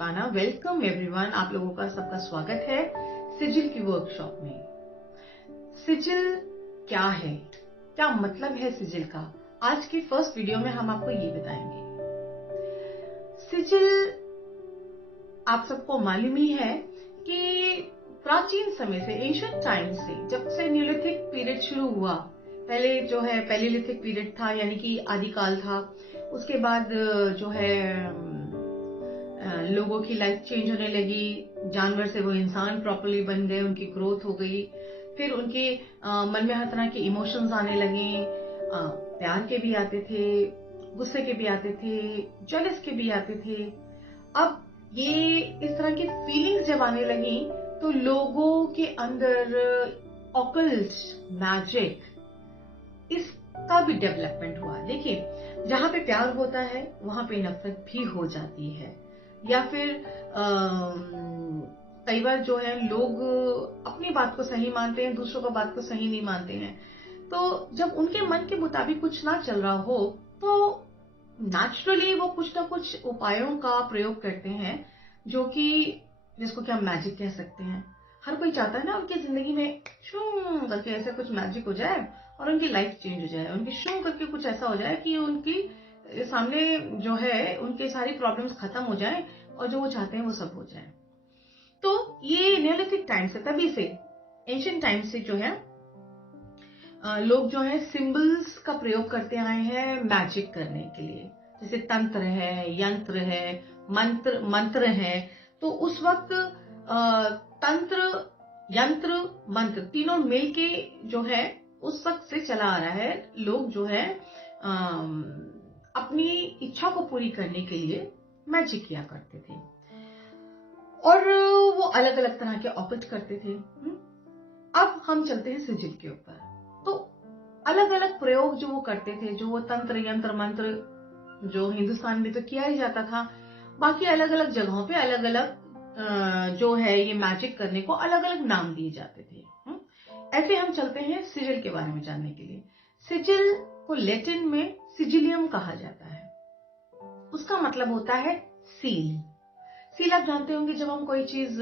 Shabana. Welcome everyone, आप लोगों का सबका स्वागत है सिजिल की वर्कशॉप में। सिजिल क्या है, क्या मतलब है सिजिल का, आज की फर्स्ट वीडियो में हम आपको ये बताएंगे। सिजिल आप सबको मालूम ही है कि प्राचीन समय से, एंशिएंट टाइम से, जब से न्यूलिथिक पीरियड शुरू हुआ, पहले जो है पैलियोलिथिक पीरियड था यानी कि आदिकाल था। उसके बाद जो है लोगों की लाइफ चेंज होने लगी, जानवर से वो इंसान प्रॉपर्ली बन गए, उनकी ग्रोथ हो गई, फिर उनके मन में हर तरह के इमोशंस आने लगे। प्यार के भी आते थे, गुस्से के भी आते थे, जेलस के भी आते थे। अब ये इस तरह की फीलिंग्स जब आने लगी तो लोगों के अंदर ऑकल्ट मैजिक इसका भी डेवलपमेंट हुआ। देखिए, जहां पे प्यार होता है वहां पे नफरत भी हो जाती है, या फिर कई बार जो है लोग अपनी बात को सही मानते हैं, दूसरों की बात को सही नहीं मानते हैं। तो जब उनके मन के मुताबिक कुछ ना चल रहा हो तो नेचुरली वो कुछ ना कुछ उपायों का प्रयोग करते हैं, जो कि जिसको कि हम मैजिक कह सकते हैं। हर कोई चाहता है ना उनकी जिंदगी में शू करके ऐसा कुछ मैजिक हो जाए और उनकी लाइफ चेंज हो जाए, उनकी शू करके कुछ ऐसा हो जाए कि उनकी सामने जो है उनके सारी प्रॉब्लम्स खत्म हो जाए और जो वो चाहते हैं वो सब हो जाए। तो ये नियोलिथिक टाइम से, तभी से एंशिएंट टाइम से जो है लोग जो है सिंबल्स का प्रयोग करते आए हैं मैजिक करने के लिए। जैसे तंत्र है, यंत्र है, मंत्र है। तो उस वक्त तंत्र, यंत्र, मंत्र तीनों मिलके जो है उस वक्त से चला आ रहा है। लोग जो है अपनी इच्छा को पूरी करने के लिए मैजिक किया करते थे और वो अलग अलग तरह के ऑकल्ट करते थे। अब हम चलते हैं सिजिल के ऊपर। तो अलग अलग प्रयोग जो वो करते थे, जो वो तंत्र, यंत्र, मंत्र जो हिंदुस्तान में तो किया ही जाता था, बाकी अलग अलग जगहों पे अलग अलग जो है ये मैजिक करने को अलग अलग नाम दिए जाते थे। ऐसे हम चलते हैं सिजिल के बारे में जानने के लिए। सिजिल को लैटिन में सिजिलियम कहा जाता है। उसका मतलब होता है सील। सील आप जानते होंगे, जब हम कोई चीज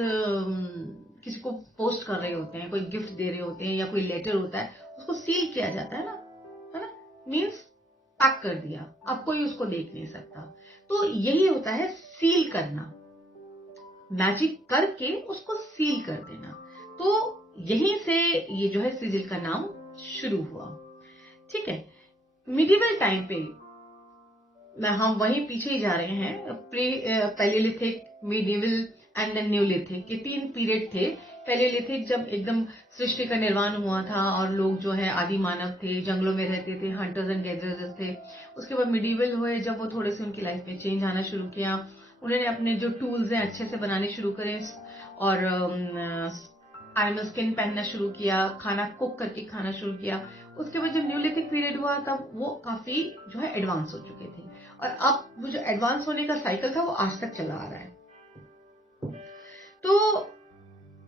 किसी को पोस्ट कर रहे होते हैं, कोई गिफ्ट दे रहे होते हैं या कोई लेटर होता है, उसको सील किया जाता है ना, मीन्स पैक कर दिया, अब कोई उसको देख नहीं सकता। तो यही होता है सील करना, मैजिक करके उसको सील कर देना। तो यहीं से ये जो है सिजिल का नाम शुरू हुआ। ठीक है, मिडिवल टाइम पे हम वहीं पीछे ही जा रहे हैं। Paleolithic, medieval and then neolithic, ये तीन पीरियड थे। पैलियोलिथिक जब एकदम सृष्टि का निर्माण हुआ था और लोग जो है आदि मानव थे, जंगलों में रहते थे, हंटर्स एंड गैदरर्स थे। उसके बाद मिडिवल हुए, जब वो थोड़े से उनकी लाइफ में चेंज आना शुरू किया, उन्होंने अपने जो टूल्स हैं अच्छे से बनाने शुरू करे और एनिमल स्किन पहनना शुरू किया, खाना कुक करके खाना शुरू किया। उसके बाद जब न्यूलिथिक पीरियड हुआ तब वो काफी जो है एडवांस हो चुके थे और अब वो जो एडवांस होने का साइकिल था वो आज तक चला आ रहा है। तो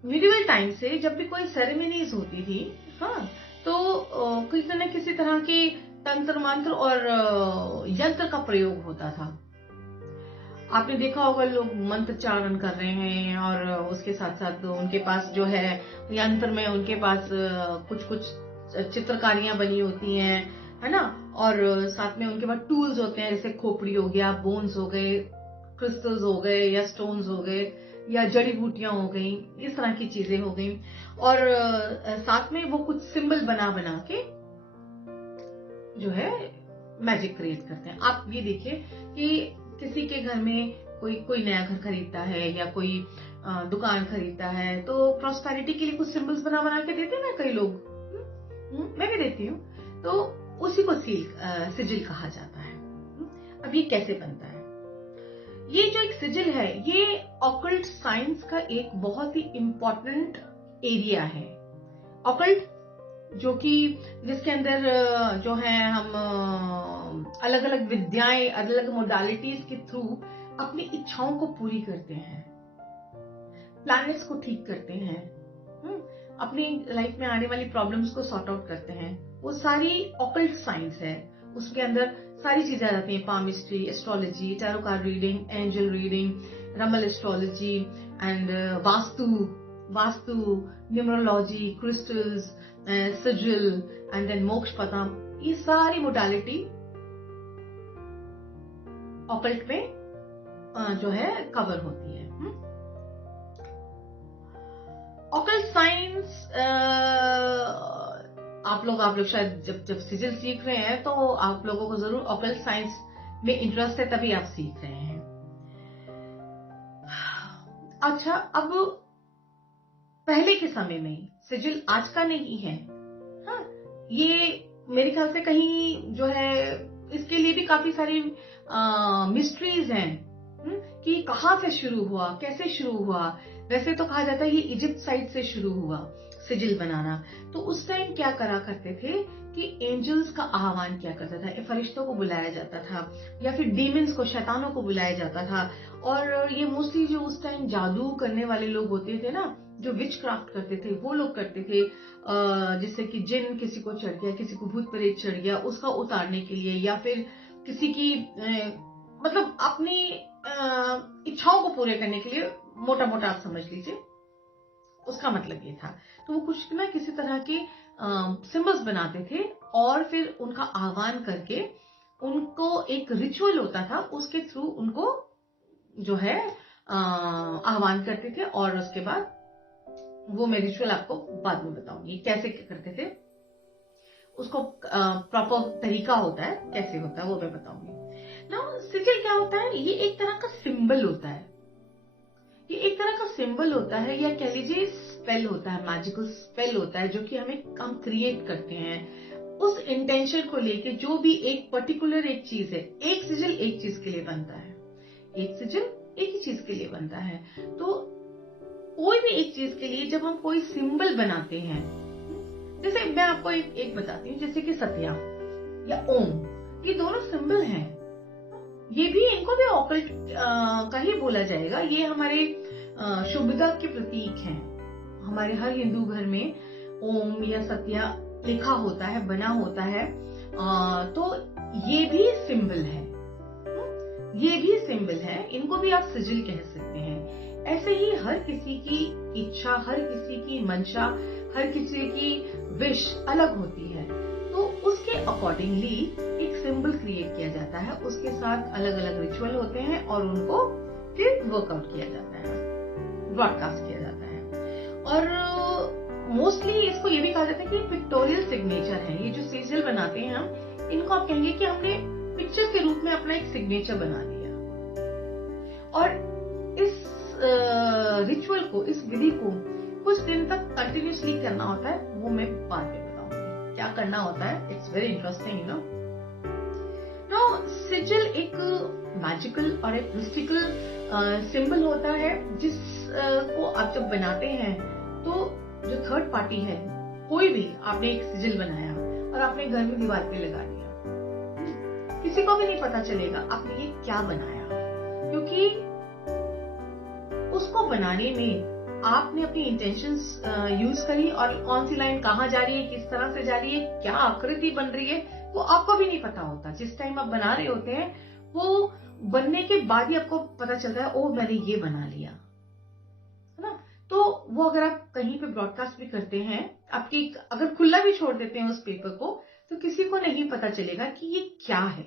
मिडिवल टाइम से जब भी कोई सेरेमनीज होती थी, हाँ, तो किसी न किसी तरह के तंत्र मंत्र और यंत्र का प्रयोग होता था। आपने देखा होगा लोग मंत्रचारण कर रहे हैं और उसके साथ साथ उनके पास जो है यंत्र में उनके पास कुछ कुछ चित्रकारियां बनी होती हैं, है ना, और साथ में उनके पास टूल्स होते हैं, जैसे खोपड़ी हो गया, बोन्स हो गए, क्रिस्टल्स हो गए या स्टोन्स हो गए या जड़ी बूटियां हो गई, इस तरह की चीजें हो गई। और साथ में वो कुछ सिंबल बना बना के जो है मैजिक क्रिएट करते हैं। आप ये देखिए कि किसी के घर में कोई नया घर खरीदता है या कोई दुकान खरीदता है तो प्रॉस्पेरिटी के लिए कुछ सिंबल्स बना बना के देते हैं ना कई लोग। मैं भी देती हूँ। तो उसी को सिजिल कहा जाता है। अब ये कैसे बनता है? ये जो एक सिजिल है ये ऑकल्ट साइंस का एक बहुत ही इंपॉर्टेंट एरिया है। ऑकल्ट जो कि जिसके अंदर जो है हम अलग अलग विद्याएं, अलग अलग मोडालिटीज के थ्रू अपनी इच्छाओं को पूरी करते हैं, प्लैनेट्स को ठीक करते हैं, अपनी लाइफ में आने वाली प्रॉब्लम्स को सॉर्ट आउट करते हैं। वो सारी ऑकल्ट साइंस है। उसके अंदर सारी चीजें आ जाती हैं, palmistry, astrology, tarot card reading, angel reading, रमल astrology and Vastu, numerology, crystals, sigil and then moksha पता, ये सारी मोडालिटी ऑकल्ट में जो है कवर होती है। ऑकल्ट साइंस आप लोग शायद जब सिजिल सीख रहे हैं तो आप लोगों को जरूर ऑकल्ट साइंस में इंटरेस्ट है, तभी आप सीख रहे हैं। अच्छा, अब पहले के समय में सिजिल आज का नहीं है। हाँ, ये मेरे ख्याल से कहीं जो है इसके लिए भी काफी सारी मिस्ट्रीज हैं कि कहाँ से शुरू हुआ, कैसे शुरू हुआ। वैसे तो कहा जाता है ये इजिप्ट साइड से शुरू हुआ सिजिल बनाना। तो उस टाइम क्या करा करते थे कि एंजल्स का आह्वान किया करता था, फरिश्तों को बुलाया जाता था, या फिर डीमंस को, शैतानों को बुलाया जाता था। और ये मोस्टली जो उस टाइम जादू करने वाले लोग होते थे ना, जो विच क्राफ्ट करते थे, वो लोग करते थे। जिससे कि जिन किसी को चढ़ गया, किसी को भूत प्रेत चढ़ गया, उसका उतारने के लिए, या फिर किसी की मतलब अपनी इच्छाओं को पूरे करने के लिए, मोटा मोटा आप समझ लीजिए उसका मतलब ये था। तो वो कुछ ना किसी तरह के सिंबल्स बनाते थे और फिर उनका आह्वान करके उनको एक रिचुअल होता था, उसके थ्रू उनको जो है आह्वान करते थे। और उसके बाद वो मैं रिचुअल आपको बाद में बताऊंगी कैसे करते थे, उसको प्रॉपर तरीका होता है, कैसे होता है वो मैं बताऊंगी। नाउ सिजिल क्या होता है, ये एक तरह का सिंबल होता है, ये एक तरह का सिंबल होता है, या कह लीजिए स्पेल होता है, मैजिकल स्पेल होता है, जो कि हम क्रिएट करते हैं उस इंटेंशन को लेके। जो भी एक पर्टिकुलर एक चीज है, एक सिजिल एक चीज के लिए बनता है, एक सिजिल एक ही चीज के लिए बनता है। तो कोई भी एक चीज के लिए जब हम कोई सिंबल बनाते हैं, जैसे मैं आपको एक बताती हूँ, जैसे कि सत्या या ओम, ये दोनों सिंबल हैं। ये भी, इनको भी ऑकल्ट का ही बोला जाएगा। ये हमारे शुभता के प्रतीक हैं। हमारे हर हिंदू घर में ओम या सत्या लिखा होता है, बना होता है। तो ये भी सिंबल है, ये भी सिंबल है, इनको भी आप सिजिल कह सकते हैं। ऐसे ही हर किसी की इच्छा, हर किसी की मंशा, हर किसी की विश अलग होती है, तो उसके अकॉर्डिंगली एक सिंबल क्रिएट किया जाता है, उसके साथ अलग अलग रिचुअल होते हैं और उनको फिर वर्कआउट किया जाता है, ब्रॉडकास्ट किया जाता है। और मोस्टली इसको ये भी कहा जाता है कि पिक्टोरियल सिग्नेचर है। ये जो सिजिल बनाते हैं हम, इनको आप कहेंगे कि हमने पिक्चर के रूप में अपना एक सिग्नेचर बना लिया। और इस रिचुअल को, इस विधि को कुछ दिन तक कंटिन्यूसली करना होता है, वो मैं बाद में बताऊंगी क्या करना होता है। It's very interesting, you know. Now sigil एक मैजिकल और एक मिस्टिकल सिंबल होता है, जिसको आप जब बनाते हैं तो जो थर्ड पार्टी है, कोई भी, आपने एक सिजिल बनाया और आपने घर में दीवार पे लगा दिया, किसी को भी नहीं पता चलेगा आपने ये क्या बनाया, क्योंकि उसको बनाने में आपने अपनी इंटेंशंस यूज करी, और कौन सी लाइन कहाँ जा रही है, किस तरह से जा रही है, क्या आकृति बन रही है, वो आपको भी नहीं पता होता। जिस टाइम आप बना रहे होते हैं, वो बनने के बाद ही आपको पता चलता है, ओ मैंने ये बना लिया, है ना। तो वो अगर आप कहीं पे ब्रॉडकास्ट भी करते हैं, आपकी अगर खुला भी छोड़ देते हैं उस पेपर को, तो किसी को नहीं पता चलेगा कि ये क्या है।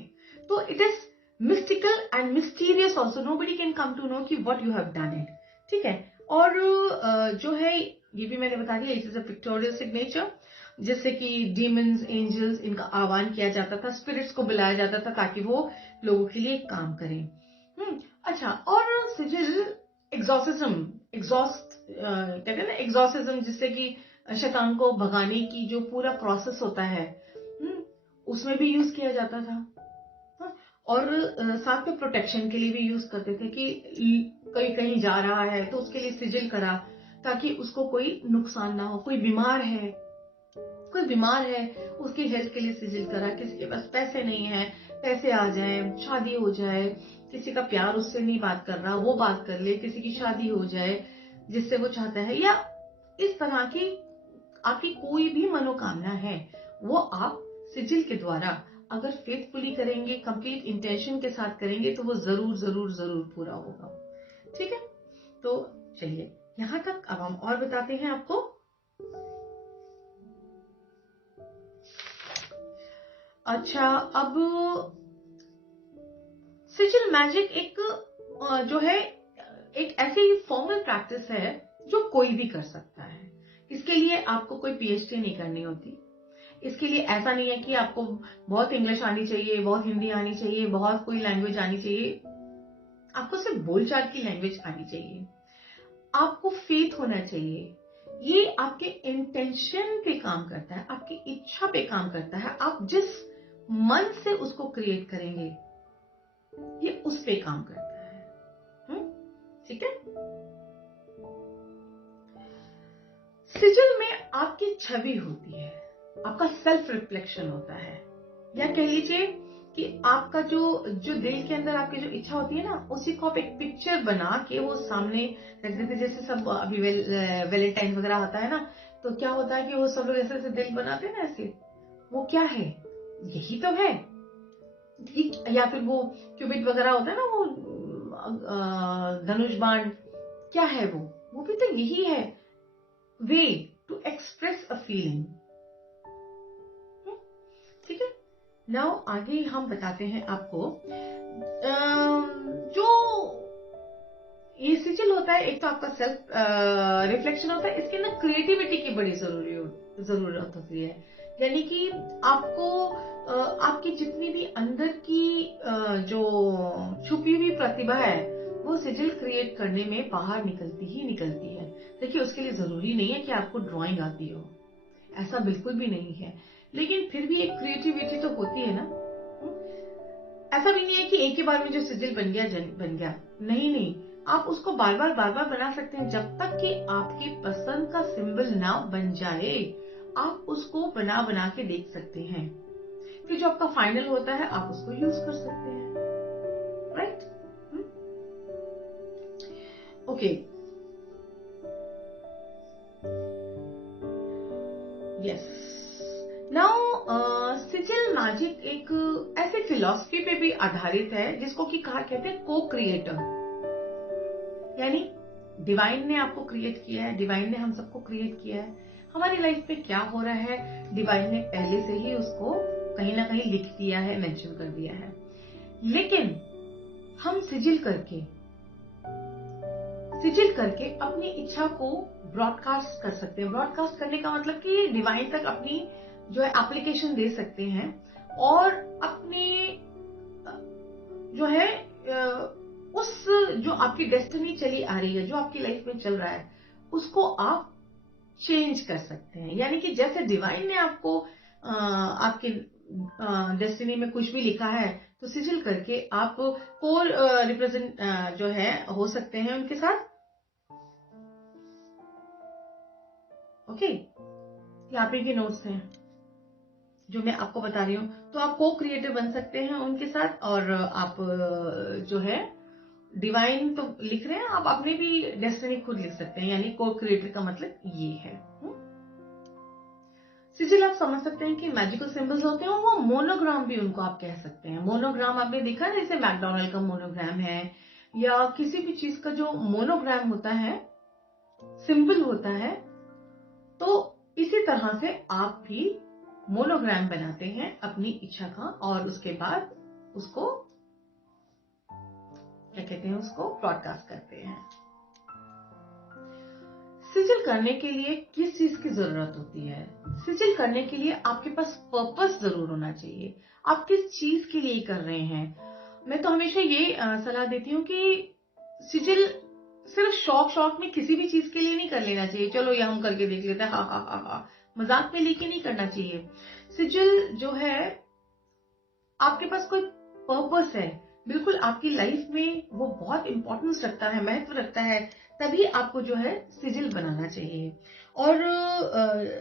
तो it is mystical and mysterious also, nobody can come to know कि what you have done it, ठीक है। और जो है, ये भी मैंने बता दिया, it is a pictorial signature, जैसे कि डीमंस, एंजल्स, इनका आह्वान किया जाता था, स्पिरिट्स को बुलाया जाता था ताकि वो लोगों के लिए काम करें। अच्छा, और सिजिल एग्जॉर्सिज्म, कहते हैं ना एग्जॉर्सिज्म, जिससे कि शैतान को भगाने की जो पूरा प्रोसेस होता है, उसमें भी यूज किया जाता था। और साथ में प्रोटेक्शन के लिए भी यूज करते थे कि कोई कहीं जा रहा है तो उसके लिए सिजिल करा, ताकि उसको कोई नुकसान ना हो। कोई बीमार है, उसकी हेल्थ के लिए सिजिल करा। किसी के पास पैसे नहीं है, पैसे आ जाए, शादी हो जाए, किसी का प्यार उससे नहीं बात कर रहा, वो बात कर ले, किसी की शादी हो जाए जिससे वो चाहता है, या इस तरह की आपकी कोई भी मनोकामना है, वो आप सिजिल के द्वारा अगर फेथफुली करेंगे, कंप्लीट इंटेंशन के साथ करेंगे, तो वो जरूर जरूर जरूर पूरा होगा। ठीक है, तो चलिए यहां तक। अब हम और बताते हैं आपको। अच्छा, अब सिजिल मैजिक एक जो है एक ऐसी फॉर्मल प्रैक्टिस है जो कोई भी कर सकता है। इसके लिए आपको कोई पीएचडी नहीं करनी होती। इसके लिए ऐसा नहीं है कि आपको बहुत इंग्लिश आनी चाहिए, बहुत हिंदी आनी चाहिए, बहुत कोई लैंग्वेज आनी चाहिए। आपको सिर्फ बोलचाल की लैंग्वेज आनी चाहिए, आपको फेथ होना चाहिए। ये आपके इंटेंशन पे काम करता है, आपकी इच्छा पे काम करता है। आप जिस मन से उसको क्रिएट करेंगे, ये उस पे काम करता है। ठीक है। सिजिल में आपकी छवि होती है, आपका सेल्फ रिफ्लेक्शन होता है, या कह लीजिए कि आपका जो दिल के अंदर आपकी जो इच्छा होती है ना, उसी को आप एक पिक्चर बना के वो सामने रख देते। जैसे सब अभी वैलेंटाइन वगैरह होता है ना, तो क्या होता है कि वो सब लोग ऐसे ऐसे दिल बनाते हैं ना, ऐसे। वो क्या है? यही तो है। या फिर वो क्यूबिट वगैरह होता है ना, वो धनुष बाण, क्या है वो भी तो यही है, way to express a feeling. ठीक है। नाउ आगे हम बताते हैं आपको जो ये सिजिल होता है। एक तो आपका सेल्फ रिफ्लेक्शन होता है, इसके अंदर क्रिएटिविटी की बड़ी जरूरत होती है। यानी कि आपको आपकी जितनी भी अंदर की जो छुपी हुई प्रतिभा है, वो सिजिल क्रिएट करने में बाहर निकलती ही निकलती है। देखिए, उसके लिए जरूरी नहीं है कि आपको ड्राइंग आती हो, ऐसा बिल्कुल भी नहीं है, लेकिन फिर भी एक क्रिएटिविटी तो होती है ना। ऐसा भी नहीं है कि एक ही बार में जो सिजिल बन गया। नहीं, आप उसको बार बार बना सकते हैं, जब तक कि आपकी पसंद का सिंबल ना बन जाए। आप उसको बना के देख सकते हैं, फिर जो आपका फाइनल होता है आप उसको यूज कर सकते हैं। Right? Okay, yes. Now sigil magic एक ऐसे फिलॉसफी पे भी आधारित है जिसको कि कहा कहते हैं को क्रिएटर। यानी डिवाइन ने आपको क्रिएट किया है, डिवाइन ने हम सबको क्रिएट किया है। हमारी लाइफ में क्या हो रहा है, डिवाइन ने पहले से ही उसको कहीं ना कहीं लिख दिया है, मेंशन कर दिया है। लेकिन हम सिजिल करके अपनी इच्छा को ब्रॉडकास्ट कर सकते हैं। ब्रॉडकास्ट करने का मतलब कि डिवाइन तक अपनी जो है एप्लीकेशन दे सकते हैं, और अपने जो है उस जो आपकी डेस्टिनी चली आ रही है, जो आपकी लाइफ में चल रहा है, उसको आप चेंज कर सकते हैं। यानी कि जैसे डिवाइन ने आपको आपके डेस्टिनी में कुछ भी लिखा है, तो सिजिल करके आप को रिप्रेजेंट जो है हो सकते हैं उनके साथ। ओके, यहाँ पे भी नोट्स हैं जो मैं आपको बता रही हूँ। तो आप को क्रिएटर बन सकते हैं उनके साथ, और आप जो है डिवाइन तो लिख रहे हैं, आप अपने भी डेस्टिनी खुद लिख सकते हैं। यानी को क्रिएटर का मतलब ये है। सिजिल आप समझ सकते हैं कि मैजिकल सिंबल्स होते हैं, और वो मोनोग्राम भी उनको आप कह सकते हैं। मोनोग्राम आपने देखा है, जैसे मैकडोनल्ड का मोनोग्राम है, या किसी भी चीज का जो मोनोग्राम होता है, सिंबल होता है, तो इसी तरह से आप भी मोनोग्राम बनाते हैं अपनी इच्छा का, और उसके बाद उसको क्या कहते हैं, उसको ब्रॉडकास्ट करते हैं। सिजिल करने के लिए किस चीज की जरूरत होती है? सिजिल करने के लिए आपके पास पर्पस जरूर होना चाहिए। आप किस चीज के लिए कर रहे हैं? मैं तो हमेशा ये सलाह देती हूँ कि सिजिल सिर्फ शौक में किसी भी चीज के लिए नहीं कर लेना चाहिए। चलो ये हम करके देख लेते हैं, हा, मजाक में लेके नहीं करना चाहिए। सिजिल जो है, आपके पास कोई पर्पस है, बिल्कुल आपकी लाइफ में वो बहुत इंपॉर्टेंस रखता है, महत्व रखता है, तभी आपको जो है सिजिल बनाना चाहिए। और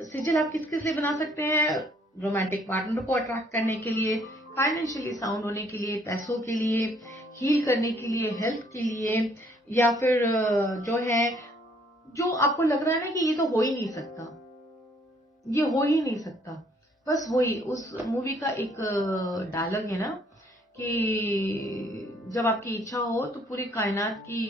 सिजिल आप किस किस लिए बना सकते हैं? रोमांटिक पार्टनर को अट्रैक्ट करने के लिए, फाइनेंशियली साउंड होने के लिए, पैसों के लिए, हील करने के लिए, हेल्थ के लिए, या फिर जो है जो आपको लग रहा है ना कि ये तो हो ही नहीं सकता, ये हो ही नहीं सकता। बस वही उस मूवी का एक डायलॉग है ना, कि जब आपकी इच्छा हो तो पूरी कायनात की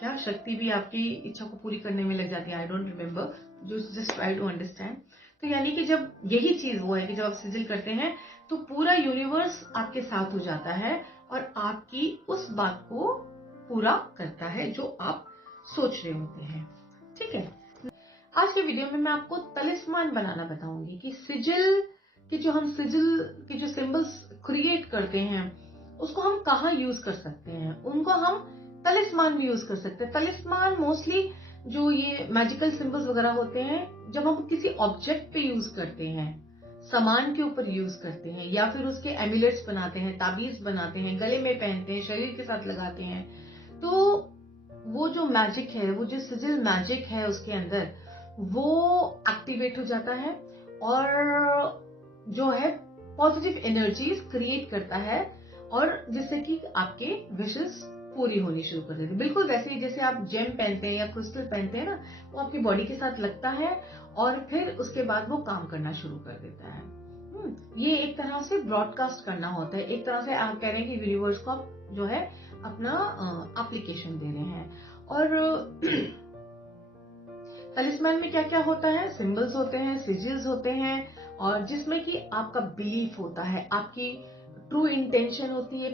क्या शक्ति भी आपकी इच्छा को पूरी करने में लग जाती है, I don't remember, just try to understand. तो यानी कि जब यही चीज वो है कि जब आप सिजिल करते हैं तो पूरा यूनिवर्स आपके साथ हो जाता है और आपकी उस बात को पूरा करता है जो आप सोच रहे होते हैं। ठीक है, आज के वीडियो में मैं आपको तलिस्मान बनाना बताऊंगी कि सिजिल के जो सिंबल्स क्रिएट करते हैं उसको हम कहाँ यूज कर सकते हैं, उनको हम तलिस्मान भी यूज कर सकते हैं। तलिस्मान मोस्टली जो ये मैजिकल सिंबल्स वगैरह होते हैं जब हम किसी ऑब्जेक्ट पे यूज करते हैं, सामान के ऊपर यूज करते हैं, या फिर उसके एम्यूलेट्स बनाते हैं, ताबीज बनाते हैं, गले में पहनते हैं, शरीर के साथ लगाते हैं, तो वो जो मैजिक है, वो जो सिजिल मैजिक है उसके अंदर वो एक्टिवेट हो जाता है और जो है पॉजिटिव एनर्जीज क्रिएट करता है और जिससे कि आपके विशेस पूरी होनी शुरू कर देती है। बिल्कुल वैसे ही जैसे आप जेम पहनते हैं या क्रिस्टल पहनते हैं ना, वो आपकी बॉडी के साथ लगता है और फिर उसके बाद वो काम करना शुरू कर देता है। ये एक तरह से ब्रॉडकास्ट करना होता है, एक तरह से आप कह रहे हैं कि यूनिवर्स को आप जो है अपना एप्लीकेशन दे रहे हैं। और तलिस्मान में क्या क्या होता है, सिंबल्स होते हैं, सिजिल्स होते हैं, और जिसमें कि आपका बिलीफ होता है, आपकी ट्रू इंटेंशन होती है,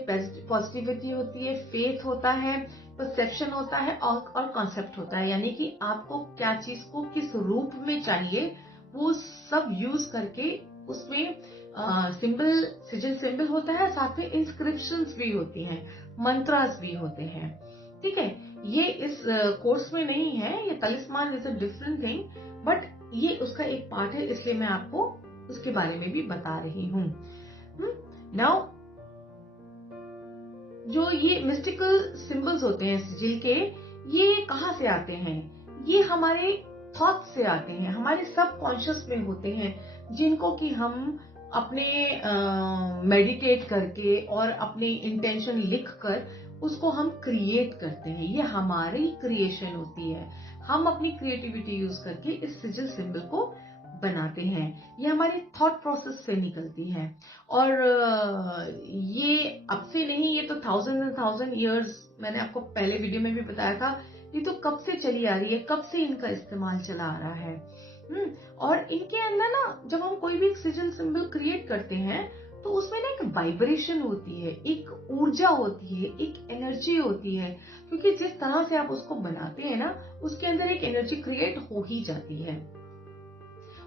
पॉजिटिविटी होती है, फेथ होता है, परसेप्शन होता है और कॉन्सेप्ट होता है। यानी कि आपको क्या चीज को किस रूप में चाहिए वो सब यूज करके उसमें सिजिल सिंबल होता है, साथ में इंस्क्रिप्शंस भी होती हैं, मंत्रास भी होते हैं। ठीक है, ये इस कोर्स में नहीं है, ये talisman is a different thing, but ये उसका एक पार्ट है, इसलिए मैं आपको उसके बारे में भी बता रही हूँ। नाउ जो ये मिस्टिकल सिंबल्स होते हैं सिजिल के, ये कहाँ से आते हैं? ये हमारे थॉट्स से आते हैं, हमारे सबकॉन्शियस में होते हैं, जिनको कि हम अपने मेडिटेट करके और अपने इंटेंशन लिख कर उसको हम क्रिएट करते हैं। ये हमारी क्रिएशन होती है, हम अपनी क्रिएटिविटी यूज करके इस सिजिल सिंबल को बनाते हैं। ये हमारी थॉट प्रोसेस से निकलती है और ये अब से नहीं, ये तो 1000 years, मैंने आपको पहले वीडियो में भी बताया था, ये तो कब से चली आ रही है, कब से इनका इस्तेमाल चला आ रहा है। और इनके अंदर ना जब हम कोई भी सिजिल सिंबल क्रिएट करते हैं तो उसमें ना एक वाइब्रेशन होती है, एक ऊर्जा होती है, एक एनर्जी होती है, क्योंकि जिस तरह से आप उसको बनाते हैं ना उसके अंदर एक एनर्जी क्रिएट हो ही जाती है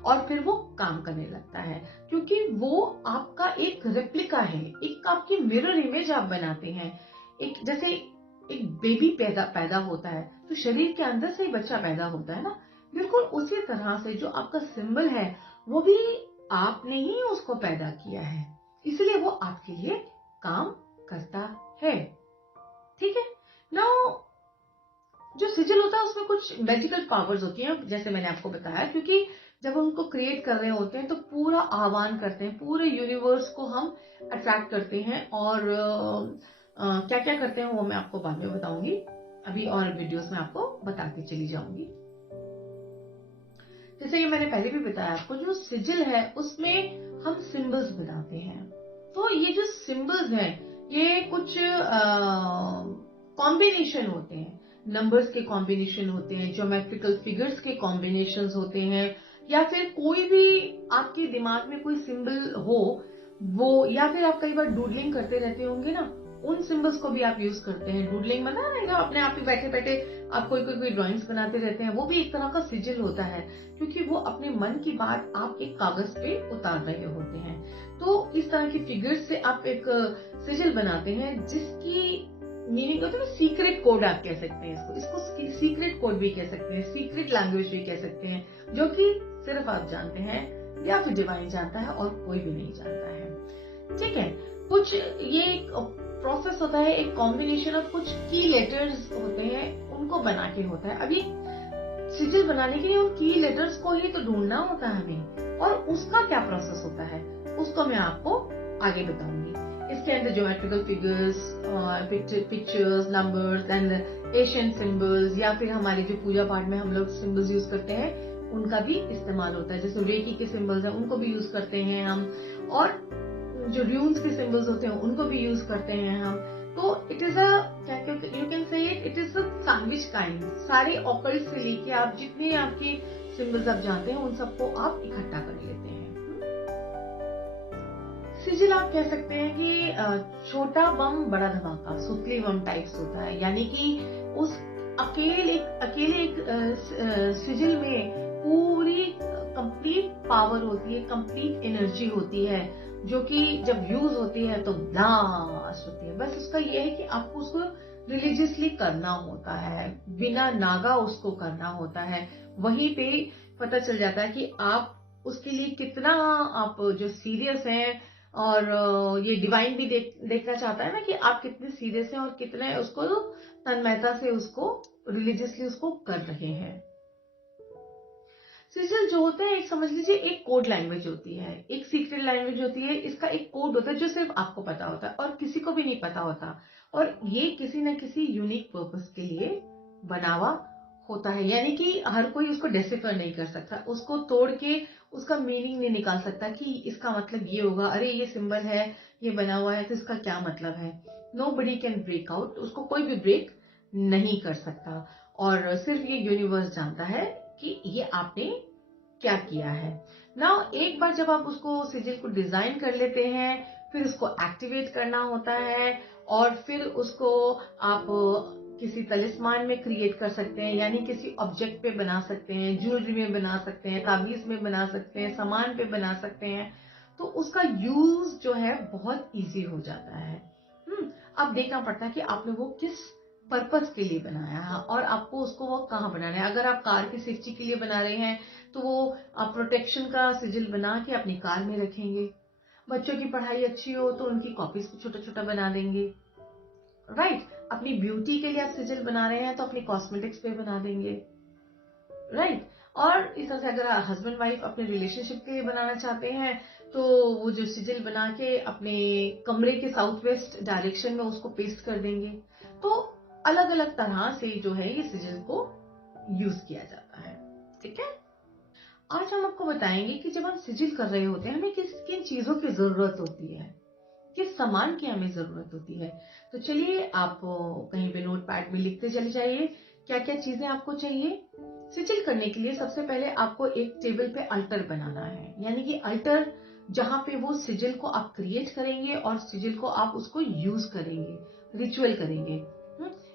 और फिर वो काम करने लगता है, क्योंकि वो आपका एक रेप्लिका है, एक आपकी मिरर इमेज आप बनाते हैं। एक जैसे एक बेबी पैदा होता है तो शरीर के अंदर से ही बच्चा पैदा होता है ना, बिल्कुल उसी तरह से जो आपका सिंबल है वो भी आपने ही उसको पैदा किया है, इसलिए वो आपके लिए काम करता है। ठीक है, नाउ जो सिजिल होता है उसमें कुछ मैजिकल पावर्स होती हैं, जैसे मैंने आपको बताया, क्योंकि जब हम उनको क्रिएट कर रहे होते हैं तो पूरा आह्वान करते हैं, पूरे यूनिवर्स को हम अट्रैक्ट करते हैं। और क्या क्या करते हैं वो मैं आपको बाद में बताऊंगी, अभी और वीडियोस में आपको बताती चली जाऊंगी। जैसे कि मैंने पहले भी बताया आपको, जो सिजिल है उसमें हम सिंबल्स बनाते हैं। तो ये जो सिंबल्स हैं ये कुछ कॉम्बिनेशन होते हैं, नंबर्स के कॉम्बिनेशन होते हैं, ज्योमेट्रिकल फिगर्स के कॉम्बिनेशंस होते हैं, या फिर कोई भी आपके दिमाग में कोई सिंबल हो वो, या फिर आप कई बार डूडलिंग करते रहते होंगे ना, उन सिंबल्स को भी आप यूज करते हैं। डूडलिंग मतलब ना अपने आप ही बैठे बैठे आप कोई ड्राइंग्स बनाते रहते हैं, वो भी एक तरह का सिजिल होता है, क्योंकि वो अपने मन की बात आप एक कागज पे उतार रहे होते हैं। तो इस तरह की फिगर्स से आप एक सिजिल बनाते हैं जिसकी मीनिंग होता है सीक्रेट कोड, आप कह सकते हैं इसको सीक्रेट कोड भी कह सकते हैं, सीक्रेट लैंग्वेज भी कह सकते हैं, जो कि सिर्फ आप जानते हैं या फिर डिवाइन जानता है और कोई भी नहीं जानता है। ठीक है, कुछ ये एक प्रोसेस होता है, एक कॉम्बिनेशन ऑफ कुछ की लेटर्स होते हैं, उनको बना के होता है। अभी सिजिल बनाने के लिए उन की लेटर्स को ही तो ढूंढना होता है हमें, और उसका क्या प्रोसेस होता है उसको मैं आपको आगे बताऊंगी। इसके अंदर geometrical figures, pictures, numbers and Asian symbols, या फिर हमारे जो पूजा पाठ में हम लोग सिंबल्स यूज करते हैं उनका भी इस्तेमाल होता है। जैसे रेकी के सिंबल्स हैं उनको भी यूज करते हैं हम, और जो र्यून्स के सिंबल्स होते हैं उनको भी यूज करते हैं हम। तो it is you can say it is a sandwich kind. सारे ऑकल्ट से लेके आप जितने आपके सिंबल्स आप जानते हैं उन सबको आप इकट्ठा कर लेते हैं। सिजिल आप कह सकते हैं कि छोटा बम बड़ा धमाका, सुतली बम टाइप्स होता है। यानी कि उस अकेले एक सिजिल में पूरी कंप्लीट पावर होती है, कंप्लीट एनर्जी होती है, जो कि जब यूज होती है तो ब्लास्ट होती है। बस उसका ये है कि आपको उसको रिलीजियसली करना होता है, बिना नागा उसको करना होता है। वहीं पे पता चल जाता है कि आप उसके लिए कितना आप जो सीरियस हैं, और ये डिवाइन भी देखना चाहता है ना कि आप कितने सीरियस हैं और कितने उसको तन्मयता से उसको रिलीजियसली उसको कर रहे हैं। सिजिल जो होते हैं, एक समझ लीजिए एक कोड लैंग्वेज होती है, एक सीक्रेट लैंग्वेज होती है। इसका एक कोड होता है जो सिर्फ आपको पता होता है और किसी को भी नहीं पता होता, और ये किसी न किसी यूनिक पर्पस के लिए बना हुआ होता है। यानी कि हर कोई उसको डिसिफर नहीं कर सकता, उसको तोड़ के उसका मीनिंग नहीं निकाल सकता कि इसका मतलब ये होगा, अरे ये सिंबल है, ये बना हुआ है तो इसका क्या मतलब है। नोबडी कैन ब्रेक आउट, उसको कोई भी ब्रेक नहीं कर सकता, और सिर्फ ये यूनिवर्स जानता है कि ये आपने क्या किया है ना। एक बार जब आप उसको सिजिल को डिजाइन कर लेते हैं, फिर उसको एक्टिवेट करना होता है, और फिर उसको आप किसी तलिस्मान में क्रिएट कर सकते हैं, यानी किसी ऑब्जेक्ट पे बना सकते हैं, ज्वेलरी में बना सकते हैं, ताबीज में बना सकते हैं, सामान पे बना सकते हैं। तो उसका यूज जो है बहुत इजी हो जाता है। अब देखना पड़ता है कि आपने वो किस पर्पस के लिए बनाया है, और आपको उसको वो कहाँ बनाना है। अगर आप कार की सेफ्टी के लिए बना रहे हैं तो वो आप प्रोटेक्शन का सिजिल बना के अपनी कार में रखेंगे। बच्चों की पढ़ाई अच्छी हो तो उनकी कॉपीज पे छोटा छोटा बना देंगे, राइट। अपनी ब्यूटी के लिए आप सिजिल बना रहे हैं तो अपनी कॉस्मेटिक्स पे बना देंगे, राइट। और इस तरह से अगर हस्बैंड वाइफ अपने रिलेशनशिप के लिए बनाना चाहते हैं तो वो जो सिजिल बना के अपने कमरे के साउथ वेस्ट डायरेक्शन में उसको पेस्ट कर देंगे। तो अलग अलग तरह से जो है ये सिजिल को यूज किया जाता है, ठीक है। आज हम आपको बताएंगे कि जब हम सिजिल कर रहे होते हैं हमें किस किन चीजों की जरूरत होती है, किस सामान की हमें जरूरत होती है। तो चलिए आप कहीं पे नोट पैड में लिखते चले जाइए क्या क्या चीजें आपको चाहिए। सिजिल करने के लिए सबसे पहले आपको एक टेबल पे अल्टर बनाना है, यानी कि अल्टर जहां पे वो सिजिल को आप क्रिएट करेंगे और सिजिल को आप उसको यूज करेंगे, रिचुअल करेंगे।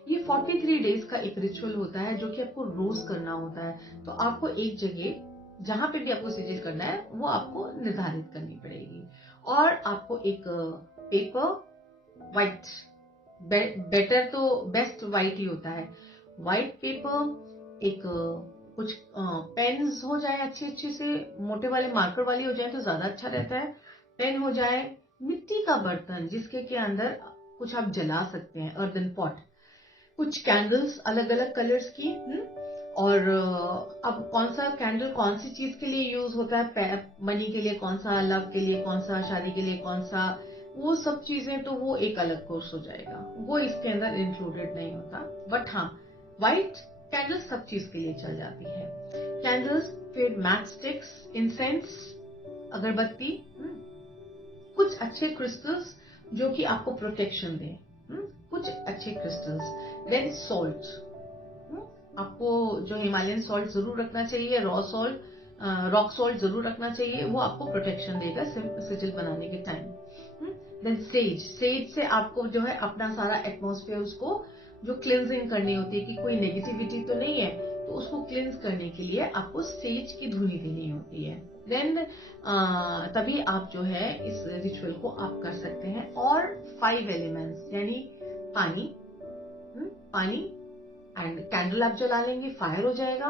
ये 43 डेज का एक रिचुअल होता है जो कि आपको रोज करना होता है। तो आपको एक जगह जहां पे भी आपको सिजिल करना है वो आपको निर्धारित करनी पड़ेगी, और आपको एक पेपर व्हाइट, बेटर तो बेस्ट व्हाइट ही होता है, व्हाइट पेपर, एक कुछ पेन्स हो जाए अच्छे अच्छे से, मोटे वाले मार्कर वाली हो जाए तो ज्यादा अच्छा रहता है। पेन हो जाए, मिट्टी का बर्तन जिसके के अंदर कुछ आप जला सकते हैं, अर्दन पॉट, कुछ कैंडल्स अलग अलग कलर्स की। और अब कौन सा कैंडल कौन सी चीज के लिए यूज होता है, मनी के लिए कौन सा, लव के लिए कौन सा, शादी के लिए कौन सा, वो सब चीजें तो वो एक अलग कोर्स हो जाएगा, वो इसके अंदर इंक्लूडेड नहीं होता। बट हाँ, व्हाइट कैंडल सब चीज के लिए चल जाती है। कैंडल्स, फिर मैच स्टिक्स, इंसेंस, अगरबत्ती, कुछ अच्छे क्रिस्टल्स जो कि आपको प्रोटेक्शन दें, कुछ अच्छे क्रिस्टल्स, देन सॉल्ट। आपको जो हिमालयन सॉल्ट जरूर रखना चाहिए, रॉ सॉल्ट, रॉक सॉल्ट जरूर रखना चाहिए, वो आपको प्रोटेक्शन देगा सिजिल बनाने के टाइम। देन सेज से आपको जो है अपना सारा एटमॉस्फेयर उसको जो क्लिनजिंग करनी होती है कि कोई नेगेटिविटी तो नहीं है, तो उसको क्लिनज करने के लिए आपको सेज की धुनी देनी होती है। देन तभी आप जो है इस रिचुअल को आप कर सकते हैं। और 5 एलिमेंट्स यानी पानी, पानी एंड कैंडल आप जला लेंगे, फायर हो जाएगा।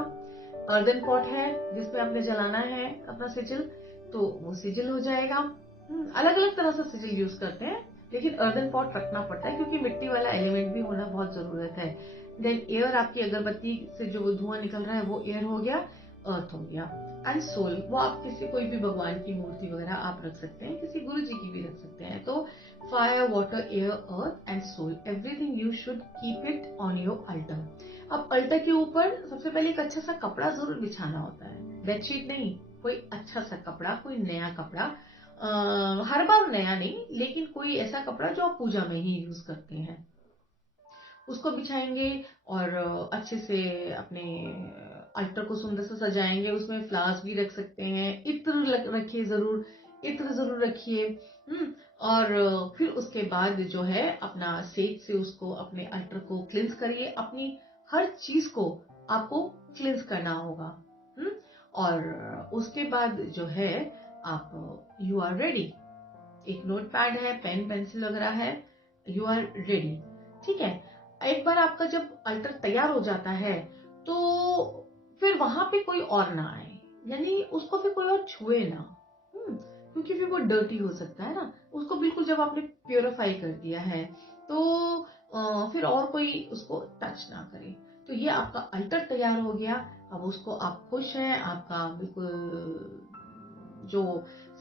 अर्दन पॉट है जिसमें आपने जलाना है अपना सिजिल, तो वो सिजिल हो जाएगा। अलग अलग तरह से सिजिल यूज करते हैं, लेकिन अर्दन पॉट रखना पड़ता है क्योंकि मिट्टी वाला एलिमेंट भी होना बहुत जरूरत है। देन एयर, आपकी अगरबत्ती से जो धुआं निकल रहा है वो एयर हो गया, अर्थ हो गया। एंड सोल, वो आप किसी कोई भी भगवान की मूर्ति वगैरह आप रख सकते हैं, किसी गुरु जी की भी रख सकते हैं। तो fire, water, air, earth and soul, everything you should keep it on your altar. अब अल्टर के ऊपर सबसे पहले एक अच्छा सा कपड़ा जरूर बिछाना होता है, बेडशीट नहीं, कोई अच्छा सा कपड़ा, कोई नया कपड़ा हर बार नया नहीं, लेकिन कोई ऐसा कपड़ा जो आप पूजा में ही यूज करते हैं उसको बिछाएंगे और अच्छे से अपने अल्टर को सुंदर से सजाएंगे। उसमें फ्लावर्स भी रख सकते हैं, इत्र रखिए, जरूर इत्र जरूर रखिए। और फिर उसके बाद जो है अपना सेज से उसको अपने अल्टर को क्लिंस करिए। अपनी हर चीज को आपको क्लिंस करना होगा। और उसके बाद जो है आप यू आर रेडी। एक नोट पैड है, पेन पेंसिल वगैरह है, यू आर रेडी। ठीक है, एक बार आपका जब अल्टर तैयार हो जाता है तो फिर वहां पे कोई और ना आए, यानी उसको फिर कोई और छुए ना। क्योंकि फिर वो डर्टी हो सकता है ना। उसको बिल्कुल जब आपने प्योरीफाई कर दिया है तो फिर और कोई उसको टच ना करे। तो ये आपका अल्टर तैयार हो गया। अब उसको आप खुश हैं, आपका बिल्कुल जो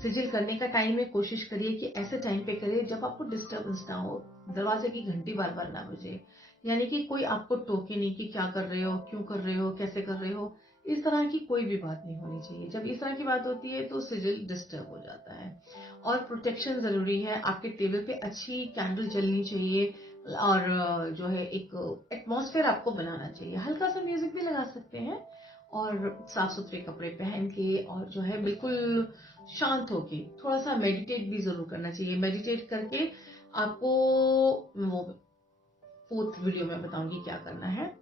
सिजिल करने का टाइम है कोशिश करिए कि ऐसे टाइम पे करिए जब आपको डिस्टर्बेंस ना हो, दरवाजे की घंटी बार बार ना बजे, यानी कि कोई आपको टोके नहीं कि क्या कर रहे हो, क्यों कर रहे हो, कैसे कर रहे हो। इस तरह की कोई भी बात नहीं होनी चाहिए। जब इस तरह की बात होती है तो सिजिल डिस्टर्ब हो जाता है। और प्रोटेक्शन जरूरी है। आपके टेबल पे अच्छी कैंडल जलनी चाहिए और जो है एक एटमॉस्फेयर आपको बनाना चाहिए। हल्का सा म्यूजिक भी लगा सकते हैं और साफ सुथरे कपड़े पहन के और जो है बिल्कुल शांत होके थोड़ा सा मेडिटेट भी जरूर करना चाहिए। मेडिटेट करके आपको वो 4th वीडियो में बताऊंगी क्या करना है।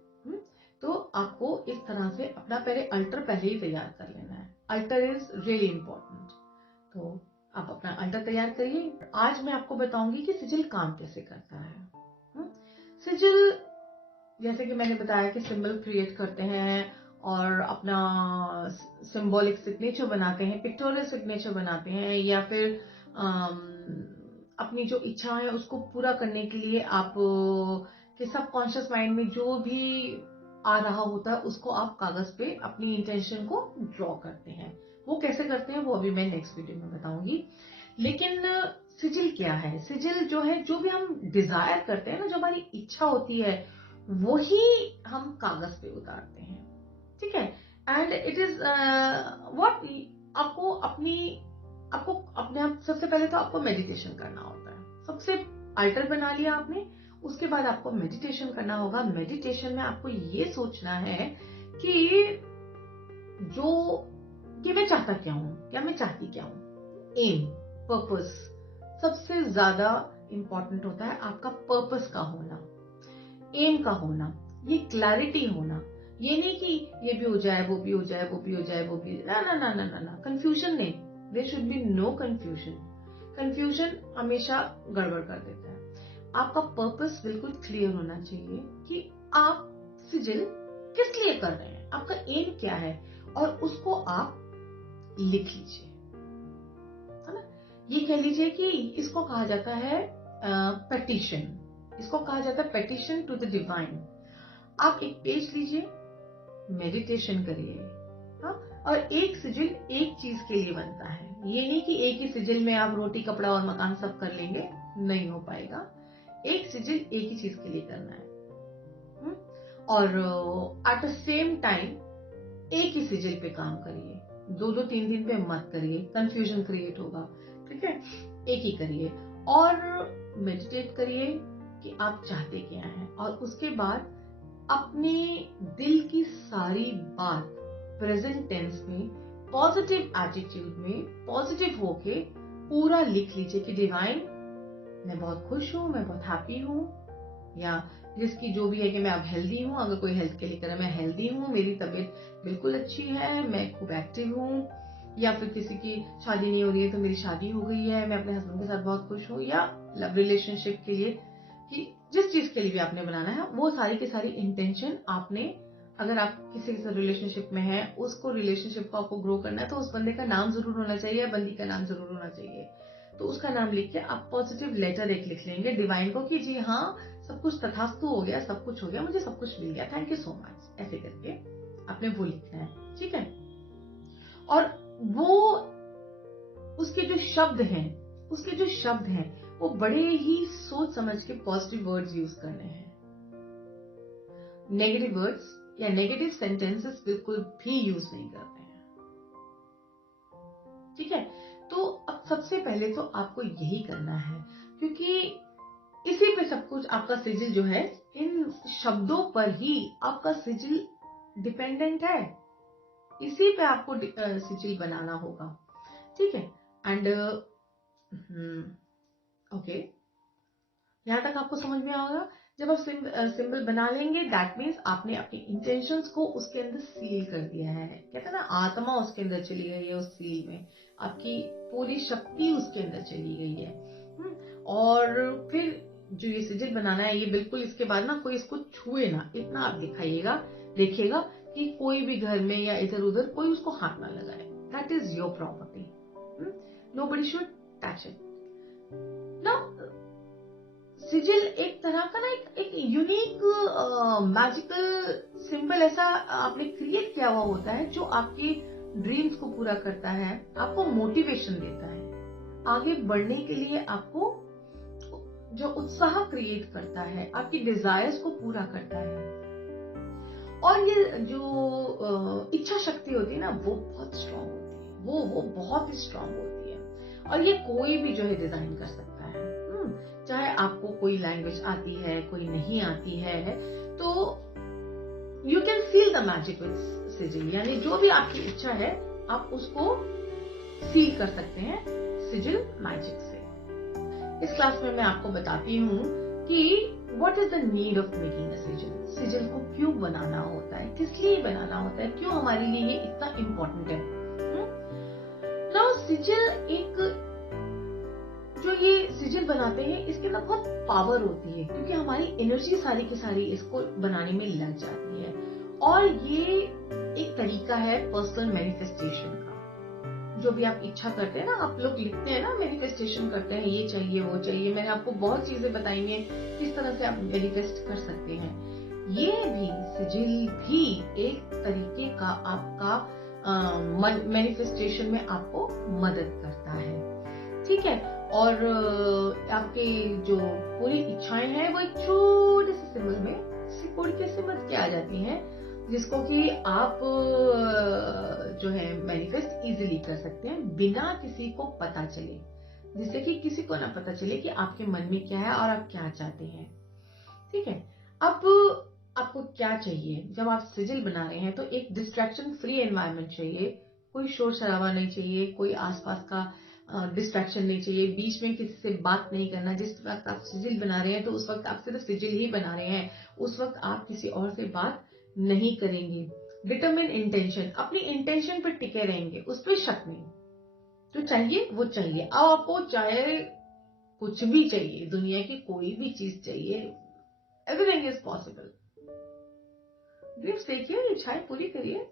तो आपको इस तरह से अपना पहले ही तैयार कर लेना है। Alter is really important. तो आप अपना अल्टर तैयार करिए। आज मैं आपको बताऊंगी कि सिजिल काम कैसे करता है। सिजिल जैसे कि मैंने बताया कि सिंबल क्रिएट करते हैं और अपना सिंबॉलिक सिग्नेचर बनाते हैं, पिक्टोरियल सिग्नेचर बनाते हैं, या फिर अपनी जो इच्छा है उसको पूरा करने के लिए आप के सबकॉन्शियस माइंड में जो भी आ रहा होता है उसको आप कागज पे अपनी इंटेंशन को ड्रॉ करते हैं। वो कैसे करते हैं वो अभी मैं नेक्स्ट वीडियो में बताऊंगी। लेकिन सिजिल क्या है? सिजिल जो है, जो भी हम डिजायर करते हैं ना, जो हमारी इच्छा होती है वही हम कागज पे उतारते हैं। ठीक है, एंड इट इज व्हाट आपको अपने आप सबसे पहले तो आपको मेडिटेशन करना होता है। सबसे अल्टर बना लिया आपने, उसके बाद आपको मेडिटेशन करना होगा। मेडिटेशन में आपको ये सोचना है कि मैं चाहता क्या हूं, क्या मैं चाहती क्या हूं। एम, पर्पस सबसे ज्यादा इंपॉर्टेंट होता है। आपका पर्पस का होना, एम का होना, ये क्लैरिटी होना। ये नहीं कि ये भी हो जाए, वो भी हो जाए, वो भी हो जाए, वो भी ना ना ना ना ना ना, कंफ्यूजन नहीं। There should be no confusion. Confusion हमेशा गड़बड़ कर देता है। आपका पर्पस बिल्कुल क्लियर होना चाहिए कि आप सिजिल किस लिए कर रहे हैं, आपका एम क्या है, और उसको आप लिख लीजिए, है ना। ये कह लीजिए कि इसको कहा जाता है पेटिशन। इसको कहा जाता है पेटिशन टू द डिवाइन। आप एक पेज लीजिए, मेडिटेशन करिए, हाँ, और एक सिजिल एक चीज के लिए बनता है। ये नहीं कि एक ही सिजिल में आप रोटी कपड़ा और मकान सब कर लेंगे, नहीं हो पाएगा। एक सिजिल एक ही चीज के लिए करना है। और एट द सेम टाइम एक ही सिजिल पे काम करिए, 2-2 3 दिन पे मत करिए, कंफ्यूजन क्रिएट होगा। ठीक है, एक ही करिए और मेडिटेट करिए कि आप चाहते क्या हैं, और उसके बाद अपने दिल की सारी बात प्रेजेंट टेंस में, पॉजिटिव एटीट्यूड में, पॉजिटिव होके पूरा लिख लीजिए कि डिवाइन, मैं बहुत खुश हूं, मैं बहुत हैप्पी हूं, या जिसकी जो भी है कि मैं अब हेल्दी हूं। अगर कोई हेल्थ के लिए करे, मैं हेल्दी हूं, मेरी तबीयत बिल्कुल अच्छी है, मैं खूब एक्टिव हूं। या फिर किसी की शादी नहीं हो रही है तो मेरी शादी हो गई है, मैं अपने हस्बैंड के साथ बहुत खुश हूं। या लव रिलेशनशिप के लिए, कि जिस चीज के लिए भी आपने बनाना है, वो सारी की सारी इंटेंशन आपने, अगर आप किसी के साथ रिलेशनशिप में है, उसको रिलेशनशिप को आपको ग्रो करना है तो उस बंदे का नाम जरूर होना चाहिए, बंदी का नाम जरूर होना चाहिए। तो उसका नाम लिख के आप पॉजिटिव लेटर एक लिख लेंगे डिवाइन को कि जी हाँ, सब कुछ तथास्तु हो गया, सब कुछ हो गया, मुझे सब कुछ मिल गया, थैंक यू सो मच। ऐसे करके आपने वो लिखना है। ठीक है, और वो उसके जो शब्द हैं वो बड़े ही सोच समझ के पॉजिटिव वर्ड्स यूज करने हैं। नेगेटिव वर्ड्स या नेगेटिव सेंटेंसेस बिल्कुल भी यूज नहीं करते हैं। ठीक है, तो अब सबसे पहले तो आपको यही करना है, क्योंकि इसी पे सब कुछ आपका सिजिल जो है, इन शब्दों पर ही आपका सिजिल डिपेंडेंट है, इसी पे आपको सिजिल बनाना होगा। ठीक है, एंड ओके, यहां तक आपको समझ में आएगा। जब आप सिंबल बना लेंगे, दैट मीन्स आपने अपने इंटेंशंस को उसके अंदर सील कर दिया है। कहते हैं ना, आत्मा उसके अंदर चली गई है, उस सील में आपकी पूरी शक्ति उसके अंदर चली गई है। और फिर जो ये सिजिल बनाना है, ये बिल्कुल इसके बाद ना कोई इसको छुए ना, इतना आप देखिएगा कि कोई भी घर में या इधर उधर कोई उसको हाथ ना लगाए। That is your property, nobody should touch it. Now sigil एक तरह का ना एक यूनिक मैजिकल सिंबल ऐसा आपने क्रिएट किया हुआ होता है, जो आपके ड्रीम्स को पूरा करता है, आपको मोटिवेशन देता है, आगे बढ़ने के लिए आपको जो उत्साह क्रिएट करता है, आपकी डिजायर्स को पूरा करता है। और ये जो इच्छा शक्ति होती है ना, वो बहुत स्ट्रांग होती है, वो बहुत ही स्ट्रांग होती है। और ये कोई भी जो है डिजाइन कर सकता है, चाहे आपको कोई लैंग्वेज आती है, कोई नहीं आती है, तो you can feel the magic with sigil. यानी जो भी आपकी इच्छा है, आप उसको सील कर सकते हैं सिजिल मैजिक से। इस क्लास में मैं आपको बताती हूँ कि what is the need of making a sigil. Sigil को क्यों बनाना होता है, किस लिए बनाना होता है, क्यों हमारे लिए ये इतना इम्पोर्टेंट है। नाउ सिजिल जो ये सिजिल बनाते हैं, इसके अंदर बहुत पावर होती है, क्योंकि हमारी एनर्जी सारी की सारी इसको बनाने में लग जाती है। और ये एक तरीका है पर्सनल मैनिफेस्टेशन का। जो भी आप इच्छा करते हैं ना, आप लोग लिखते हैं ना, मैनिफेस्टेशन करते हैं, ये चाहिए वो चाहिए, मैंने आपको बहुत चीजें बताई हैं किस तरह से आप मैनिफेस्ट कर सकते हैं। ये भी सिजिल भी एक तरीके का आपका मैनिफेस्टेशन में आपको मदद करता है। ठीक है, और आपके जो पूरी इच्छाएं हैं, वो एक छोटे से सिंबल में सिकुड़ के सिमट के आ जाती हैं, जिसको कि आप जो है मैनिफेस्ट इजीली कर सकते हैं, बिना किसी को पता चले, जिससे कि किसी को ना पता चले कि आपके मन में क्या है और आप क्या चाहते हैं। ठीक है, अब आपको क्या चाहिए जब आप सिजिल बना रहे हैं, तो एक डिस्ट्रैक्शन फ्री एनवायरनमेंट चाहिए, कोई शोर शराबा नहीं चाहिए, कोई आसपास का डिस्ट्रैक्शन नहीं चाहिए, बीच में किसी से बात नहीं करना। जिस वक्त आप सिजिल बना रहे हैं, तो उस वक्त आप सिर्फ सिजिल ही बना रहे हैं, उस वक्त आप किसी और से बात नहीं करेंगे। डिटरमिन इंटेंशन, अपनी इंटेंशन पर टिके रहेंगे, उस पर शक नहीं, जो चाहिए वो चाहिए। अब आपको चाहे कुछ भी चाहिए, दुनिया की कोई भी चीज चाहिए, एवरीथिंग इज पॉसिबल। ड्रीम्स देखिए, इच्छाएं पूरी करिए।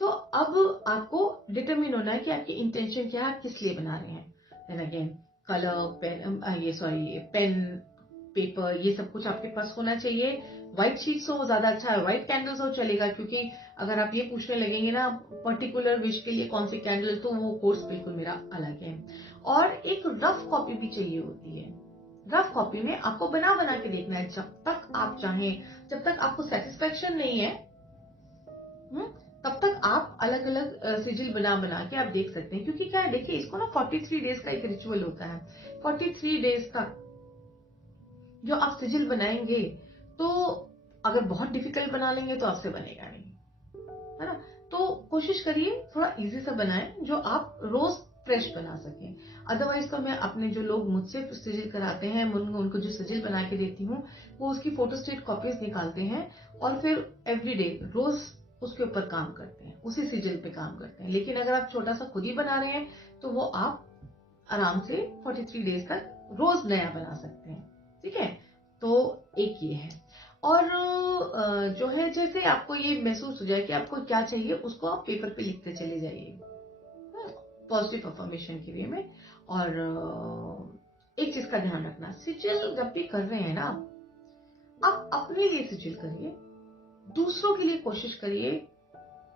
तो अब आपको डिटरमिन होना है कि आपकी इंटेंशन क्या है, आप किस लिए बना रहे हैं। Then again colour, pen, paper, ये सब कुछ आपके पास होना चाहिए। व्हाइट शीट्स हो ज्यादा अच्छा है, व्हाइट कैंडल्स हो चलेगा, क्योंकि अगर आप ये पूछने लगेंगे ना पर्टिकुलर विश के लिए कौन सी कैंडल, तो वो कोर्स बिल्कुल मेरा अलग है। और एक रफ कॉपी भी चाहिए होती है। रफ कॉपी में आपको बना के देखना है, जब तक आप चाहें, जब तक आपको सेटिस्फेक्शन नहीं है, तब तक आप अलग अलग सिजिल बना के आप देख सकते हैं। क्योंकि क्या है, देखिए, इसको ना 43 डेज का एक रिचुअल होता है। 43 डेज तक जो आप सिजिल बनाएंगे, तो अगर बहुत डिफिकल्ट बना लेंगे तो आपसे बनेगा नहीं, है ना। तो कोशिश करिए थोड़ा इजी सा बनाएं, जो आप रोज फ्रेश बना सकें। अदरवाइज तो मैं अपने जो लोग मुझसे सिजिल कराते हैं, उनको जो सिजिल बना के देती हूँ, वो उसकी फोटोस्टेट कॉपीज निकालते हैं और फिर एवरीडे रोज उसके ऊपर काम करते हैं, उसी सिजिल पे काम करते हैं। लेकिन अगर आप छोटा सा खुद ही बना रहे हैं, तो वो आप आराम से 43 डेज तक रोज नया बना सकते हैं। ठीक है, तो एक ये है। और जो है, जैसे आपको ये महसूस हो जाए कि आपको क्या चाहिए, उसको आप पेपर पे लिखते चले जाइए, पॉजिटिव अफर्मेशन के वे में। और एक चीज का ध्यान रखना, सिजिल जब भी कर रहे हैं ना, आप अपने लिए सिजिल करिए, दूसरों के लिए कोशिश करिए,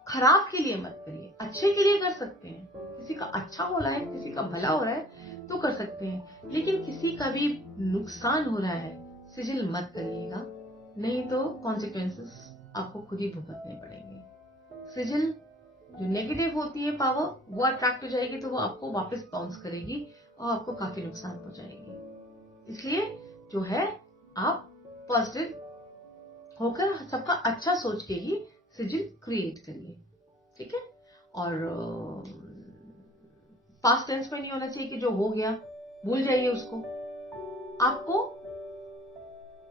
खराब के लिए मत करिए। अच्छे के लिए कर सकते हैं, किसी का अच्छा हो रहा है, किसी का भला हो रहा है तो कर सकते हैं, लेकिन किसी का भी नुकसान हो रहा है, सिजिल मत करिएगा, नहीं तो कॉन्सिक्वेंसेस आपको खुद ही भुगतने पड़ेंगे। सिजिल जो नेगेटिव होती है पावर वो अट्रैक्ट हो जाएगी, तो वो आपको वापस बाउंस करेगी और आपको काफी नुकसान पहुंचाएगी। इसलिए जो है आप पॉजिटिव होकर सबका अच्छा सोच के ही सिजिल क्रिएट करिए, ठीक है। और पास्ट टेंस में नहीं होना चाहिए कि जो हो गया भूल जाइए उसको। आपको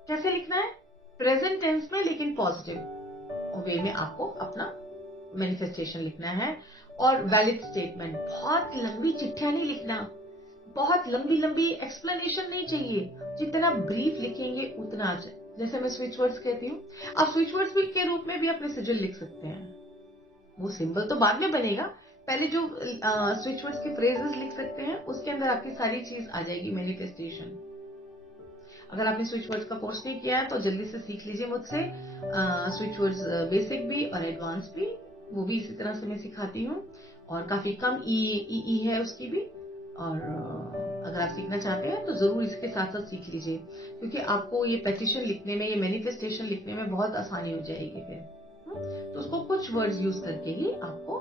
कैसे लिखना है, प्रेजेंट टेंस में लेकिन पॉजिटिव वे में आपको अपना मैनिफेस्टेशन लिखना है। और वैलिड स्टेटमेंट, बहुत लंबी चिट्ठियां नहीं लिखना, बहुत लंबी लंबी एक्सप्लेनेशन नहीं चाहिए, जितना ब्रीफ लिखेंगे उतना अच्छा। जैसे मैं स्विच वर्ड्स कहती हूँ, आप स्विच वर्ड्स के रूप में भी अपने सिजिल लिख सकते हैं। वो सिंबल तो बाद में बनेगा, पहले जो स्विच वर्ड्स के फ्रेजेस लिख सकते हैं उसके अंदर आपकी सारी चीज आ जाएगी मैनिफेस्टेशन। अगर आपने स्विच वर्ड्स का कोर्स नहीं किया है तो जल्दी से सीख लीजिए मुझसे, स्विच वर्ड्स बेसिक भी और एडवांस भी, वो भी इसी तरह से मैं सिखाती हूँ। और काफी कम ई है उसकी भी। और अगर आप सीखना चाहते हैं तो जरूर इसके साथ साथ सीख लीजिए, क्योंकि आपको ये पेटिशन लिखने में, ये मैनिफेस्टेशन लिखने में बहुत आसानी हो जाएगी फिर। तो उसको कुछ वर्ड्स यूज करके ही आपको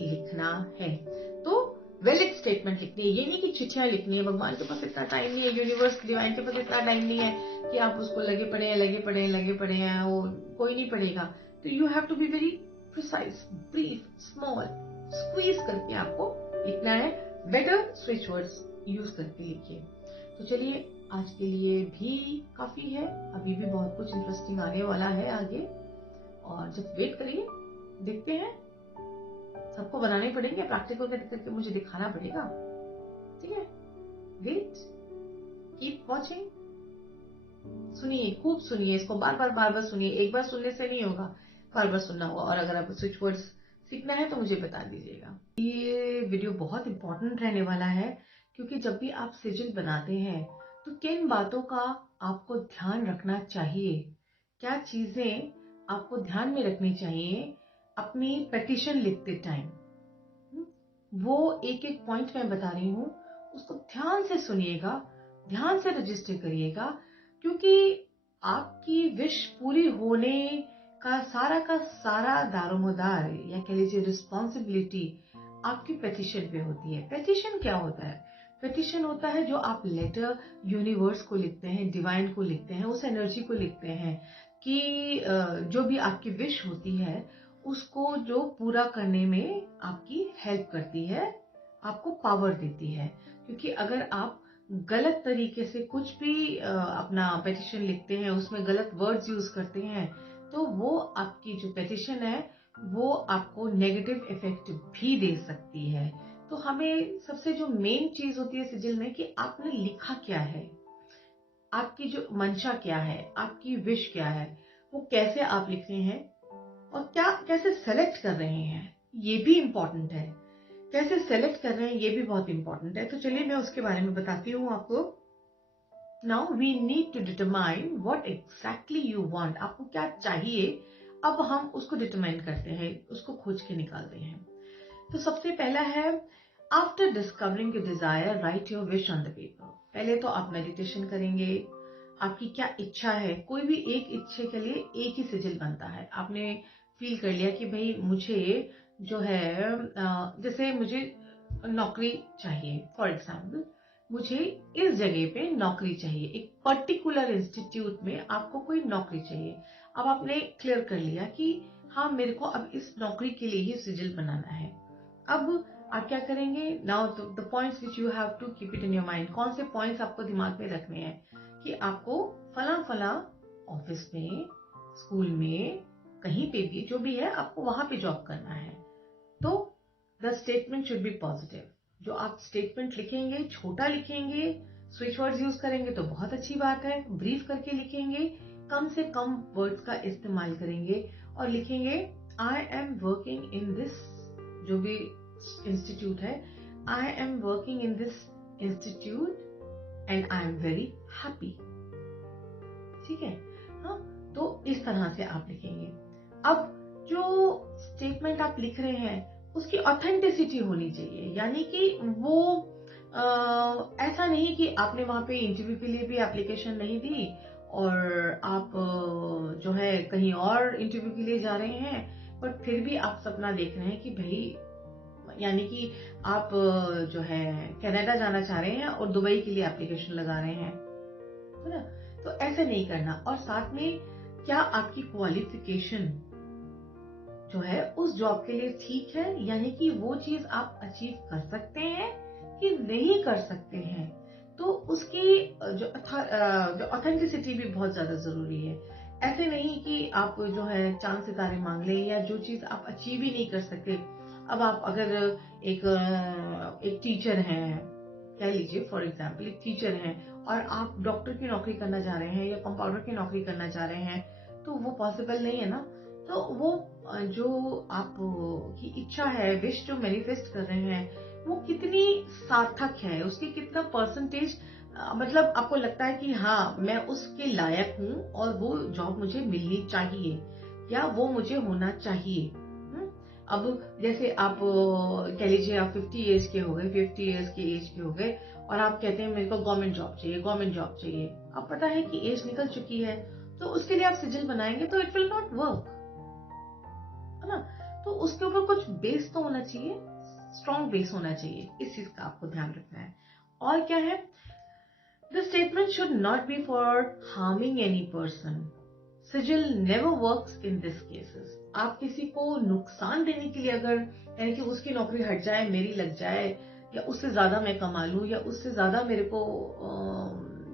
लिखना है। तो वैलिड स्टेटमेंट लिखनी है, ये नहीं कि चिट्ठियां लिखनी है। भगवान के पास इतना टाइम नहीं है, यूनिवर्स डिवाइन के पास इतना टाइम नहीं है कि आप उसको लगे पड़े हैं वो कोई नहीं पढ़ेगा। तो you have to be very precise, brief, small, squeeze करके आपको लिखना है। बेटर स्विच वर्ड्स यूज करके लिखिए। तो चलिए, आज के लिए भी काफी है, अभी भी बहुत कुछ इंटरेस्टिंग आने वाला है आगे। और जब वेट करिए, देखते हैं, सबको बनाने पड़ेंगे, प्रैक्टिकल करके मुझे दिखाना पड़ेगा, ठीक है। वेट, कीप वॉचिंग, सुनिए, खूब सुनिए, इसको बार बार सुनिए। एक बार सुनने से नहीं होगा, बार बार सुनना होगा। और अगर आपको स्विच वर्ड्स सीखना है तो मुझे बता दीजिएगा। ये वीडियो बहुत इंपॉर्टेंट रहने वाला है, क्योंकि जब भी आप सिजिल बनाते हैं तो किन बातों का आपको ध्यान रखना चाहिए, क्या चीजें आपको ध्यान में रखनी चाहिए अपनी पेटिशन लिखते टाइम, वो एक एक पॉइंट मैं बता रही हूँ, उसको ध्यान से सुनिएगा, ध्यान से रजिस्टर करिएगा, क्योंकि आपकी विश पूरी होने का सारा दारोमदार या कह लीजिए रिस्पॉन्सिबिलिटी आपकी पेटिशन पे होती है। पेटिशन क्या होता है? पेटिशन होता है जो आप लेटर यूनिवर्स को लिखते हैं, डिवाइन को लिखते हैं, उस एनर्जी को लिखते हैं कि जो भी आपकी विश होती है उसको जो पूरा करने में आपकी हेल्प करती है, आपको पावर देती है। क्योंकि अगर आप गलत तरीके से कुछ भी अपना पेटिशन लिखते हैं, उसमें गलत वर्ड्स यूज करते हैं, तो वो आपकी जो पेटिशन है वो आपको नेगेटिव इफेक्ट भी दे सकती है। तो हमें सबसे जो मेन चीज होती है सिजिल में कि आपने लिखा क्या है, आपकी जो मंशा क्या है, आपकी विश क्या है, वो कैसे आप लिख रहे हैं और क्या कैसे सेलेक्ट कर रहे हैं, ये भी इंपॉर्टेंट है। कैसे सेलेक्ट कर रहे हैं ये भी बहुत इंपॉर्टेंट है। तो चलिए मैं उसके बारे में बताती हूँ आपको। Now we need to determine what exactly you want, आपको क्या चाहिए। अब हम उसको डिटरमाइन करते हैं, उसको खोज के निकालते हैं। तो सबसे पहला है, after discovering your desire right your wish on the paper. पहले तो आप मेडिटेशन करेंगे, आपकी क्या इच्छा है, कोई भी एक इच्छा के लिए एक ही सिजिल बनता है। आपने फील कर लिया कि भाई मुझे जो है जैसे मुझे नौकरी चाहिए, फॉर एग्जाम्पल मुझे इस जगह पे नौकरी चाहिए, एक पर्टिकुलर इंस्टीट्यूट में आपको कोई नौकरी चाहिए। अब आपने क्लियर कर लिया कि हाँ मेरे को अब इस नौकरी के लिए ही सिजिल बनाना है। अब आप क्या करेंगे, now the points which you have to keep it in your mind, कौन से पॉइंट्स आपको दिमाग में रखने हैं कि आपको फला ऑफिस में, स्कूल में, कहीं पे भी जो भी है आपको वहां पे जॉब करना है। तो the statement should be positive. जो आप स्टेटमेंट लिखेंगे छोटा लिखेंगे, स्विच वर्ड्स यूज करेंगे तो बहुत अच्छी बात है, ब्रीफ करके लिखेंगे, कम से कम वर्ड्स का इस्तेमाल करेंगे और लिखेंगे I am working in this, जो भी इंस्टीट्यूट है, I am working in this institute and I am very happy. ठीक है, हाँ, तो इस तरह से आप लिखेंगे। अब जो स्टेटमेंट आप लिख रहे हैं उसकी ऑथेंटिसिटी होनी चाहिए, यानी कि वो ऐसा नहीं कि आपने वहां पे इंटरव्यू के लिए भी एप्लीकेशन नहीं दी और आप जो है कहीं और इंटरव्यू के लिए जा रहे हैं, पर फिर भी आप सपना देख रहे हैं कि भाई, यानी कि आप जो है कनाडा जाना चाह रहे हैं और दुबई के लिए एप्लीकेशन लगा रहे हैं, है ना? तो ऐसे नहीं करना। और साथ में क्या आपकी क्वालिफिकेशन जो है उस जॉब के लिए ठीक है, यानी कि वो चीज आप अचीव कर सकते हैं कि नहीं कर सकते हैं। तो उसकी जो ऑथेंटिसिटी भी बहुत ज्यादा जरूरी है। ऐसे नहीं कि आप जो है चांद सितारे मांग लें या जो चीज आप अचीव ही नहीं कर सकते। अब आप अगर एक टीचर हैं, कह लीजिए फॉर एग्जाम्पल एक टीचर हैं, और आप डॉक्टर की नौकरी करना चाह रहे हैं या कंपाउंडर की नौकरी करना चाह रहे हैं, तो वो पॉसिबल नहीं है ना। तो वो जो आप की इच्छा है, विश जो मैनिफेस्ट कर रहे हैं, वो कितनी सार्थक है, उसकी कितना परसेंटेज, मतलब आपको लगता है कि हाँ मैं उसके लायक हूँ और वो जॉब मुझे मिलनी चाहिए या वो मुझे होना चाहिए। अब जैसे आप कह लीजिए आप 50 इयर्स के हो गए, 50 इयर्स के एज के हो गए, और आप कहते हैं मेरे को गवर्नमेंट जॉब चाहिए, गवर्नमेंट जॉब चाहिए। अब पता है कि एज निकल चुकी है, तो उसके लिए आप सिजिल बनाएंगे तो इट विल नॉट वर्क, है ना? तो उसके ऊपर कुछ बेस तो होना चाहिए, स्ट्रॉन्ग बेस होना चाहिए। इस चीज का आपको ध्यान रखना है। और क्या है, the statement should not be for harming any person. Sigil never works in this cases. आप किसी को नुकसान देने के लिए अगर, यानी कि उसकी नौकरी हट जाए, मेरी लग जाए, या उससे ज्यादा मैं कमा लूं, या उससे ज्यादा मेरे को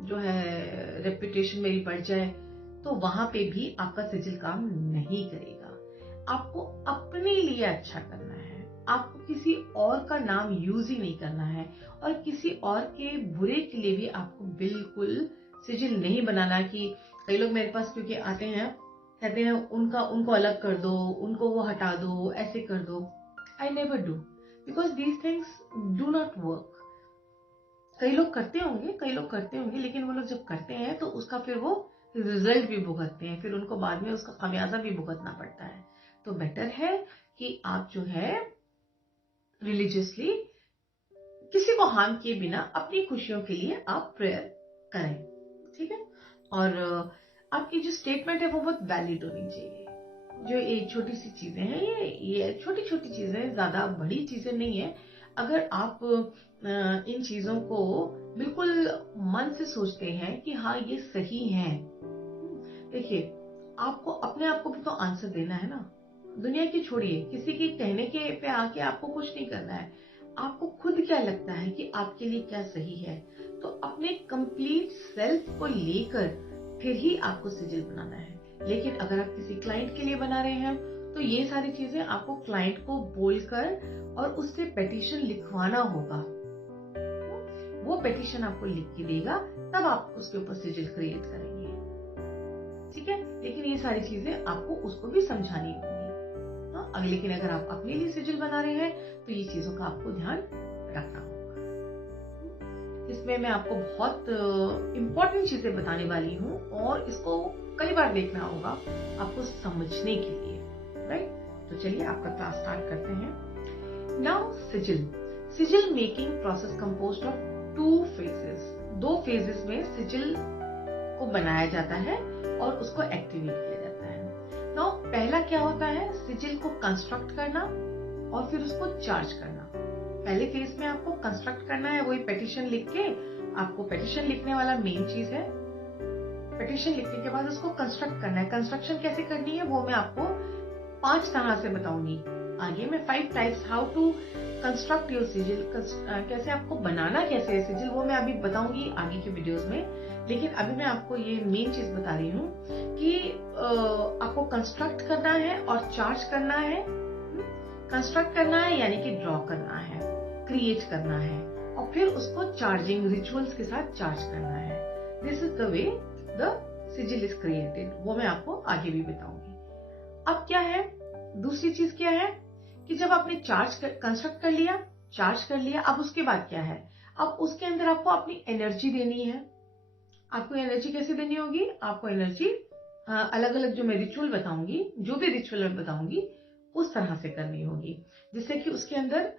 जो है रेपुटेशन मेरी बढ़ जाए, तो वहां पे भी आपका सिजिल काम नहीं करेगा। आपको अपने लिए अच्छा करना है, आपको किसी और का नाम यूज ही नहीं करना है, और किसी और के बुरे के लिए भी आपको बिल्कुल सिजिल नहीं बनाना। कि कई लोग मेरे पास क्योंकि आते हैं, कहते हैं उनको अलग कर दो, उनको वो हटा दो, ऐसे कर दो। I never do, because these things do not work. कई लोग करते होंगे, लेकिन वो लोग जब करते हैं तो उसका फिर वो रिजल्ट भी भुगतते हैं, फिर उनको बाद में उसका खमियाजा भी भुगतना पड़ता है। तो बेटर है कि आप जो है रिलीजियसली किसी को हार्म किए बिना अपनी खुशियों के लिए आप प्रेयर करें, ठीक है? और आपकी जो स्टेटमेंट है वो बहुत वैलिड होनी चाहिए। जो ये छोटी सी चीजें हैं, ये छोटी छोटी चीजें, ज्यादा बड़ी चीजें नहीं है। अगर आप इन चीजों को बिल्कुल मन से सोचते हैं कि हाँ ये सही है, देखिए आपको अपने आप को भी तो आंसर देना है ना। दुनिया की छोड़िए, किसी के कहने के पे आके आपको कुछ नहीं करना है। आपको खुद क्या लगता है कि आपके लिए क्या सही है, तो अपने कंप्लीट सेल्फ को लेकर फिर ही आपको सिजिल बनाना है। लेकिन अगर आप किसी क्लाइंट के लिए बना रहे हैं, तो ये सारी चीजें आपको क्लाइंट को बोलकर और उससे पेटिशन लिखवाना होगा। वो पेटिशन आपको लिख के देगा, तब आप उसके ऊपर सिजिल क्रिएट करेंगे, ठीक है? लेकिन ये सारी चीजें आपको उसको भी समझानी होगी। हाँ, लेकिन अगर आप अपने लिए सिजिल बना रहे हैं तो ये चीजों का आपको ध्यान रखना होगा। इसमें मैं आपको बहुत इंपॉर्टेंट चीजें बताने वाली हूँ, और इसको कई बार देखना होगा आपको समझने के लिए, राइट? तो चलिए आपका क्लास स्टार्ट करते हैं। Now sigil making process composed of 2 phases। 2 phases में सिजिल को बनाया जाता है और उसको एक्टिवेट किया जाता है। नाउ पहला क्या होता है, सिजिल को कंस्ट्रक्ट करना और फिर उसको चार्ज करना। पहले फेज में आपको कंस्ट्रक्ट करना है, वही पेटिशन लिख के, आपको पेटिशन लिखने वाला मेन चीज है। पेटिशन लिखने के बाद उसको कंस्ट्रक्ट करना है। कंस्ट्रक्शन कैसे करनी है वो मैं आपको 5 तरह से बताऊंगी आगे। मैं 5 types how to construct your sigil, कैसे आपको बनाना कैसे है सिजिल, वो मैं अभी बताऊंगी आगे के वीडियोस में। लेकिन अभी मैं आपको ये मेन चीज बता रही हूँ कि आपको कंस्ट्रक्ट करना है और चार्ज करना है। कंस्ट्रक्ट करना है यानी कि ड्रॉ करना है, क्रिएट करना है, और फिर उसको चार्जिंग रिचुअल्स के साथ चार्ज करना है। This is the way the sigil is created, वो मैं आपको आगे भी बताऊंगी। अब क्या है, दूसरी चीज क्या है कि जब आपने कंस्ट्रक्ट कर लिया, चार्ज कर लिया, अब उसके बाद क्या है, अब उसके अंदर आपको अपनी एनर्जी देनी है। आपको एनर्जी कैसे देनी होगी, आपको एनर्जी अलग अलग जो मैं रिचुअल बताऊंगी, जो भी रिचुअल मैं बताऊंगी उस तरह से करनी होगी, जिससे कि उसके अंदर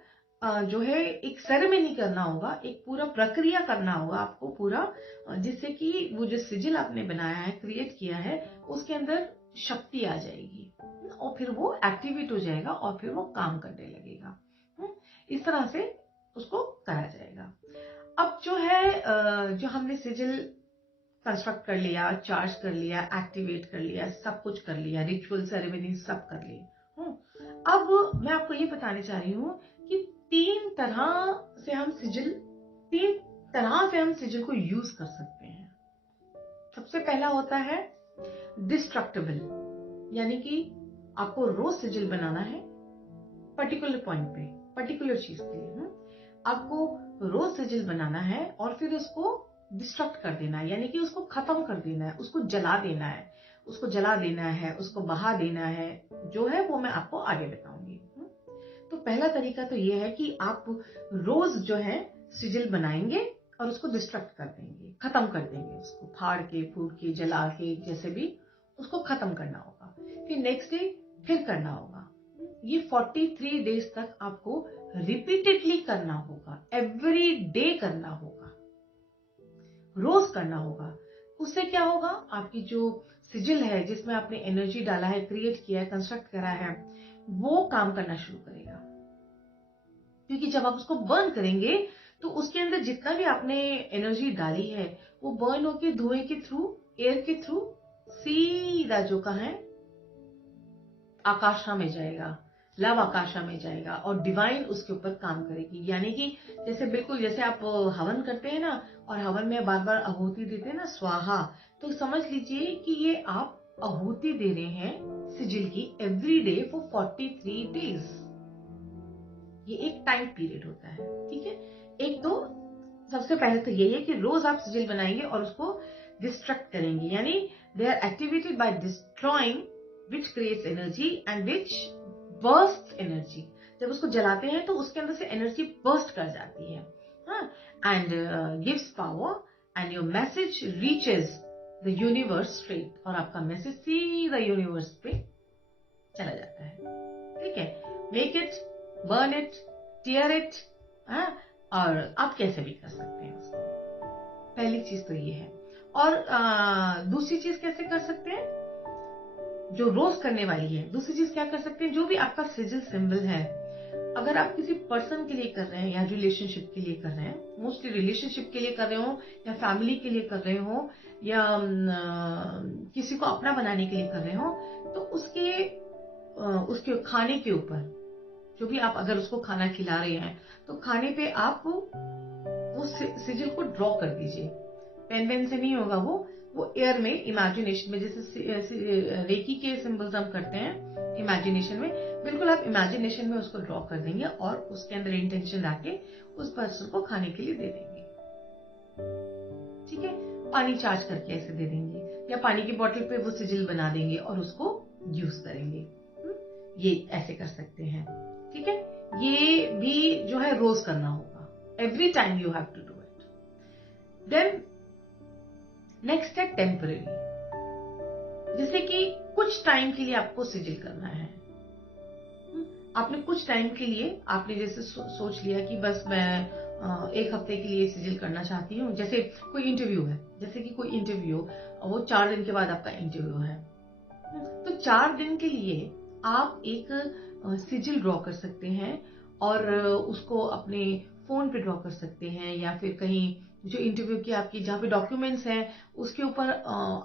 जो है एक सेरेमनी करना होगा, एक पूरा प्रक्रिया करना होगा आपको पूरा, जिससे कि वो जो सिजिल आपने बनाया है, क्रिएट किया है, उसके अंदर शक्ति आ जाएगी और फिर वो एक्टिवेट हो जाएगा और फिर वो काम करने लगेगा। इस तरह से उसको करा जाएगा। अब जो है जो हमने सिजिल कंस्ट्रक्ट कर लिया, चार्ज कर लिया, एक्टिवेट कर लिया, सब कुछ कर लिया, रिचुअल सेरेमनी सब कर ली। अब मैं आपको ये बताने चाह रही हूँ कि तीन तरह से हम सिजिल को यूज कर सकते हैं। सबसे पहला होता है डिस्ट्रक्टिबल, यानी कि आपको रोज सिजिल बनाना है पर्टिकुलर पॉइंट पे, पर्टिकुलर चीज के लिए। आपको रोज सिजिल बनाना है और फिर उसको डिस्ट्रक्ट कर देना है, यानी कि उसको खत्म कर देना है, उसको जला देना है, उसको बहा देना है। जो है वो मैं आपको आगे बताऊंगी। तो पहला तरीका तो ये है कि आप रोज जो है सिजिल बनाएंगे और उसको डिस्ट्रक्ट कर देंगे, खत्म कर देंगे, उसको फाड़ के, फूट के, जला के, जैसे भी उसको खत्म करना होगा। फिर नेक्स्ट डे फिर करना होगा। ये 43 डेज तक आपको रिपीटेडली करना होगा, एवरी डे करना होगा, रोज करना होगा। उससे क्या होगा, आपकी जो सिजिल है जिसमें आपने एनर्जी डाला है, क्रिएट किया है, कंस्ट्रक्ट करा है, वो काम करना शुरू करेगा। क्योंकि जब आप उसको बर्न करेंगे तो उसके अंदर जितना भी आपने एनर्जी डाली है वो बर्न होके धुएं के थ्रू, एयर के थ्रू सीधा जो कहा है आकाशा में जाएगा, लव आकाशा में जाएगा और डिवाइन उसके ऊपर काम करेगी। यानी कि जैसे बिल्कुल जैसे आप हवन करते हैं ना, और हवन में बार बार आहुति देते हैं ना, स्वाहा, तो समझ लीजिए कि ये आप आहुति दे रहे हैं सिजिल की एवरी डे फॉर 43 डेज। ये एक टाइम पीरियड होता है, ठीक है। एक तो सबसे पहले तो यही है कि रोज आप सिजिल बनाएंगे और उसको डिस्ट्रक्ट करेंगे, यानी they are activated by destroying which creates energy and which bursts energy। जब उसको जलाते हैं तो उसके अंदर से एनर्जी बर्स्ट कर जाती है, and gives power and your message reaches the universe straight, और आपका मैसेज सीधा यूनिवर्स पे चला जाता है, ठीक है। Make it, burn it, tear it, और आप कैसे भी कर सकते हैं उसको। पहली चीज तो ये है। और दूसरी चीज कैसे कर सकते हैं, जो रोज करने वाली है। दूसरी चीज क्या कर सकते हैं, जो भी आपका सिजिल सिंबल है, अगर आप किसी पर्सन के लिए कर रहे हैं या रिलेशनशिप के लिए कर रहे हैं, मोस्टली रिलेशनशिप के लिए कर रहे हो या फैमिली के लिए कर रहे हो या किसी को अपना बनाने के लिए कर रहे हो, तो उसके खाने के ऊपर, जो भी आप अगर उसको खाना खिला रहे हैं तो खाने पे आप वो सिजिल को ड्रॉ कर दीजिए। पेन वेन से नहीं होगा, वो एयर में, इमेजिनेशन में, जैसे रेकी के सिंबल्स हम करते हैं इमेजिनेशन में, बिल्कुल आप इमेजिनेशन में उसको ड्रॉ कर देंगे और उसके अंदर इंटेंशन डाके उस पर्सन को खाने के लिए दे देंगे, ठीक है। पानी चार्ज करके ऐसे दे देंगे या पानी की बोतल पे वो सिजिल बना देंगे और उसको यूज करेंगे। ये ऐसे कर सकते हैं, ठीक है। ये भी जो है रोज करना होगा, every time you have to do it. Then next है टेम्पररी, जैसे कि कुछ टाइम के लिए आपको सिजिल करना है। आपने कुछ टाइम के लिए आपने जैसे सोच लिया कि बस मैं 1 हफ्ते के लिए सिजिल करना चाहती हूँ। जैसे कोई इंटरव्यू है, वो 4 दिन के बाद आपका इंटरव्यू है, तो 4 दिन के लिए आप एक सिजिल ड्रॉ कर सकते हैं और उसको अपने फोन पे ड्रॉ कर सकते हैं या फिर कहीं जो इंटरव्यू की आपकी जहाँ पे डॉक्यूमेंट्स हैं उसके ऊपर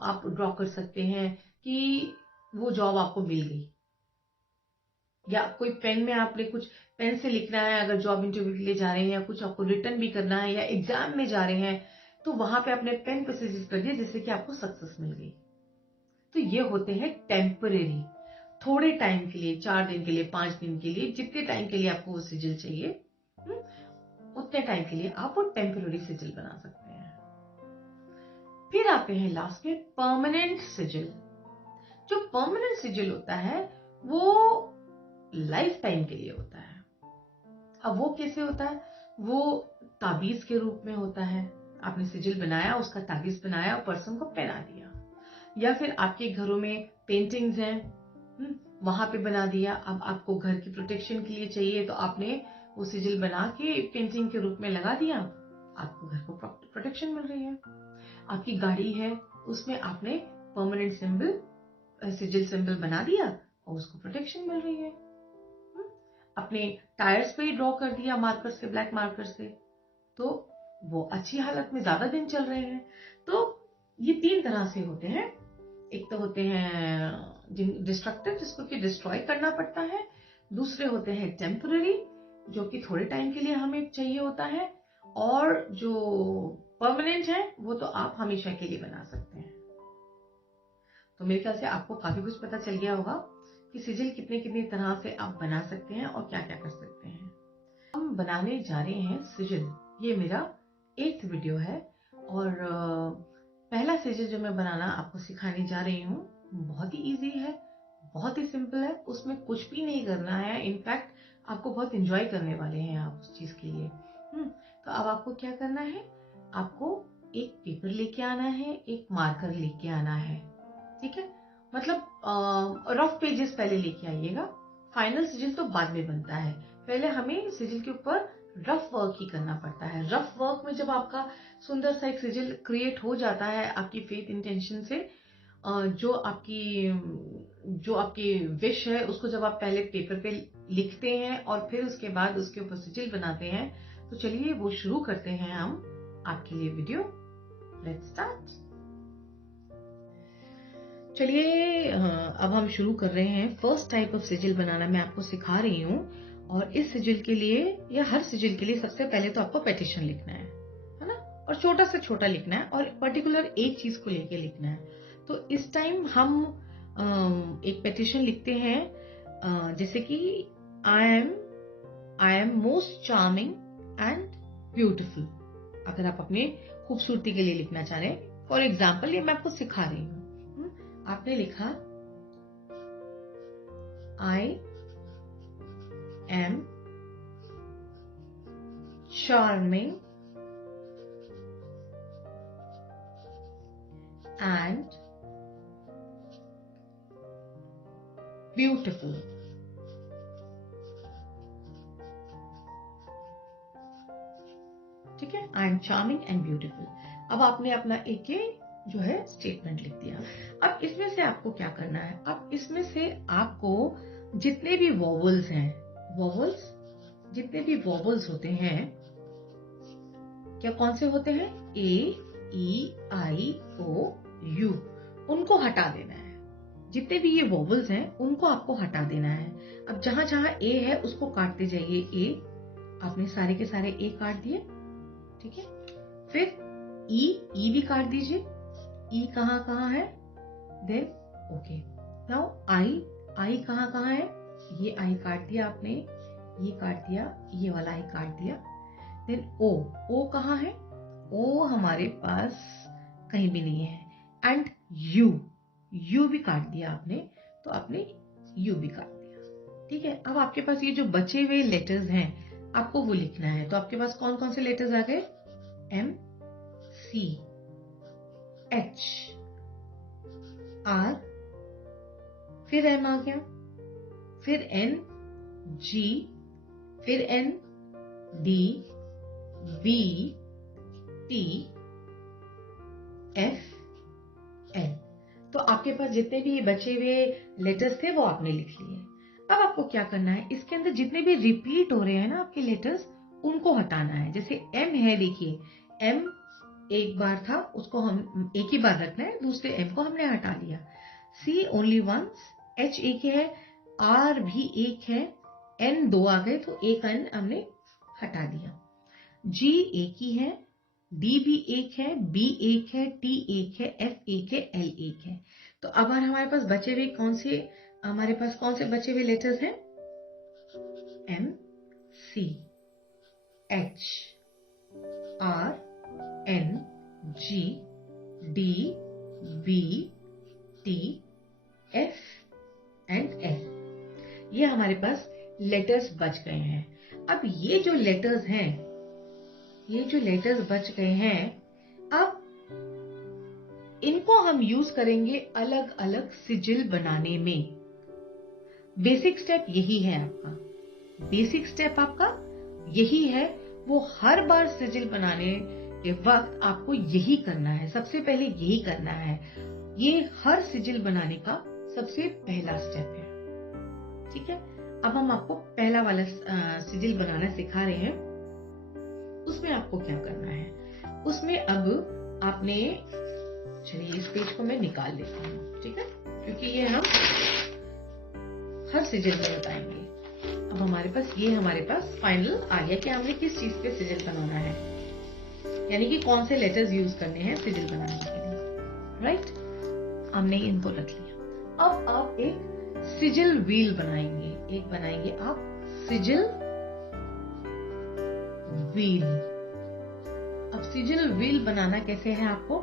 आप ड्रॉ कर सकते हैं कि वो जॉब आपको मिल गई। या कोई पेन में आपने कुछ पेन से लिखना है, अगर जॉब इंटरव्यू के लिए जा रहे हैं या कुछ आपको रिटर्न भी करना है या एग्जाम में जा रहे हैं, तो वहां पे अपने पेन पे सिजिल कर दिया जिससे कि आपको सक्सेस मिल गई। तो ये होते हैं टेम्परेरी, थोड़े टाइम के लिए, 4 दिन के लिए, 5 दिन के लिए, जितने टाइम के लिए आपको वो सिजिल चाहिए, उतने टाइम के लिए आप वो टेम्परेरी सिजिल बना सकते हैं। फिर आते हैं लास्ट में परमानेंट सिजिल। जो परमानेंट सिजिल होता है वो लाइफ टाइम के लिए होता है। अब वो कैसे होता है, वो ताबीज के रूप में होता है। आपने सिजिल बनाया, उसका ताबीज बनाया और पर्सन को पहना दिया, या फिर आपके घरों में पेंटिंग्स हैं, वहां पे बना दिया। अब आपको घर की प्रोटेक्शन के लिए चाहिए तो आपने वो सिजिल बना के पेंटिंग के रूप में लगा दिया, आपको घर को प्रोटेक्शन मिल रही है। आपकी गाड़ी है, उसमें आपने परमानेंट सिंबल सिजिल सिंबल बना दिया और उसको प्रोटेक्शन मिल रही है। अपने टायर्स पे ही ड्रॉ कर दिया मार्कर से, ब्लैक मार्कर से, तो वो अच्छी हालत में ज्यादा दिन चल रहे हैं। तो ये 3 तरह से होते हैं। एक तो होते हैं डिस्ट्रक्टिव, जिसको कि डिस्ट्रॉय करना पड़ता है। दूसरे होते हैं टेम्पररी, जो कि थोड़े टाइम के लिए हमें चाहिए होता है। और जो परमानेंट है वो तो आप हमेशा के लिए बना सकते हैं। तो मेरे ख्याल से आपको काफी कुछ पता चल गया होगा कि सिजिल कितने कितनी तरह से आप बना सकते हैं और क्या क्या कर सकते हैं। हम बनाने जा रहे हैं सिजिल। ये मेरा 8th वीडियो है और पहला सिजिल जो मैं बनाना आपको सिखाने जा रही हूँ बहुत ही इजी है, बहुत ही सिंपल है। उसमें कुछ भी नहीं करना है। इनफैक्ट आपको बहुत एंजॉय करने वाले हैं आप उस चीज के लिए। तो अब आपको क्या करना है, आपको एक पेपर लेके आना है, एक मार्कर लेके आना है, ठीक है। मतलब रफ पेजेस पहले लेके आइएगा। फाइनल सिजिल तो बाद में बनता है, पहले हमें सिजिल के ऊपर रफ वर्क ही करना पड़ता है। रफ वर्क में जब आपका सुंदर सा एक सिजिल क्रिएट हो जाता है आपकी फेथ इंटेंशन से, जो आपकी विश है उसको जब आप पहले पेपर पे लिखते हैं और फिर उसके बाद उसके ऊपर सिजिल बनाते हैं, तो चलिए वो शुरू करते हैं हम आपके लिए वीडियो। Let's start. चलिए अब हम शुरू कर रहे हैं। फर्स्ट टाइप ऑफ सिजिल बनाना मैं आपको सिखा रही हूँ। और इस सिजिल के लिए या हर सिजिल के लिए सबसे पहले तो आपको पेटिशन लिखना है ना, और छोटा से छोटा लिखना है और पर्टिकुलर एक चीज को लेके लिखना है। तो इस टाइम हम एक पेटिशन लिखते हैं जैसे कि I am most charming and beautiful. अगर आप अपने खूबसूरती के लिए लिखना चाह रहे हैं, फॉर एग्जाम्पल ये मैं आपको सिखा रही हूँ। आपने लिखा आई एम चार्मिंग एंड ब्यूटिफुल। ठीक है, आई एम चार्मिंग एंड ब्यूटिफुल। अब आपने अपना एक जो है स्टेटमेंट लिख दिया। अब इसमें से आपको क्या करना है, अब इसमें से आपको जितने भी वॉवल्स हैं, जितने भी वॉवल्स होते हैं, क्या कौन से होते हैं, ए ई आई ओ यू, उनको हटा देना है। जितने भी ये वॉवल्स हैं उनको आपको हटा देना है। अब जहां जहां ए है उसको काटते जाइए। ए आपने सारे के सारे ए काट दिए, ठीक है। फिर ई भी काट दीजिए। ई कहाँ कहाँ है, देन ओके। नाउ आई कहाँ कहाँ है, ये आई काट दिया आपने, ये काट दिया, ये वाला आई काट दिया। देन ओ कहाँ है, ओ हमारे पास कहीं भी नहीं है। एंड यू भी काट दिया आपने, तो आपने यू भी काट दिया, ठीक है। अब आपके पास ये जो बचे हुए लेटर्स हैं आपको वो लिखना है। तो आपके पास कौन कौन से लेटर्स आ गए, एम सी एच आर, फिर एम आ गया, फिर एन जी, फिर N D B T F N. तो आपके पास जितने भी बचे हुए लेटर्स थे वो आपने लिख लिए। अब आपको क्या करना है, इसके अंदर जितने भी रिपीट हो रहे हैं ना आपके लेटर्स, उनको हटाना है। जैसे एम है, देखिए एम एक बार था, उसको हम एक ही बार रखना है, दूसरे एम को हमने हटा लिया। सी ओनली वंस, एच एक है, आर भी एक है, एन 2 आ गए तो एक एन हमने हटा दिया। जी एक ही है, डी भी एक है, बी एक है, टी एक है, एफ एक है, एल एक है। तो अब हमारे पास बचे हुए कौन से बचे हुए लेटर्स हैं, M C H R N G D B T F and L. ये हमारे पास लेटर्स बच गए हैं। अब ये जो लेटर्स बच गए हैं, अब इनको हम यूज करेंगे अलग अलग सिजिल बनाने में। बेसिक स्टेप यही है आपका, यही है। वो हर बार सिजिल बनाने के वक्त आपको यही करना है, सबसे पहले यही करना है। ये हर सिजिल बनाने का सबसे पहला स्टेप है। ठीक है, अब हम आपको पहला वाला सिजिल बनाना सिखा रहे हैं। उसमें आपको क्या करना है, उसमें अब आपने, चलिए इस पेज को मैं निकाल लेती हूँ, ठीक है, क्योंकि ये हम हर सिजिल में बताएंगे। अब हमारे पास फाइनल आ गया कि हमने किस चीज पे सिजिल बनाना है, यानी कि कौन से लेटर्स यूज करने हैं सिजिल बनाने के लिए, राइट। हमने इनको रख लिया। अब आप एक सिजिल व्हील बनाएंगे, आप सिजिल व्हील। अब सिजिल व्हील बनाना कैसे है आपको,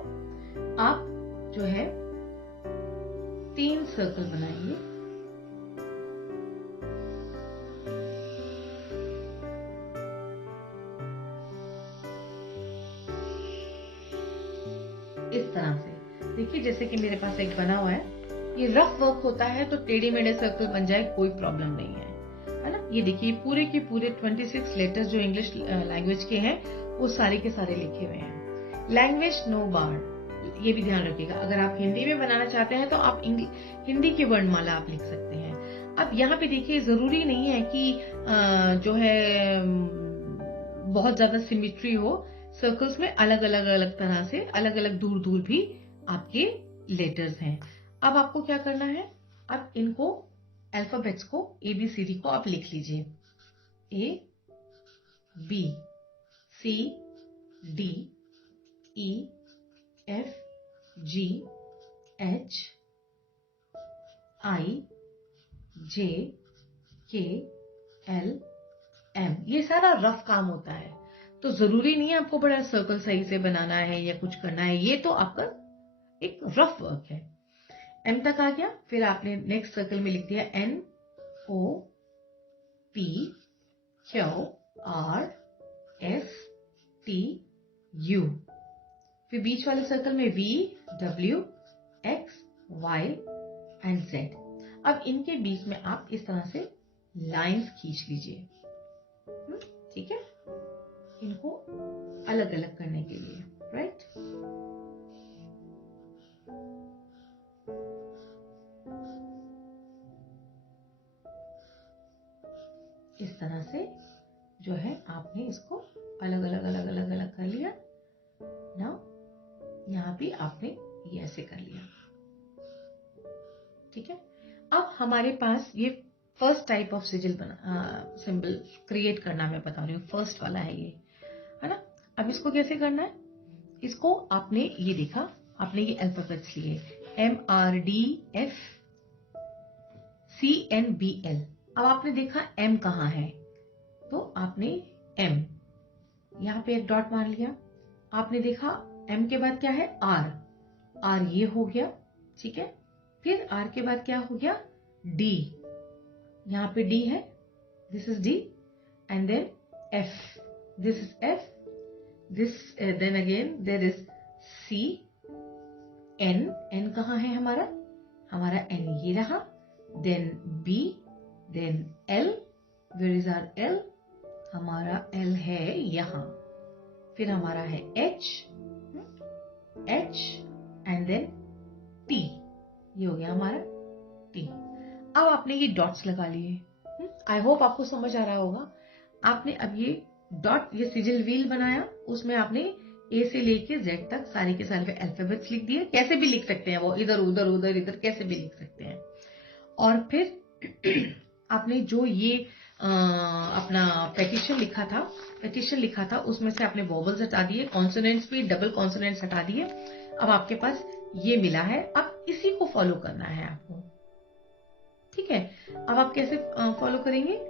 आप जो है 3 सर्कल बनाएंगे। इस तरह से देखिए, जैसे कि मेरे पास एक बना हुआ है, ये रफ वर्क होता है तो टेढ़े मेढ़े सर्कल बन जाए, कोई प्रॉब्लम नहीं है ना। ये देखिए पूरे के पूरे 26 लेटर्स जो इंग्लिश लैंग्वेज के हैं वो सारे के सारे लिखे हुए हैं। लैंग्वेज नो बार, ये भी ध्यान रखिएगा। अगर आप हिंदी में बनाना चाहते हैं तो आप हिंदी की वर्णमाला आप लिख सकते हैं। अब यहाँ पे देखिए, जरूरी नहीं है कि जो है बहुत ज्यादा सिमिट्री हो, सर्कल्स में अलग अलग तरह से अलग अलग दूर दूर भी आपके लेटर्स हैं। अब आपको क्या करना है, आप इनको अल्फाबेट्स को ABCD को आप लिख लीजिए, ABCDEFGHIJKLM। ये सारा रफ काम होता है, तो जरूरी नहीं है आपको बड़ा सर्कल सही से बनाना है या कुछ करना है, ये तो आपका एक रफ वर्क है। M तक आ गया, फिर आपने नेक्स्ट सर्कल में लिख दिया NOPQRSTU, फिर बीच वाले सर्कल में VWXY एंड Z। अब इनके बीच में आप इस तरह से लाइंस खींच लीजिए, ठीक है, इनको अलग अलग करने के लिए, राइट। इस तरह से जो है आपने इसको अलग अलग कर लिया ना। यहाँ भी आपने ये ऐसे कर लिया, ठीक है। अब हमारे पास ये first type of sigil symbol create करना मैं बता रही हूँ, फर्स्ट वाला है ये, है ना। अब इसको कैसे करना है, इसको आपने ये देखा, आपने ये अल्फाबेट्स लिए MRDFCNBL। अब आपने देखा M कहाँ है, तो आपने M यहाँ पे एक डॉट मार लिया। आपने देखा M के बाद क्या है, R ये हो गया, ठीक है। फिर R के बाद क्या हो गया, D, यहाँ पे D है, this is D, and then F, this is F, this then again there is C, N कहाँ है हमारा N ये रहा, then B, then L, where is our L, हमारा L है यहाँ, फिर हमारा है H एंड देन T, ये हो गया हमारा T। अब आपने ये डॉट्स लगा लिए, आई होप आपको समझ आ रहा होगा। आपने अब ये डॉट, ये सिजिल व्हील बनाया, उसमें आपने A से लेके Z तक सारे के सारे अल्फाबेट्स लिख दिए, कैसे भी लिख सकते हैं, वो इधर उधर इधर कैसे भी लिख सकते हैं। और फिर आपने जो ये अपना पेटिशन लिखा था उसमें से आपने वोवल्स हटा दिए, कॉन्सोनेंट्स भी डबल कॉन्सोनेंट्स हटा दिए। अब आपके पास ये मिला है, अब इसी को फॉलो करना है आपको, ठीक है। अब आप कैसे फॉलो करेंगे,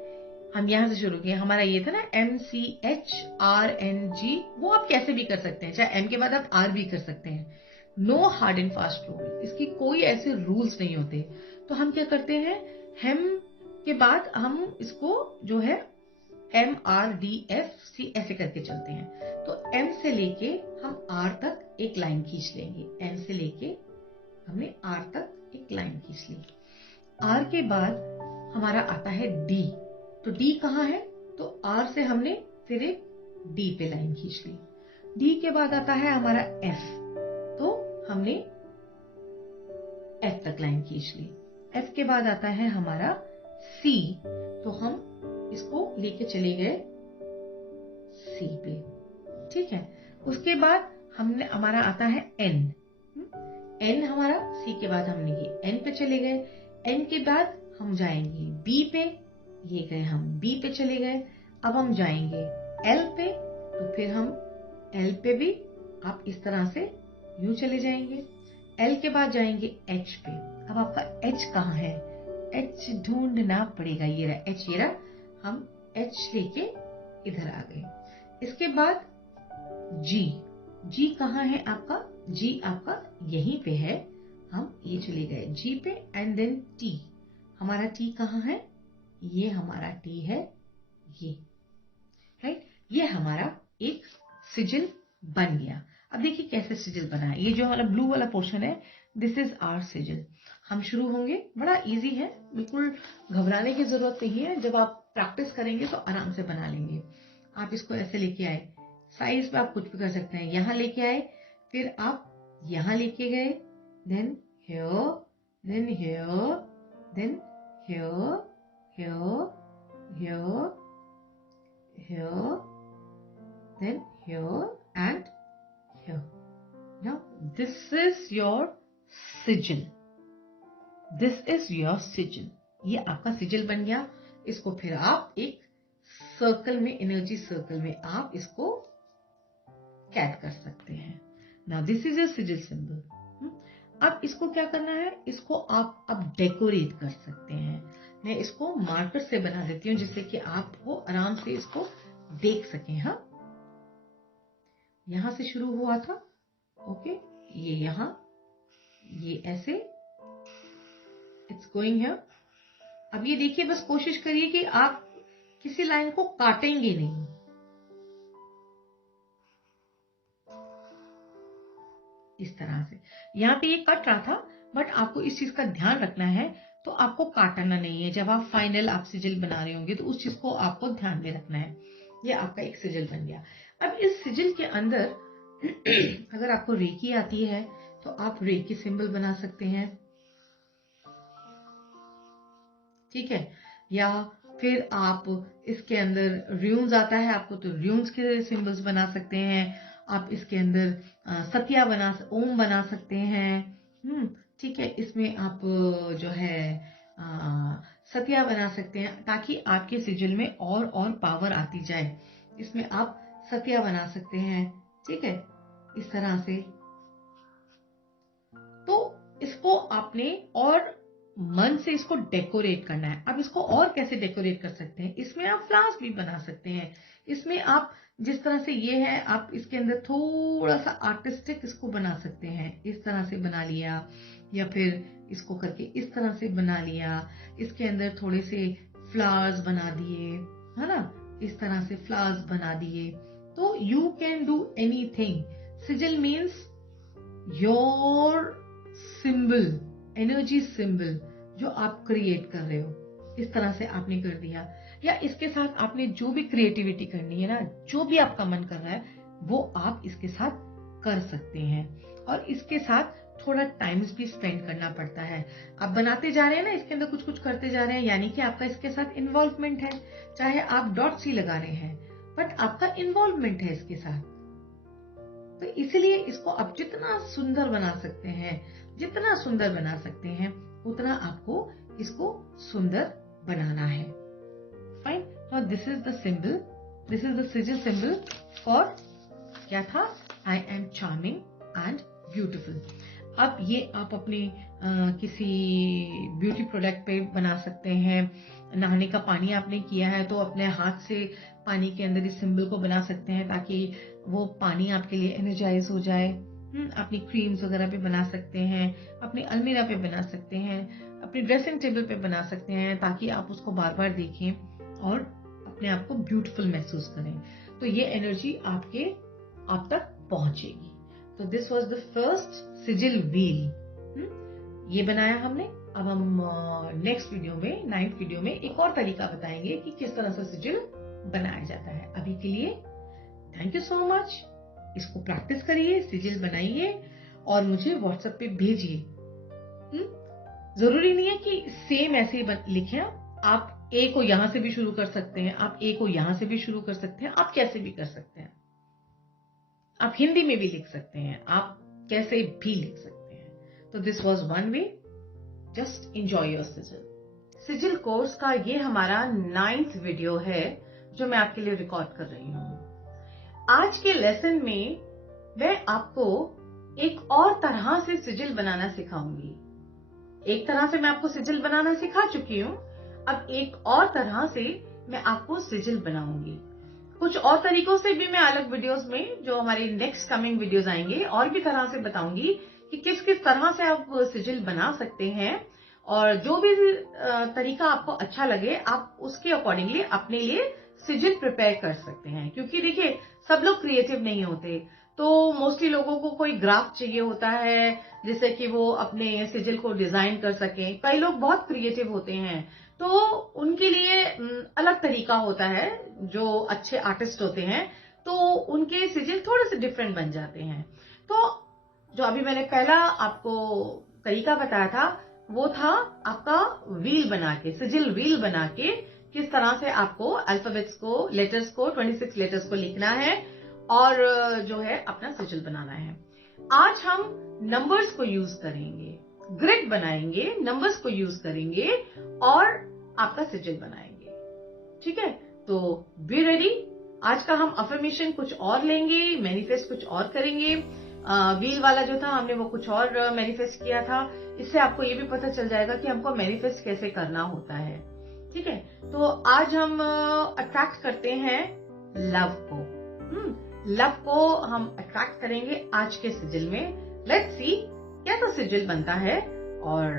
हम यहां से शुरू किए, हमारा ये था ना MCHRNG, वो आप कैसे भी कर सकते हैं, चाहे M के बाद आप R भी कर सकते हैं, no hard and fast rule, इसकी कोई ऐसे रूल्स नहीं होते। तो हम क्या करते हैं, हेम के बाद हम इसको जो है MRDFC ऐसे करके चलते हैं। तो M से लेके हम R तक एक लाइन खींच लेंगे, M से लेके हमने R तक एक लाइन खींच ली। R के बाद हमारा आता है D, तो D कहाँ है, तो R से हमने फिर एक D पे लाइन खींच ली। D के बाद आता है हमारा F, तो हमने F तक लाइन खींच ली। F के बाद आता है हमारा C, तो हम इसको लेके चले गए C पे, ठीक है। उसके बाद हमने हमारा आता है N, N हमारा C के बाद हमने ये N पे चले गए। N के बाद हम जाएंगे B पे, ये गए हम B पे चले गए। अब हम जाएंगे L पे, तो फिर हम L पे भी आप इस तरह से यूं चले जाएंगे। L के बाद जाएंगे H पे। अब आपका H कहाँ है? H ढूंढना पड़ेगा, ये रहा H, ये रहा। हम H लेके इधर आ गए। इसके बाद G, G कहाँ है आपका? G आपका यहीं पे है, हम ये चले गए G पे। एंड देन T, हमारा T कहाँ है? ये हमारा T है, ये राइट। ये हमारा एक सिजिल बन गया। अब देखिए कैसे सिजिल बना है। ये जो हमारा ब्लू वाला पोर्शन है, दिस इज आवर सिजिल। हम शुरू होंगे, बड़ा इजी है, बिल्कुल घबराने की जरूरत नहीं है। जब आप प्रैक्टिस करेंगे तो आराम से बना लेंगे। आप इसको ऐसे लेके आए, साइज में आप कुछ भी कर सकते हैं। यहाँ लेके आए, फिर आप यहाँ लेके गए, then here, then here, then here, here, here, here, then here and here. Now this is your sigil. This is your sigil. ये आपका सिजिल बन गया। इसको फिर आप एक सर्कल में, एनर्जी सर्कल में आप इसको कैद कर सकते हैं। Now this is your sigil symbol. अब इसको क्या करना है? इसको आप अब डेकोरेट कर सकते हैं। मैं इसको मार्कर से बना देती हूँ जिससे कि आप वो आराम से इसको देख सकें। हाँ, यहां से शुरू हुआ था, ओके, ये यहां, ये ऐसे, इट्स गोइंग हियर। अब ये देखिए, बस कोशिश करिए कि आप किसी लाइन को काटेंगे नहीं। इस तरह से यहाँ पे ये कट रहा था, बट आपको इस चीज का ध्यान रखना है, तो आपको काटना नहीं है। जब आप फाइनल आप सिजिल बना रहे होंगे तो उस चीज को आपको ध्यान में रखना है। ये आपका एक सिजिल बन गया। अब इस सिजिल के अंदर अगर आपको रेकी आती है तो आप रेकी सिंबल बना सकते हैं, ठीक है। या फिर आप इसके अंदर र्यून्स आता है आपको, तो र्यून्स के सिंबल्स बना सकते हैं। आप इसके अंदर सत्या ओम बना सकते हैं, ठीक है। इसमें आप जो है सत्या बना सकते हैं, ताकि आपके सिजिल में और पावर आती जाए। इसमें आप सत्या बना सकते हैं, ठीक है, इस तरह से। तो इसको आपने और मन से इसको डेकोरेट करना है। अब इसको और कैसे डेकोरेट कर सकते हैं? इसमें आप फ्लावर्स भी बना सकते हैं। इसमें आप जिस तरह से ये है, आप इसके अंदर थोड़ा सा आर्टिस्टिक इसको बना सकते हैं। इस तरह से बना लिया, या फिर इसको करके इस तरह से बना लिया। इसके अंदर थोड़े से फ्लावर्स बना दिए, है ना, इस तरह से फ्लावर्स बना दिए। तो you can do anything. Sigil means your symbol, energy symbol जो आप क्रिएट कर रहे हो। इस तरह से आपने कर दिया, या इसके साथ आपने जो भी क्रिएटिविटी करनी है ना, जो भी आपका मन कर रहा है, वो आप इसके साथ कर सकते हैं। और इसके साथ थोड़ा टाइम भी स्पेंड करना पड़ता है। आप बनाते जा रहे हैं ना, इसके अंदर कुछ कुछ करते जा रहे हैं, यानी कि आपका इसके साथ इन्वॉल्वमेंट है। चाहे आप डॉट्स ही लगा रहे हैं, बट आपका इन्वॉल्वमेंट है इसके साथ। तो इसीलिए इसको आप जितना सुंदर बना सकते हैं, जितना सुंदर बना सकते हैं, उतना आपको इसको सुंदर बनाना है। Fine. Now this is the symbol, this is the sigil symbol for, क्या था? I am charming and beautiful. अब ये आप अपने किसी ब्यूटी प्रोडक्ट पे बना सकते हैं। नहाने का पानी आपने किया है तो अपने हाथ से पानी के अंदर इस सिंबल को बना सकते हैं, ताकि वो पानी आपके लिए एनर्जाइज हो जाए। अपनी क्रीम्स वगैरह पे बना सकते हैं, अपनी अलमीरा पे बना सकते हैं, अपनी ड्रेसिंग टेबल पे बना सकते हैं, ताकि आप उसको बार बार देखें और अपने आप को ब्यूटीफुल महसूस करें। तो ये एनर्जी आप तक पहुंचेगी। तो this was the first sigil wheel, ये बनाया हमने। अब हम नेक्स्ट वीडियो में, 9th वीडियो में एक और तरीका बताएंगे कि किस तरह से सिजिल बनाया जाता है। अभी के लिए थैंक यू सो मच। इसको प्रैक्टिस करिए, सिजिल बनाइए और मुझे व्हाट्सएप पे भेजिए। जरूरी नहीं है कि सेम ऐसे ही लिखें। आप ए को यहां से भी शुरू कर सकते हैं, आप ए को यहां से भी शुरू कर सकते हैं, आप कैसे भी कर सकते हैं। आप हिंदी में भी लिख सकते हैं, आप कैसे भी लिख सकते हैं। तो this was one way. Just enjoy your sigil. Sigil course का ये हमारा 9th वीडियो है जो मैं आपके लिए रिकॉर्ड कर रही हूँ। आज के लेसन में मैं आपको एक और तरह से सिजिल बनाना सिखाऊंगी। एक तरह से मैं आपको सिजिल बनाना सिखा चुकी हूँ, अब एक और तरह से मैं आपको सिजिल बनाऊंगी। कुछ और तरीकों से भी मैं अलग वीडियोस में, जो हमारी नेक्स्ट कमिंग वीडियोस आएंगे, और भी तरह से बताऊंगी कि किस किस तरह से आप सिजिल बना सकते हैं। और जो भी तरीका आपको अच्छा लगे, आप उसके अकॉर्डिंगली अपने लिए सिजिल प्रिपेयर कर सकते हैं। क्योंकि देखिए, सब लोग क्रिएटिव नहीं होते, तो मोस्टली लोगों को कोई ग्राफ चाहिए होता है जिससे कि वो अपने सिजिल को डिजाइन कर सकें। कई लोग बहुत क्रिएटिव होते हैं, तो उनके लिए अलग तरीका होता है। जो अच्छे आर्टिस्ट होते हैं तो उनके सिजिल थोड़े से डिफरेंट बन जाते हैं। तो जो अभी मैंने पहला आपको तरीका बताया था, वो था आपका व्हील बना के, सिजिल व्हील बना के किस तरह से आपको अल्फाबेट्स को, लेटर्स को, 26 लेटर्स को लिखना है और जो है अपना सिजिल बनाना है। आज हम नंबर्स को यूज करेंगे, ग्रिड बनाएंगे, नंबर्स को यूज करेंगे और आपका सिजिल बनाएंगे। ठीक है, तो बी रेडी। आज का हम अफर्मेशन कुछ और लेंगे, मैनिफेस्ट कुछ और करेंगे। व्हील वाला जो था हमने वो कुछ और मैनिफेस्ट किया था। इससे आपको ये भी पता चल जाएगा कि हमको मैनिफेस्ट कैसे करना होता है। ठीक है, तो आज हम अट्रैक्ट करते हैं लव को। लव को हम अट्रैक्ट करेंगे आज के सिजिल में। लेट्स सी कैसा सिजिल बनता है और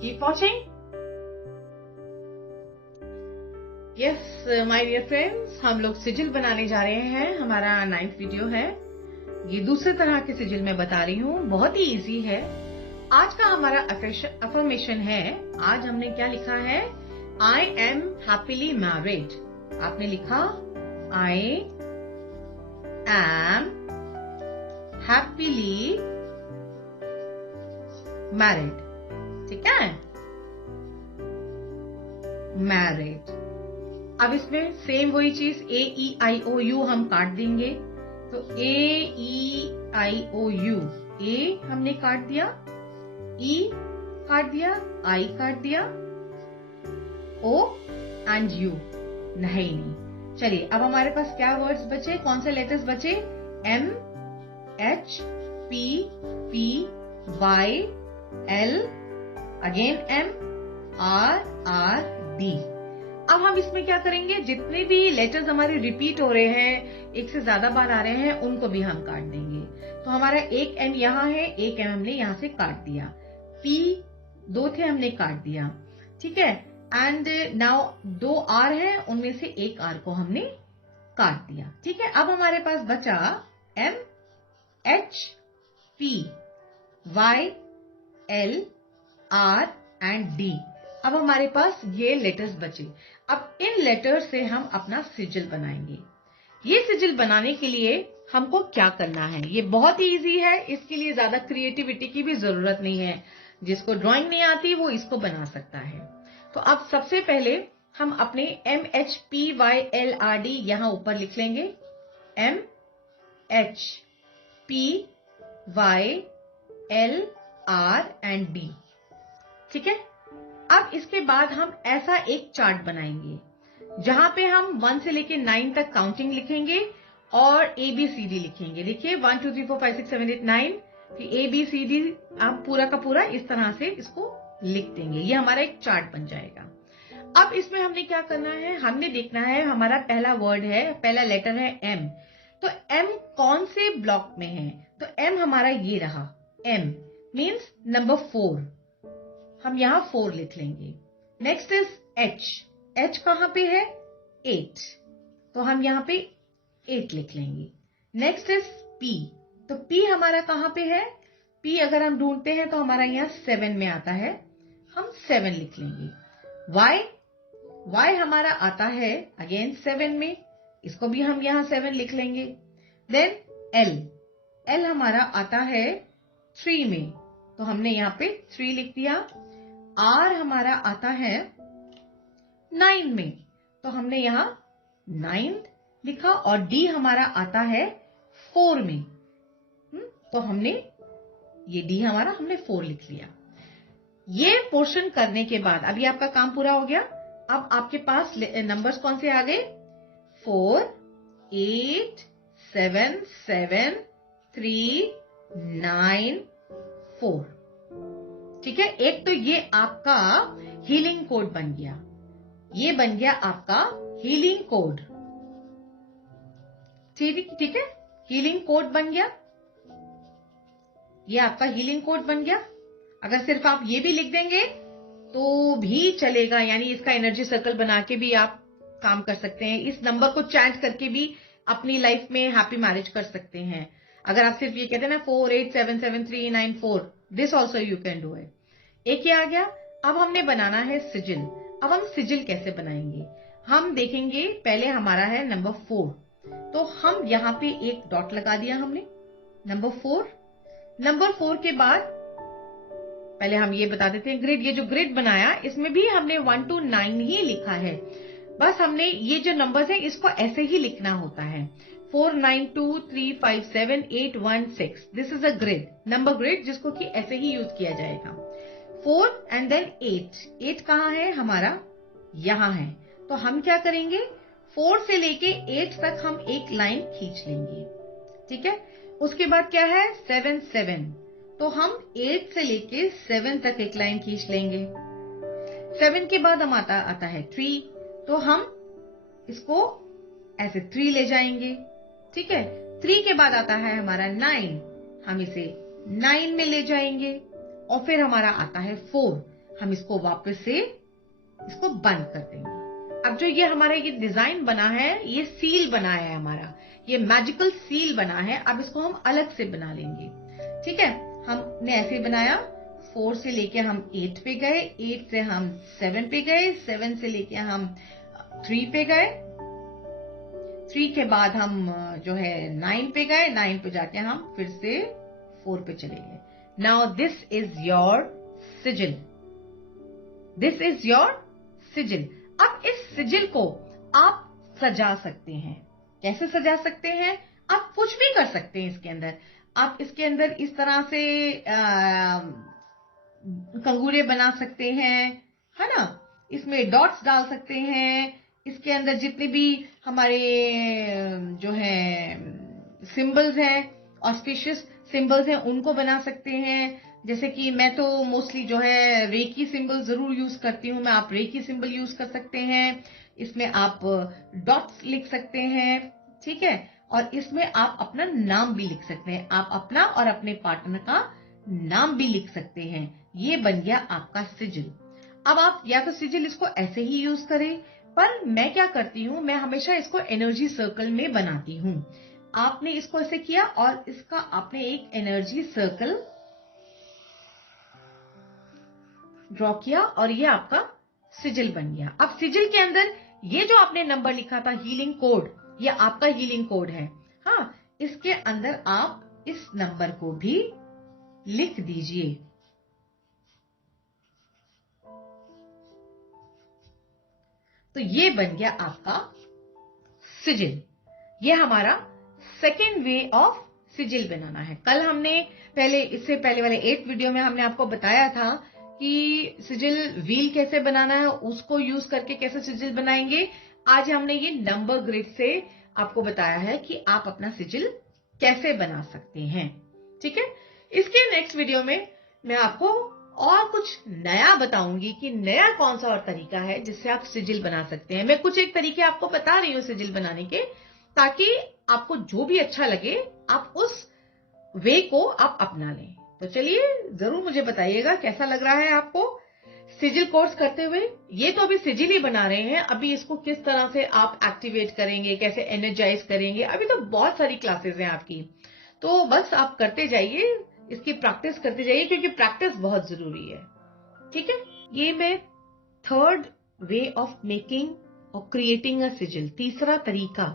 keep watching. Yes my dear friends, हम लोग सिजिल बनाने जा रहे हैं। हमारा 9th वीडियो है। ये दूसरे तरह के सिजिल मैं बता रही हूँ, बहुत ही इजी है। आज का हमारा अफर्मेशन है। आज हमने क्या लिखा है? I am happily married. आपने लिखा आई एम हैप्पीली मैरिड। ठीक है, मैरिड। अब इसमें सेम वही चीज, ए ई आई ओ यू हम काट देंगे। तो ए ई आई ओ यू, ए हमने काट दिया, ई काट दिया, आई काट दिया, ओ एंड यू नहीं। चलिए, अब हमारे पास क्या वर्ड्स बचे, कौन से लेटर्स बचे? M H P P Y L, again M R R D. अब हम इसमें क्या करेंगे? जितने भी लेटर्स हमारे रिपीट हो रहे हैं, एक से ज्यादा बार आ रहे हैं, उनको भी हम काट देंगे। तो हमारा एक एम यहाँ है, एक एम हमने यहाँ से काट दिया। पी दो थे, हमने काट दिया। ठीक है, एंड नाउ 2 आर है, उनमें से एक आर को हमने काट दिया। ठीक है, अब हमारे पास बचा M H P Y L R and D. अब हमारे पास ये लेटर्स बचे। अब इन लेटर्स से हम अपना सिजिल बनाएंगे। ये सिजिल बनाने के लिए हमको क्या करना है? ये बहुत ही इजी है, इसके लिए ज्यादा क्रिएटिविटी की भी जरूरत नहीं है। जिसको ड्राइंग नहीं आती वो इसको बना सकता है। तो अब सबसे पहले हम अपने M H P Y L R D यहां ऊपर लिख लेंगे। M H P Y L R and D. ठीक है, अब इसके बाद हम ऐसा एक चार्ट बनाएंगे जहां पे हम 1 से लेके 9 तक काउंटिंग लिखेंगे और ABCD लिखेंगे। देखिए 1 2 3 4 5 6 7 8 9, ABCD आप पूरा का पूरा इस तरह से इसको लिख देंगे। ये हमारा एक चार्ट बन जाएगा। अब इसमें हमने क्या करना है? हमने देखना है, हमारा पहला वर्ड है, पहला लेटर है M। तो M कौन से ब्लॉक में है? तो M हमारा ये रहा। M मीन्स नंबर 4, हम यहां 4 लिख लेंगे। Next is H। H कहां पे है? 8, तो हम यहां पे 8 लिख लेंगे। Next is P। तो P हमारा कहां पे है? P अगर हम ढूंढते हैं तो हमारा यहां 7 में आता है, हम 7 लिख लेंगे। Y हमारा आता है अगेन 7 में, इसको भी हम यहां 7 लिख लेंगे। देन L हमारा आता है 3 में, तो हमने यहाँ पे 3 लिख दिया। R हमारा आता है 9 में, तो हमने यहाँ 9 लिखा। और D हमारा आता है 4 में, तो हमने ये D हमारा हमने 4 लिख लिया। ये पोर्शन करने के बाद अभी आपका काम पूरा हो गया। अब आपके पास नंबर्स कौन से आ गए? 4, 8, 7, 7, 3, 9, 4। ठीक है, एक तो ये आपका हीलिंग कोड बन गया, ये बन गया आपका हीलिंग कोड। ठीक है, हीलिंग कोड बन गया, ये आपका हीलिंग कोड बन गया। अगर सिर्फ आप ये भी लिख देंगे तो भी चलेगा, यानी इसका एनर्जी सर्कल बना के भी आप काम कर सकते हैं। इस नंबर को चैंट करके भी अपनी लाइफ में हैप्पी मैरिज कर सकते हैं। अगर आप सिर्फ ये कहते हैं ना 4, 8, 7, 7, 3, 9, 4, this also you can do it. एक ये आ गया। अब हमने बनाना है सिजिल। अब हम सिजिल कैसे बनाएंगे हम देखेंगे। पहले हमारा है नंबर 4, तो हम यहाँ पे एक डॉट लगा दिया हमने नंबर 4। नंबर 4 के बाद पहले हम ये बता देते हैं ग्रिड। ये जो ग्रिड बनाया इसमें भी हमने 1 to 9 ही लिखा है। बस हमने ये जो नंबर्स हैं इसको ऐसे ही लिखना होता है। 4, 9, 2, 3, 5, 7, 8, 1, 6। This is a grid, number grid, जिसको कि ऐसे ही यूज किया जाएगा। 4 एंड देन 8। 8 कहाँ है हमारा? यहाँ है। तो हम क्या करेंगे, 4 से लेके 8 तक हम एक लाइन खींच लेंगे। ठीक है, उसके बाद क्या है 7, 7, तो हम 8 से लेके 7 तक एक लाइन खींच लेंगे। 7 के बाद हम आता है 3, तो हम इसको ऐसे 3 ले जाएंगे। ठीक है, 3 के बाद आता है हमारा 9, हम इसे 9 में ले जाएंगे। और फिर हमारा आता है 4, हम इसको वापस से इसको बंद कर देंगे। अब जो ये हमारा ये डिजाइन बना है, ये सील बना है हमारा, ये मैजिकल सील बना है। अब इसको हम अलग से बना लेंगे। ठीक है, हमने ऐसे बनाया। 4 से लेके हम 8 पे गए, 8 से हम 7 पे गए, 7 से लेके हम 3 पे गए, 3 के बाद हम जो है 9 पे गए, 9 पे जाके हम फिर से 4 पे चले गए। Now this is your sigil, this is your sigil. अब इस सिजिल को आप सजा सकते हैं। कैसे सजा सकते हैं? आप कुछ भी कर सकते हैं इसके अंदर। आप इसके अंदर इस तरह से कंगूरे बना सकते हैं, है ना, इसमें डॉट्स डाल सकते हैं। इसके अंदर जितने भी हमारे जो है सिंबल्स हैं, ऑस्पिशियस सिंबल्स हैं, उनको बना सकते हैं। जैसे कि मैं तो मोस्टली जो है रेकी सिंबल जरूर यूज करती हूँ, मैं आप रेकी सिंबल यूज कर सकते हैं। इसमें आप डॉट्स लिख सकते हैं। ठीक है, और इसमें आप अपना नाम भी लिख सकते हैं, आप अपना और अपने पार्टनर का नाम भी लिख सकते हैं। ये बन गया आपका सिजिल। अब आप या तो सिजिल इसको ऐसे ही यूज करें, पर मैं क्या करती हूँ, मैं हमेशा इसको एनर्जी सर्कल में बनाती हूँ। आपने इसको ऐसे किया और इसका आपने एक एनर्जी सर्कल ड्रॉ किया और ये आपका सिजिल बन गया। अब सिजिल के अंदर ये जो आपने नंबर लिखा था हीलिंग कोड, ये आपका हीलिंग कोड है। हाँ, इसके अंदर आप इस नंबर को भी लिख दीजिए। तो ये बन गया आपका सिजिल। ये हमारा सेकेंड वे ऑफ सिजिल बनाना है। कल हमने इससे पहले वाले 8 वीडियो में हमने आपको बताया था कि सिजिल व्हील कैसे बनाना है, उसको यूज करके कैसे सिजिल बनाएंगे। आज हमने ये नंबर ग्रिड से आपको बताया है कि आप अपना सिजिल कैसे बना सकते हैं। ठीक है, इसके नेक्स्ट वीडियो में मैं आपको और कुछ नया बताऊंगी कि नया कौन सा और तरीका है जिससे आप सिजिल बना सकते हैं। मैं कुछ एक तरीके आपको बता रही हूँ सिजिल बनाने के, ताकि आपको जो भी अच्छा लगे आप उस वे को आप अपना लें। तो चलिए जरूर मुझे बताइएगा कैसा लग रहा है आपको सिजिल कोर्स करते हुए। ये तो अभी सिजिल ही बना रहे हैं, अभी इसको किस तरह से आप एक्टिवेट करेंगे, कैसे एनर्जाइज करेंगे, अभी तो बहुत सारी क्लासेस हैं आपकी। तो बस आप करते जाइए, इसकी प्रैक्टिस करते जाइए, क्योंकि प्रैक्टिस बहुत जरूरी है। ठीक है, ये मैं थर्ड वे ऑफ मेकिंग और क्रिएटिंग अ सिजिल, तीसरा तरीका,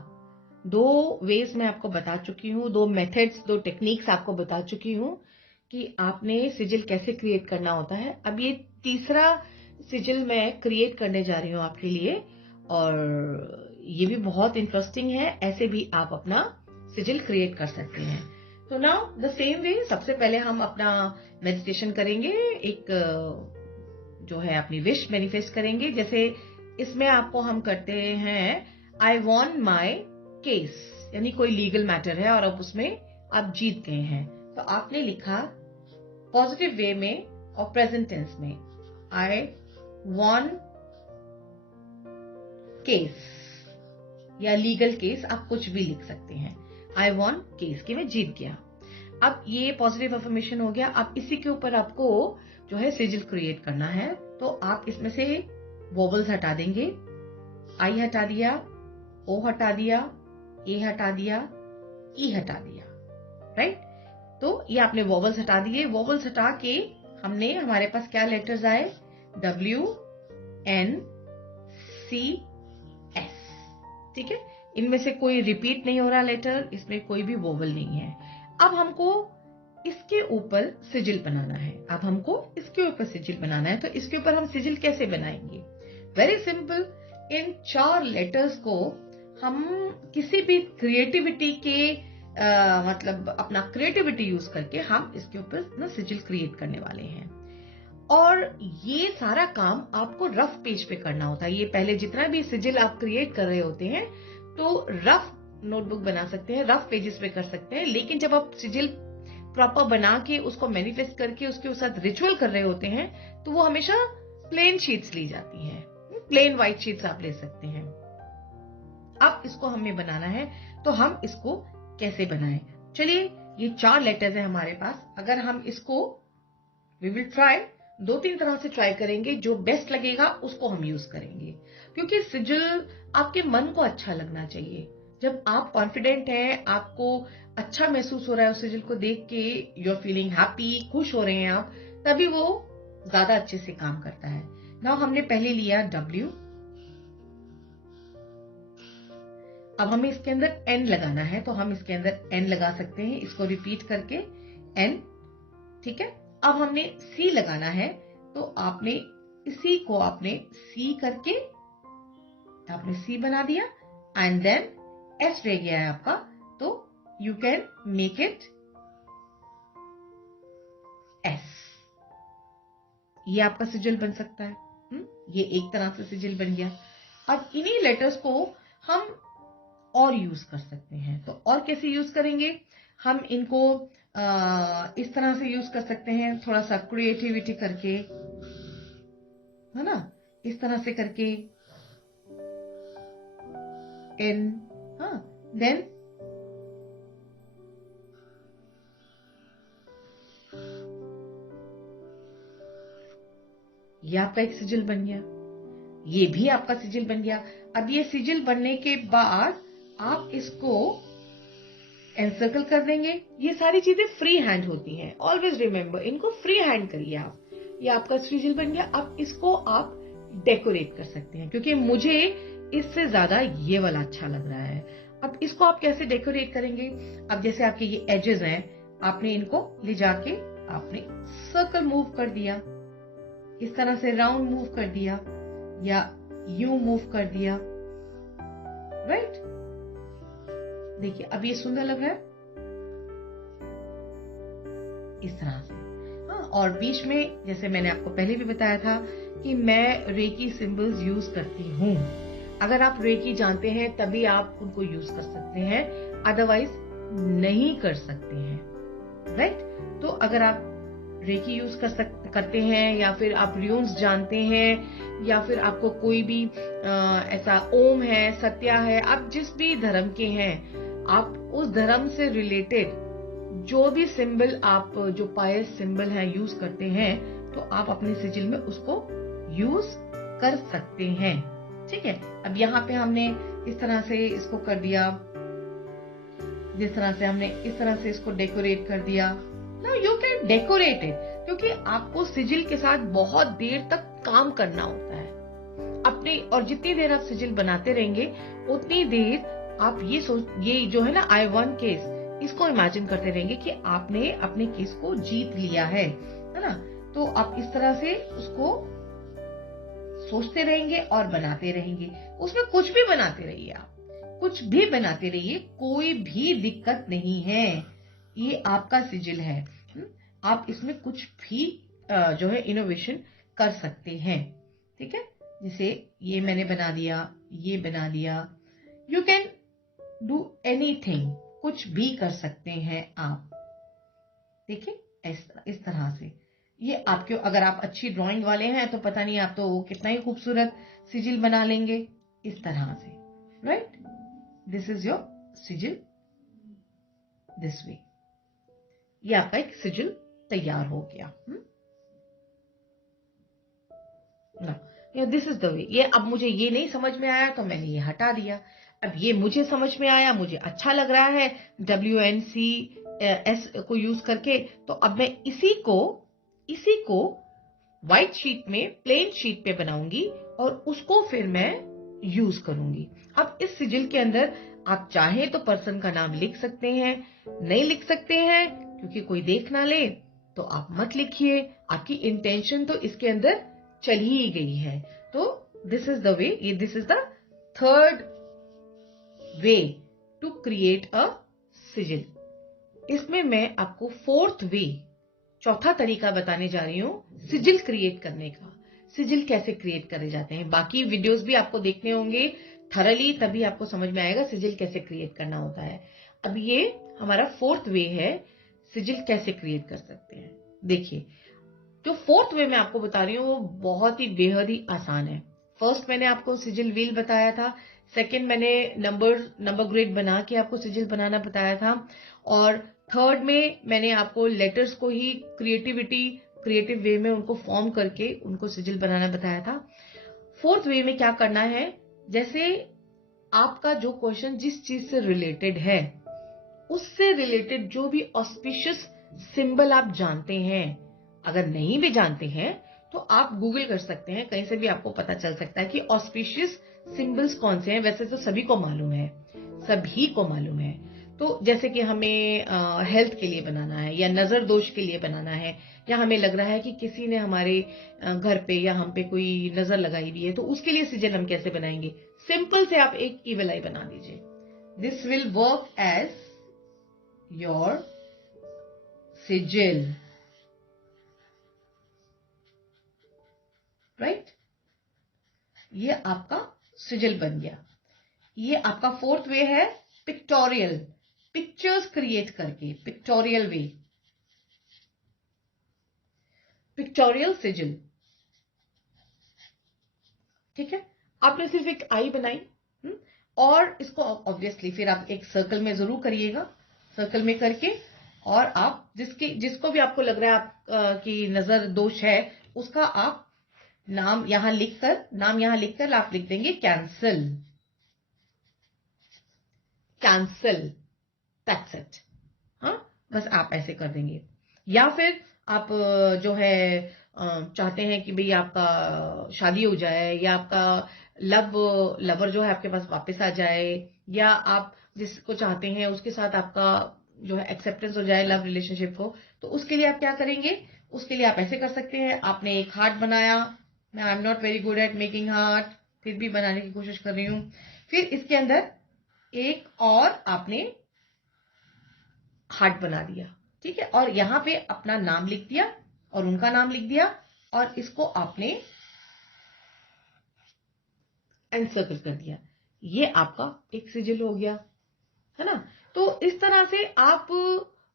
2 वेज मैं आपको बता चुकी हूँ, 2 मेथड्स, 2 टेक्निक्स आपको बता चुकी हूँ कि आपने सिजिल कैसे क्रिएट करना होता है। अब ये तीसरा सिजिल मैं क्रिएट करने जा रही हूँ आपके लिए, और ये भी बहुत इंटरेस्टिंग है। ऐसे भी आप अपना सिजिल क्रिएट कर सकते हैं। तो नाउ द सेम वे, सबसे पहले हम अपना मेडिटेशन करेंगे, एक जो है अपनी विश मैनिफेस्ट करेंगे। जैसे इसमें आपको हम करते हैं आई वॉन्ट माई केस, यानी कोई लीगल मैटर है और अब उसमें आप जीत गए हैं, तो आपने लिखा पॉजिटिव वे में और प्रेजेंट टेंस में आई वॉन्ट केस या लीगल केस, आप कुछ भी लिख सकते हैं। आई वॉन्ट केस कि मैं जीत गया। अब ये पॉजिटिव अफर्मेशन हो गया। अब इसी के ऊपर आपको जो है सिजिल क्रिएट करना है। तो आप इसमें से वोवल्स हटा देंगे। आई हटा दिया, ओ हटा दिया, ए हटा दिया, ई हटा दिया, राइट। तो ये आपने वोवल्स हटा दिए। वोवल्स हटा के हमने, हमारे पास क्या लेटर्स आए, W N C S, ठीक है। इनमें से कोई रिपीट नहीं हो रहा लेटर, इसमें कोई भी वोवल नहीं है। अब हमको इसके ऊपर सिजिल बनाना है। अब हमको इसके ऊपर सिजिल बनाना है। तो इसके ऊपर हम सिजिल कैसे बनाएंगे? Very simple. इन 4 लेटर्स को हम किसी भी क्रिएटिविटी के मतलब अपना क्रिएटिविटी यूज करके हम इसके ऊपर ना सिजिल क्रिएट करने वाले हैं। और ये सारा काम आपको रफ पेज पे करना होता है। ये पहले जितना भी सिजिल आप क्रिएट कर रहे होते हैं तो रफ नोटबुक बना सकते हैं, रफ पेजेस पे कर सकते हैं। लेकिन जब आप सिजिल प्रॉपर बना के उसको मैनिफेस्ट करके उसके साथ रिचुअल कर रहे होते हैं तो वो हमेशा प्लेन शीट्स ली जाती हैं। प्लेन व्हाइट शीट्स आप ले सकते हैं। अब इसको हमें बनाना है, तो हम इसको कैसे बनाएं? चलिए, ये 4 लेटर्स है हमारे पास। अगर हम इसको वी विल ट्राई, 2-3 तरह से ट्राई करेंगे, जो बेस्ट लगेगा उसको हम यूज करेंगे। क्योंकि सिजिल आपके मन को अच्छा लगना चाहिए। जब आप कॉन्फिडेंट हैं, आपको अच्छा महसूस हो रहा है उस सिजिल को देख के, यू आर फीलिंग हैप्पी, खुश हो रहे हैं आप, तभी वो ज्यादा अच्छे से काम करता है। नाउ हमने पहले लिया W, अब हमें इसके अंदर N लगाना है, तो हम इसके अंदर N लगा सकते हैं, इसको रिपीट करके N, ठीक है। अब हमने C लगाना है, तो आपने इसी को आपने C करके आपने C बना दिया, एंड देन S रह गया है आपका, तो you can make it S। ये आपका सिजिल बन सकता है। ये एक तरह से सिजिल बन गया। अब इन्हीं लेटर्स को हम और यूज कर सकते हैं। तो और कैसे यूज करेंगे? हम इनको इस तरह से यूज कर सकते हैं, थोड़ा सा क्रिएटिविटी करके, है ना, इस तरह से करके इन, हाँ, देन ये आपका एक सिजिल बन गया, ये भी आपका सिजिल बन गया। अब ये सिजिल बनने के बाद आप इसको एनसर्कल कर देंगे। ये सारी चीजें फ्री हैंड होती हैं, ऑलवेज रिमेम्बर, इनको फ्री हैंड करिए आप। ये आपका सिजिल बन गया। अब इसको आप डेकोरेट कर सकते हैं, क्योंकि मुझे इससे ज्यादा ये वाला अच्छा लग रहा है। अब इसको आप कैसे डेकोरेट करेंगे? अब जैसे आपके ये एजेस हैं, आपने इनको ले जाके आपने सर्कल मूव कर दिया, इस तरह से राउंड मूव कर दिया, या यू मूव कर दिया, राइट। देखिए अब ये सुंदर लग रहा है इस तरह से। हाँ, और बीच में जैसे मैंने आपको पहले भी बताया था कि मैं रेकी सिंबल्स यूज करती हूँ। अगर आप रेकी जानते हैं तभी आप उनको यूज कर सकते हैं, अदरवाइज नहीं कर सकते हैं, राइट। तो अगर आप रेकी यूज करते हैं, या फिर आप र्यून्स जानते हैं, या फिर आपको कोई भी ऐसा ओम है, सत्या है, आप जिस भी धर्म के हैं, आप उस धर्म से रिलेटेड जो भी सिंबल आप, जो पायस सिंबल है, यूज करते हैं, तो आप अपने सिजिल में उसको यूज कर सकते हैं, ठीक है। अब यहाँ पे हमने इस तरह से इसको कर दिया, जिस तरह से हमने इस तरह से इसको डेकोरेट कर दिया। Now you can decorate it, क्योंकि आपको सिजिल के साथ बहुत देर तक काम करना होता है अपने, और जितनी देर आप सिजिल बनाते रहेंगे उतनी देर आप ये जो है ना आई वॉन्ट केस, इसको इमेजिन करते रहेंगे कि आपने अपने केस को जीत लिया है ना। तो आप इस तरह से उसको सोचते रहेंगे और बनाते रहेंगे। उसमें कुछ भी बनाते रहिए, आप कुछ भी बनाते रहिए, कोई भी दिक्कत नहीं है। ये आपका सिजिल है। आप इसमें कुछ भी जो है इनोवेशन कर सकते हैं। ठीक है, जैसे ये मैंने बना दिया, ये बना दिया। यू कैन डू एनीथिंग, कुछ भी कर सकते हैं आप। देखिए इस तरह से ये आपके, अगर आप अच्छी ड्राइंग वाले हैं तो पता नहीं आप तो कितना ही खूबसूरत सिजिल बना लेंगे इस तरह से। Right, this is your sigil this way. ये आपका एक सिजिल तैयार हो गया। This is the way. ये अब मुझे ये नहीं समझ में आया तो मैंने ये हटा दिया। अब ये मुझे समझ में आया, मुझे अच्छा लग रहा है WNCS को यूज करके, तो अब मैं इसी को व्हाइट शीट में, प्लेन शीट पे बनाऊंगी और उसको फिर मैं यूज करूंगी। अब इस सिजिल के अंदर आप चाहें तो पर्सन का नाम लिख सकते हैं, नहीं लिख सकते हैं क्योंकि कोई देख ना ले तो आप मत लिखिए। आपकी इंटेंशन तो इसके अंदर चली ही गई है। तो this is the way, this is the third way to create a sigil. इसमें मैं आपको फोर्थ वे, चौथा तरीका बताने जा रही हूं सिजिल क्रिएट करने का। सिजिल कैसे क्रिएट करे जाते हैं, बाकी वीडियोस भी आपको देखने होंगे थरली, तभी आपको समझ में आएगा सिजिल कैसे क्रिएट करना होता है। अब ये हमारा फोर्थ वे है, सिजिल कैसे क्रिएट कर सकते हैं। देखिए, जो फोर्थ वे मैं आपको बता रही हूँ वो बहुत ही बेहद ही आसान है। फर्स्ट मैंने आपको सिजिल व्हील बताया था, सेकंड मैंने नंबर ग्रिड बना के आपको सिजिल बनाना बताया था, और थर्ड में मैंने आपको लेटर्स को ही क्रिएटिव वे में उनको फॉर्म करके उनको सिजिल बनाना बताया था। फोर्थ वे में क्या करना है, जैसे आपका जो क्वेश्चन जिस चीज से रिलेटेड है उससे रिलेटेड जो भी ऑस्पिशियस सिंबल आप जानते हैं, अगर नहीं भी जानते हैं तो आप गूगल कर सकते हैं, कहीं से भी आपको पता चल सकता है कि ऑस्पिशियस सिंबल्स कौन से हैं। वैसे तो सभी को मालूम है, तो जैसे कि हमें हेल्थ के लिए बनाना है या नजर दोष के लिए बनाना है, या हमें लग रहा है कि किसी ने हमारे घर पे या हम पे कोई नजर लगाई हुई है, तो उसके लिए सिजिल हम कैसे बनाएंगे। सिंपल से आप एक ईविल आई बना दीजिए। This will work as your sigil. Right, ये आपका सिजिल बन गया। ये आपका फोर्थ वे है, पिक्टोरियल, पिक्चर्स क्रिएट करके, पिक्टोरियल वे, पिक्टोरियल सिजिल। ठीक है, आपने सिर्फ एक आई बनाई, और इसको ऑब्वियसली फिर आप एक सर्कल में जरूर करिएगा। सर्कल में करके, और आप जिसको भी आपको लग रहा है आप कि नजर दोष है, उसका आप नाम यहां लिखकर आप लिख देंगे कैंसिल, दैट्स इट। हाँ, बस आप ऐसे कर देंगे। या फिर आप जो है चाहते हैं कि भाई आपका शादी हो जाए, या आपका लवर जो है आपके पास वापस आ जाए, या आप जिसको चाहते हैं उसके साथ आपका जो है एक्सेप्टेंस हो जाए लव रिलेशनशिप को, तो उसके लिए आप क्या करेंगे, उसके लिए आप ऐसे कर सकते हैं। आपने एक हार्ट बनाया, मैं I am not very good at making heart, फिर भी बनाने की कोशिश कर रही हूं। फिर इसके अंदर एक और आपने हार्ट बना दिया, ठीक है, और यहां पे अपना नाम लिख दिया और उनका नाम लिख दिया, और इसको आपने एनसर्कल कर दिया। ये आपका एक सिजिल हो गया, है ना। तो इस तरह से आप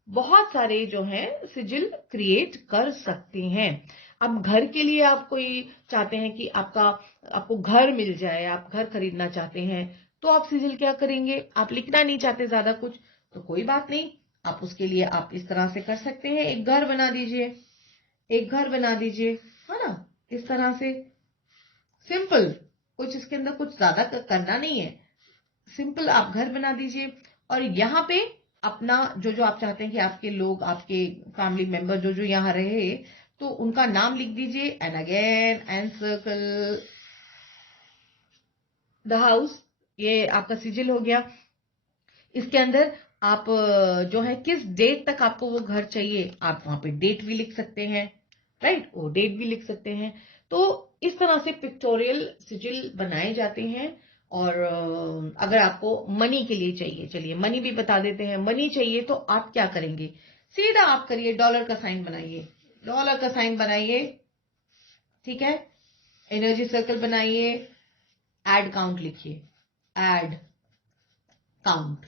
बहुत सारे जो है सिजिल क्रिएट कर सकते हैं। अब घर के लिए आप कोई चाहते हैं कि आपको घर मिल जाए, आप घर खरीदना चाहते हैं, तो आप सिजिल क्या करेंगे, आप लिखना नहीं चाहते ज्यादा कुछ, तो कोई बात नहीं, आप उसके लिए आप इस तरह से कर सकते हैं, एक घर बना दीजिए, है ना। इस तरह से सिंपल, कुछ इसके अंदर कुछ ज्यादा करना नहीं है, सिंपल आप घर बना दीजिए, और यहाँ पे अपना जो आप चाहते हैं कि आपके लोग, आपके फैमिली मेंबर जो यहाँ रहे, तो उनका नाम लिख दीजिए, and again encircle the house. ये आपका सिजिल हो गया। इसके अंदर आप जो है किस डेट तक आपको वो घर चाहिए, आप वहां पे डेट भी लिख सकते हैं, राइट, वो डेट भी लिख सकते हैं। तो इस तरह से पिक्टोरियल सिजिल बनाए जाते हैं। और अगर आपको मनी के लिए चाहिए, चलिए मनी भी बता देते हैं। मनी चाहिए तो आप क्या करेंगे, सीधा आप करिए डॉलर का साइन बनाइए, डॉलर का साइन बनाइए, ठीक है, एनर्जी सर्कल बनाइए, एड काउंट लिखिए, एड काउंट,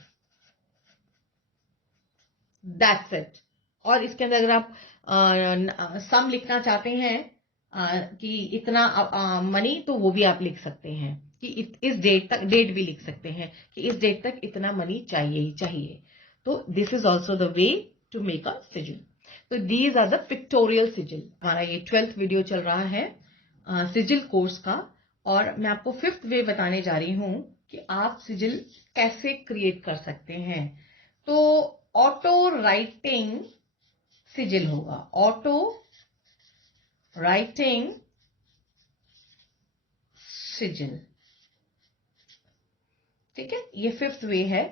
दैट्स इट। और इसके अंदर अगर आप सम लिखना चाहते हैं कि इतना मनी, तो वो भी आप लिख सकते हैं कि इस डेट तक, डेट भी लिख सकते हैं कि इस डेट तक इतना मनी चाहिए ही चाहिए। तो this is also the way to make a sigil. तो these are the pictorial sigil. हमारा ये 12th वीडियो चल रहा है सिजिल कोर्स का, और मैं आपको 5th वे बताने जा रही हूं कि आप सिजिल कैसे क्रिएट कर सकते हैं। तो ऑटो राइटिंग सिजिल होगा, ऑटो राइटिंग सिजिल, ठीक है, ये 5th वे है।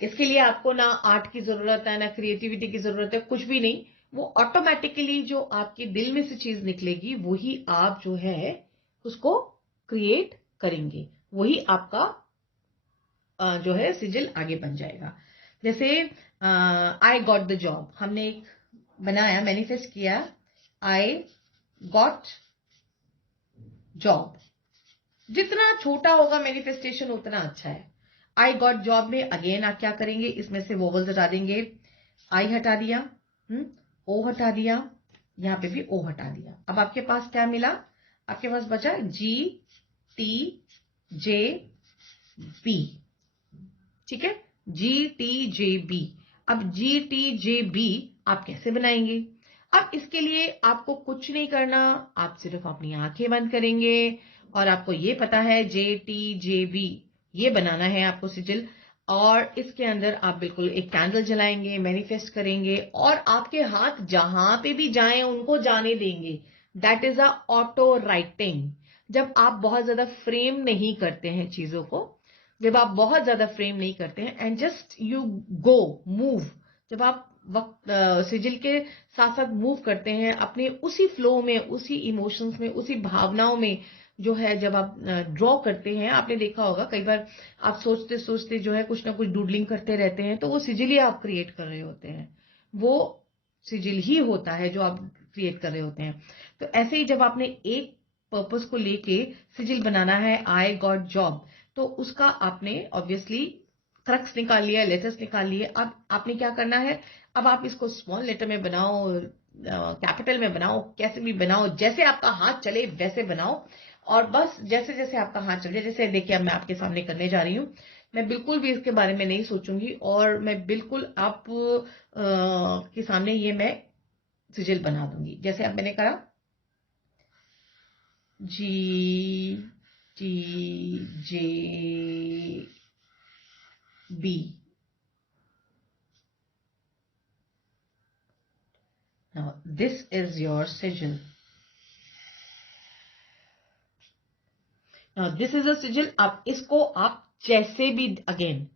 इसके लिए आपको ना आर्ट की जरूरत है, ना क्रिएटिविटी की जरूरत है, कुछ भी नहीं। वो ऑटोमेटिकली जो आपके दिल में से चीज निकलेगी वही आप जो है उसको क्रिएट करेंगे, वही आपका जो है सिजिल आगे बन जाएगा। जैसे आई गॉट द जॉब, हमने एक बनाया, मैनिफेस्ट किया, आई गॉट जॉब। जितना छोटा होगा मैनिफेस्टेशन उतना अच्छा है। आई गॉट जॉब में अगेन आप क्या करेंगे, इसमें से वोवल्स हटा देंगे, आई हटा दिया, ओ हटा दिया, यहां पे भी ओ हटा दिया। अब आपके पास क्या मिला, आपके पास बचा जी टी जे बी, ठीक है, जी टी जे बी। अब जी टी जे बी आप कैसे बनाएंगे। अब इसके लिए आपको कुछ नहीं करना, आप सिर्फ अपनी आंखें बंद करेंगे और आपको ये पता है जे टी जे बी ये बनाना है आपको सिजिल। और इसके अंदर आप बिल्कुल एक कैंडल जलाएंगे, मैनिफेस्ट करेंगे, और आपके हाथ जहां पे भी जाएं उनको जाने देंगे। That is a auto writing. जब आप बहुत ज्यादा फ्रेम नहीं करते हैं चीजों को, जब आप बहुत ज्यादा फ्रेम नहीं करते हैं and just you go move, जब आप वक्त सिजिल के साथ साथ मूव करते हैं अपने उसी फ्लो में, उसी इमोशंस में, उसी भावनाओं में, जो है जब आप ड्रॉ करते हैं, आपने देखा होगा कई बार आप सोचते सोचते जो है कुछ ना कुछ डूडलिंग करते रहते हैं, तो वो सिजिल ही आप क्रिएट कर रहे होते हैं, वो सिजिल ही होता है जो आप क्रिएट कर रहे होते हैं। तो ऐसे ही जब आपने एक पर्पस को लेके सिजिल बनाना है, आई गॉट जॉब, तो उसका आपने ऑब्वियसली क्रक्स निकाल लिया, लेटर्स निकाल लिए। अब आपने क्या करना है, अब आप इसको स्मॉल लेटर में बनाओ, कैपिटल में बनाओ, कैसे भी बनाओ, जैसे आपका हाथ चले वैसे बनाओ। और बस जैसे जैसे आपका हाथ चल जाए, जैसे देखिए अब मैं आपके सामने करने जा रही हूं, मैं बिल्कुल भी इसके बारे में नहीं सोचूंगी और मैं बिल्कुल आप के सामने ये मैं सिजिल बना दूंगी। जैसे अब मैंने कहा G T J B, now this is your sigil, now this is a sigil। अब इसको आप जैसे भी, अगेन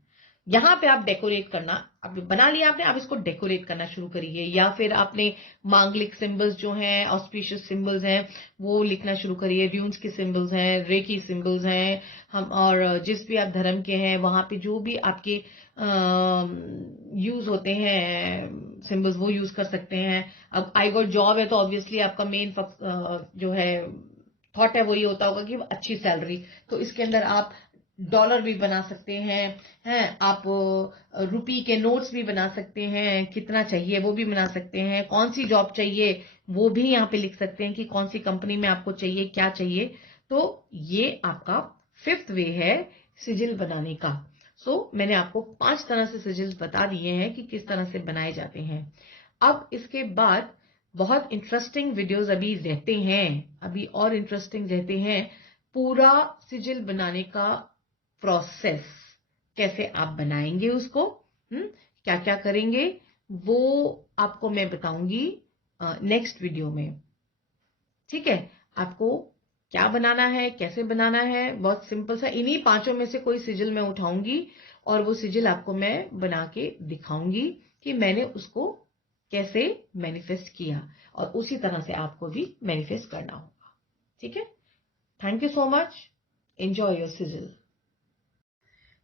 यहां पे आप डेकोरेट करना, अब बना लिया आपने, अब इसको डेकोरेट करना शुरू करिए, या फिर आपने मांगलिक सिंबल्स जो हैं, ऑस्पिशियस सिंबल्स हैं, वो लिखना शुरू करिए, ड्यून्स के सिंबल्स हैं, रेकी सिंबल्स हैं, हम और जिस भी आप धर्म के हैं वहां पे जो भी आपके यूज होते हैं सिंबल्स, वो यूज कर सकते हैं। अब आई गॉट जॉब है तो ऑब्वियसली आपका मेन जो है थॉट है वो ये होता होगा कि अच्छी सैलरी, तो इसके अंदर आप डॉलर भी बना सकते हैं आप रुपी के नोट्स भी बना सकते हैं, कितना चाहिए वो भी बना सकते हैं, कौन सी जॉब चाहिए वो भी यहाँ पे लिख सकते हैं कि कौन सी कंपनी में आपको चाहिए, क्या चाहिए। तो ये आपका 5th वे है सिजिल बनाने का। मैंने आपको 5 तरह से सिजिल्स बता दिए हैं कि किस तरह से बनाए जाते हैं। अब इसके बाद बहुत इंटरेस्टिंग वीडियोस अभी रहते हैं, अभी और इंटरेस्टिंग रहते हैं, पूरा सिजिल बनाने का प्रोसेस, कैसे आप बनाएंगे उसको, क्या क्या करेंगे, वो आपको मैं बताऊंगी नेक्स्ट वीडियो में, ठीक है। आपको क्या बनाना है, कैसे बनाना है, बहुत सिंपल सा, इन्हीं 5 में से कोई सिजिल मैं उठाऊंगी और वो सिजिल आपको मैं बना के दिखाऊंगी कि मैंने उसको कैसे मैनिफेस्ट किया, और उसी तरह से आपको भी मैनिफेस्ट करना होगा। ठीक है, thank you so much, enjoy your sigil.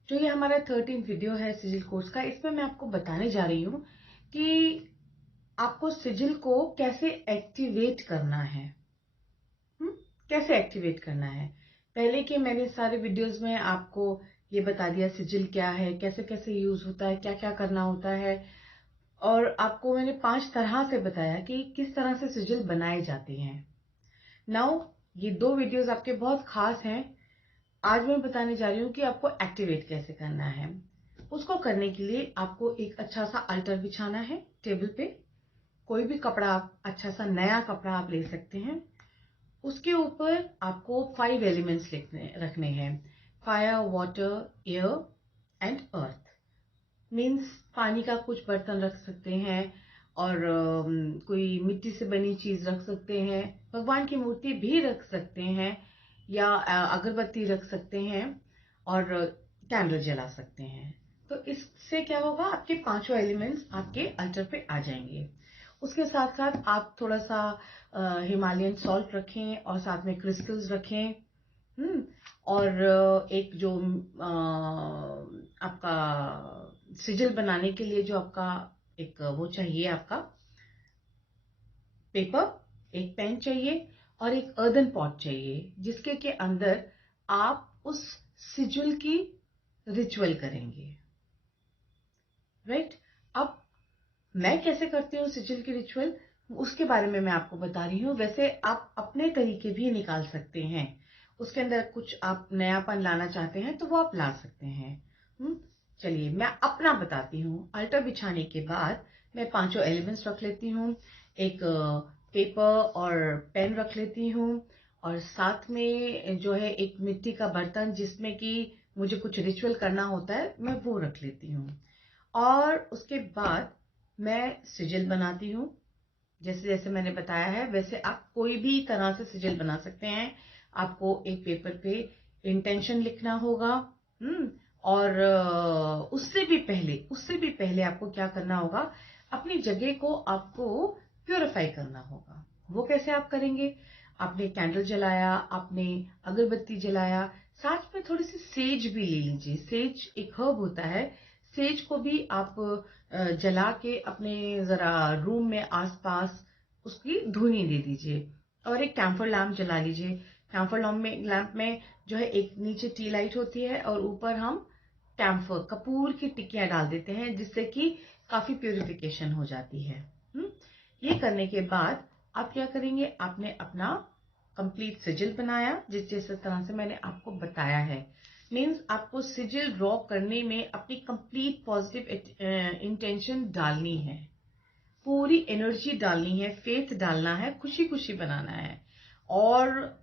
जो ये हमारा 13 वीडियो है सिजिल कोर्स का, इसमें मैं आपको बताने जा रही हूँ कि आपको सिजिल को कैसे एक्टिवेट करना है। कैसे एक्टिवेट करना है। पहले के मैंने सारे वीडियोस में आपको ये बता दिया सिजिल क्या है, कैसे कैसे यूज होता है, क्या क्या करना होता है, और आपको मैंने 5 तरह से बताया कि किस तरह से सिजिल बनाए जाते हैं। नाउ ये 2 वीडियोस आपके बहुत खास हैं। आज मैं बताने जा रही हूँ कि आपको एक्टिवेट कैसे करना है। उसको करने के लिए आपको एक अच्छा सा अल्टर बिछाना है टेबल पे। कोई भी कपड़ा आप, अच्छा सा नया कपड़ा आप ले सकते हैं। उसके ऊपर आपको 5 एलिमेंट्स रखने हैं। Fire, water, air and earth. Means पानी का कुछ बर्तन रख सकते हैं, और कोई मिट्टी से बनी चीज रख सकते हैं, भगवान की मूर्ति भी रख सकते हैं, या अगरबत्ती रख सकते हैं, और कैंडल जला सकते हैं। तो इससे क्या होगा, आपके 5 एलिमेंट्स आपके अल्टर पे आ जाएंगे। उसके साथ साथ आप थोड़ा सा हिमालयन सॉल्ट रखें, और साथ में क्रिस्टल्स रखें। और एक जो आपका सिजिल बनाने के लिए जो आपका एक वो चाहिए, आपका पेपर, एक पेन चाहिए, और एक अर्दन पॉट चाहिए, जिसके के अंदर आप उस सिजिल की रिचुअल करेंगे। राइट। अब मैं कैसे करती हूँ सिजिल की रिचुअल, उसके बारे में मैं आपको बता रही हूँ। वैसे आप अपने तरीके भी निकाल सकते हैं। उसके अंदर कुछ आप नयापन लाना चाहते हैं तो वो आप ला सकते हैं। चलिए मैं अपना बताती हूँ। अल्टर बिछाने के बाद मैं 5 एलिमेंट्स रख लेती हूँ, एक पेपर और पेन रख लेती हूँ, और साथ में जो है एक मिट्टी का बर्तन जिसमें कि मुझे कुछ रिचुअल करना होता है, मैं वो रख लेती हूँ। और उसके बाद मैं सिजिल बनाती हूँ। जैसे जैसे मैंने बताया है वैसे आप कोई भी तरह से सिजिल बना सकते हैं। आपको एक पेपर पे इंटेंशन लिखना होगा। और उससे भी पहले आपको क्या करना होगा, अपनी जगह को आपको प्यूरिफाई करना होगा। वो कैसे आप करेंगे, आपने कैंडल जलाया, आपने अगरबत्ती जलाया, साथ में थोड़ी सी सेज भी ले लीजिए। सेज एक हर्ब होता है। सेज को भी आप जला के अपने जरा रूम में आसपास उसकी धुनी दे दीजिए, और एक कैम्फर लैम्प जला लीजिए। कैम्फर लैम्प में जो है एक नीचे टी लाइट होती है, और ऊपर हम कैम्फर कपूर की टिक्कियां डाल देते हैं, जिससे कि काफी प्यूरिफिकेशन हो जाती है। ये करने के बाद आप क्या करेंगे, आपने अपना कंप्लीट सिजिल बनाया जिस तरह से मैंने आपको बताया है। मीन्स आपको सिजिल ड्रॉ करने में अपनी कंप्लीट पॉजिटिव इंटेंशन डालनी है, पूरी एनर्जी डालनी है, फेथ डालना है, खुशी खुशी बनाना है। और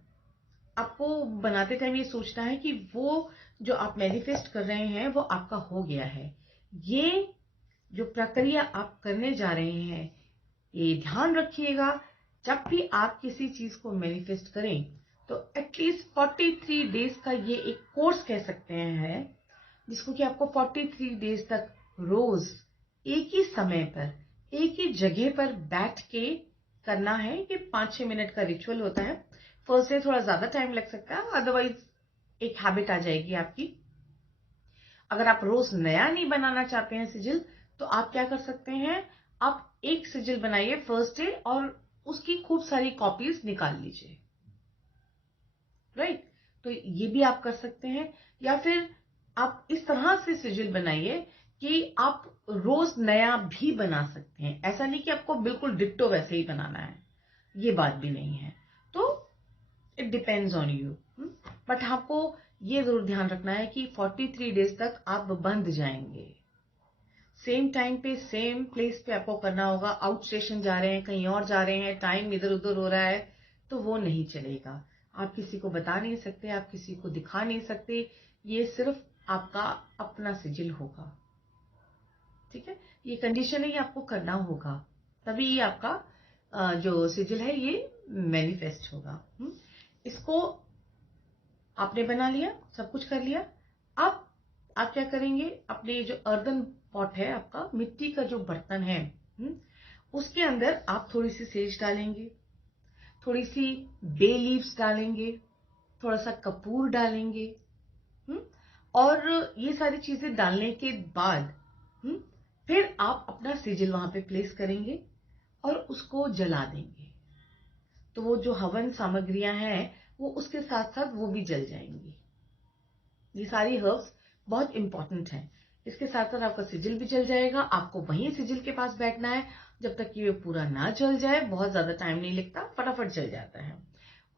आपको बनाते टाइम ये सोचना है कि वो जो आप मैनिफेस्ट कर रहे हैं वो आपका हो गया है। ये जो प्रक्रिया आप करने जा रहे हैं, ये ध्यान रखिएगा, जब भी आप किसी चीज को मैनिफेस्ट करें तो एटलीस्ट 43 डेज का ये एक कोर्स कह सकते हैं, जिसको कि आपको 43 डेज तक रोज एक ही समय पर एक ही जगह पर बैठ के करना है। ये 5-6 मिनट का रिचुअल होता है। फर्स्ट डे थोड़ा ज्यादा टाइम लग सकता है, अदरवाइज एक हैबिट आ जाएगी आपकी। अगर आप रोज नया नहीं बनाना चाहते हैं सिजिल, तो आप क्या कर सकते हैं, आप एक सिजिल बनाइए फर्स्ट डे, और उसकी खूब सारी कॉपीज निकाल लीजिए। राइट। तो ये भी आप कर सकते हैं। या फिर आप इस तरह से सिजिल बनाइए कि आप रोज नया भी बना सकते हैं। ऐसा नहीं कि आपको बिल्कुल डिट्टो वैसे ही बनाना है, ये बात भी नहीं है। तो it depends on you. But आपको ये जरूर ध्यान रखना है कि 43 डेज तक आप बंद जाएंगे। सेम टाइम पे सेम प्लेस पे आपको करना होगा। आउट स्टेशन जा रहे हैं, कहीं और जा रहे हैं, टाइम इधर उधर हो रहा है, तो वो नहीं चलेगा। आप किसी को बता नहीं सकते, आप किसी को दिखा नहीं सकते। ये सिर्फ आपका अपना सिजिल होगा। ठीक है, ये कंडीशन है, ये आपको करना होगा, तभी ये आपका जो सिजिल है ये मैनिफेस्ट होगा। इसको आपने बना लिया, सब कुछ कर लिया। अब आप क्या करेंगे, अपने जो अर्दन पॉट है, आपका मिट्टी का जो बर्तन है, उसके अंदर आप थोड़ी सी सेज डालेंगे, थोड़ी सी बे लीव्स डालेंगे, थोड़ा सा कपूर डालेंगे, और ये सारी चीजें डालने के बाद फिर आप अपना सिजिल वहां पे प्लेस करेंगे और उसको जला देंगे। तो वो जो हवन सामग्रियां हैं वो उसके साथ साथ वो भी जल जाएंगी। ये सारी हर्ब्स बहुत इंपॉर्टेंट हैं। इसके साथ साथ आपका सिजिल भी जल जाएगा। आपको वहीं सिजिल के पास बैठना है जब तक कि ये पूरा ना जल जाए। बहुत ज्यादा टाइम नहीं लगता, फटाफट जल जाता है।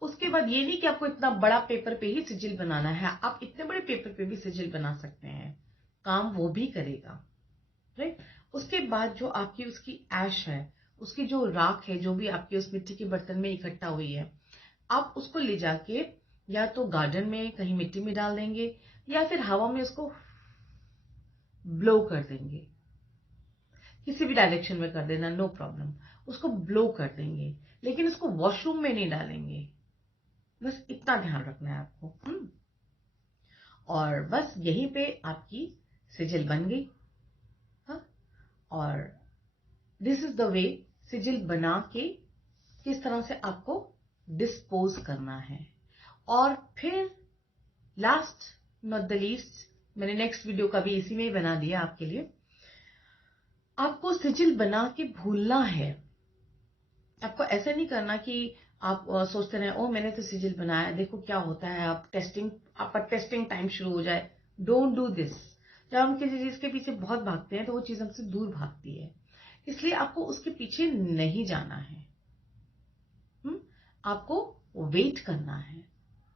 उसके बाद ये नहीं कि आपको इतना बड़ा पेपर पे ही सिजिल बनाना है, आप इतने बड़े पेपर पे भी सिजिल बना सकते हैं, काम वो भी करेगा, राइट। उसके बाद जो आपकी उसकी ऐश है, उसकी जो राख है, जो भी आपकी उस मिट्टी के बर्तन में इकट्ठा हुई है, आप उसको ले जाके या तो गार्डन में कहीं मिट्टी में डाल देंगे या फिर हवा में उसको ब्लो कर देंगे। किसी भी डायरेक्शन में कर देना, नो प्रॉब्लम। उसको ब्लो कर देंगे, लेकिन उसको वॉशरूम में नहीं डालेंगे। बस इतना ध्यान रखना है आपको। और बस यहीं पे आपकी सिजिल बन गई। हाँ, और दिस इज द वे सिजिल बना के किस तरह से आपको डिस्पोज करना है। और फिर लास्ट नॉट द लीस्ट, मैंने नेक्स्ट वीडियो का भी इसी में ही बना दिया आपके लिए। आपको सिजिल बना के भूलना है। आपको ऐसा नहीं करना कि आप सोचते रहे ओ मैंने तो सिजिल बनाया, देखो क्या होता है, आपका टेस्टिंग टाइम शुरू हो जाए। Don't do this. जब हम किसी चीज के पीछे बहुत भागते हैं तो वो चीज हमसे दूर भागती है, इसलिए आपको उसके पीछे नहीं जाना है। आपको वेट करना है।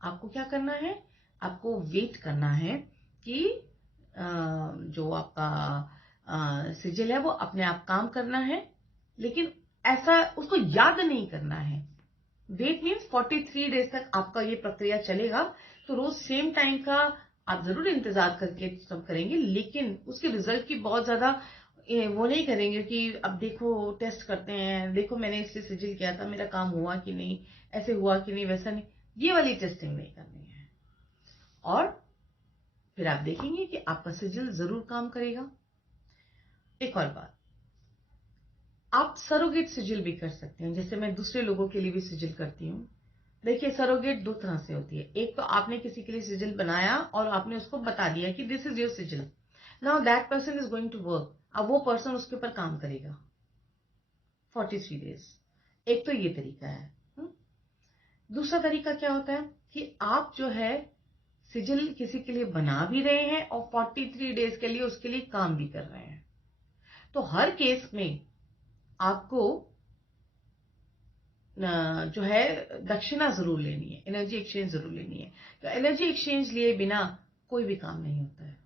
आपको क्या करना है, आपको वेट करना है कि जो आपका सिजिल है वो अपने आप काम करना है, लेकिन ऐसा उसको याद नहीं करना है। वेट मीन्स 43 डेज तक आपका ये प्रक्रिया चलेगा। तो रोज सेम टाइम का आप जरूर इंतजार करके सब करेंगे, लेकिन उसके रिजल्ट की बहुत ज्यादा वो नहीं करेंगे कि अब देखो टेस्ट करते हैं, देखो मैंने इससे सिजिल किया था, मेरा काम हुआ कि नहीं, ऐसे हुआ कि नहीं, वैसा नहीं। ये वाली टेस्टिंग नहीं करनी है। और फिर आप देखेंगे कि आपका सिजिल जरूर काम करेगा। एक और बात, आप सरोगेट सिजिल भी कर सकते हैं, जैसे मैं दूसरे लोगों के लिए भी सिजिल करती हूँ। देखिए, सरोगेट दो तरह से होती है। एक तो आपने किसी के लिए सिजिल बनाया और आपने उसको बता दिया कि this is your sigil, now that person is going to work. अब वो पर्सन उसके ऊपर काम करेगा 43 डेज। एक तो ये तरीका है। दूसरा तरीका क्या होता है कि आप जो है सिजिल किसी के लिए बना भी रहे हैं और 43 डेज के लिए उसके लिए काम भी कर रहे हैं। तो हर केस में आपको जो है दक्षिणा जरूर लेनी है, एनर्जी एक्सचेंज जरूर लेनी है। तो एनर्जी एक्सचेंज लिए बिना कोई भी काम नहीं होता है।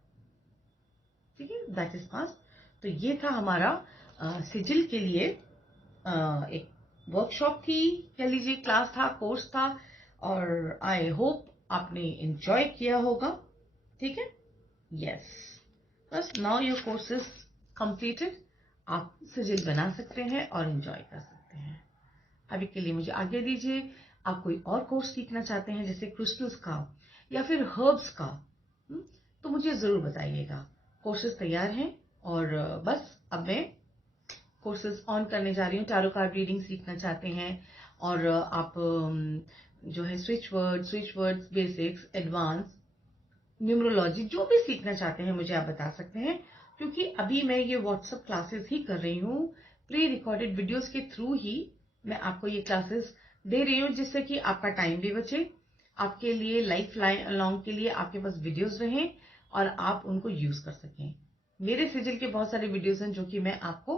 ठीक है, दैट इज पास। तो ये था हमारा सिजिल के लिए एक वर्कशॉप थी, कह लीजिए क्लास था, कोर्स था, और आई होप आपने एंजॉय किया होगा। ठीक है, यस, बस now your course is completed. आप सिजिल बना सकते हैं और एंजॉय कर सकते हैं। अभी के लिए मुझे आज्ञा दीजिए। आप कोई और कोर्स सीखना चाहते हैं, जैसे क्रिस्टल्स का या फिर हर्ब्स का, तो मुझे जरूर बताइएगा। कोर्सेज तैयार हैं। और बस अब मैं कोर्सेज ऑन करने जा रही हूँ। टैरो कार्ड रीडिंग सीखना चाहते हैं और आप जो है स्विचवर्ड बेसिक्स, एडवांस, न्यूमरोलॉजी, जो भी सीखना चाहते हैं मुझे आप बता सकते हैं, क्योंकि अभी मैं ये व्हाट्सएप क्लासेस ही कर रही हूँ। प्री रिकॉर्डेड वीडियोस के थ्रू ही मैं आपको ये क्लासेस दे रही हूँ, जिससे कि आपका टाइम भी बचे, आपके लिए लाइफ लॉन्ग के लिए आपके पास वीडियोस रहें और आप उनको यूज कर सकें। मेरे सिजिल के बहुत सारे वीडियोस हैं जो कि मैं आपको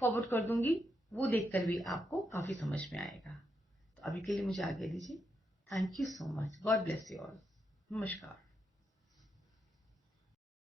फॉरवर्ड कर दूंगी, वो देखकर भी आपको काफी समझ में आएगा। तो अभी के लिए मुझे आज्ञा दीजिए। Thank you so much. God bless you all. नमस्कार।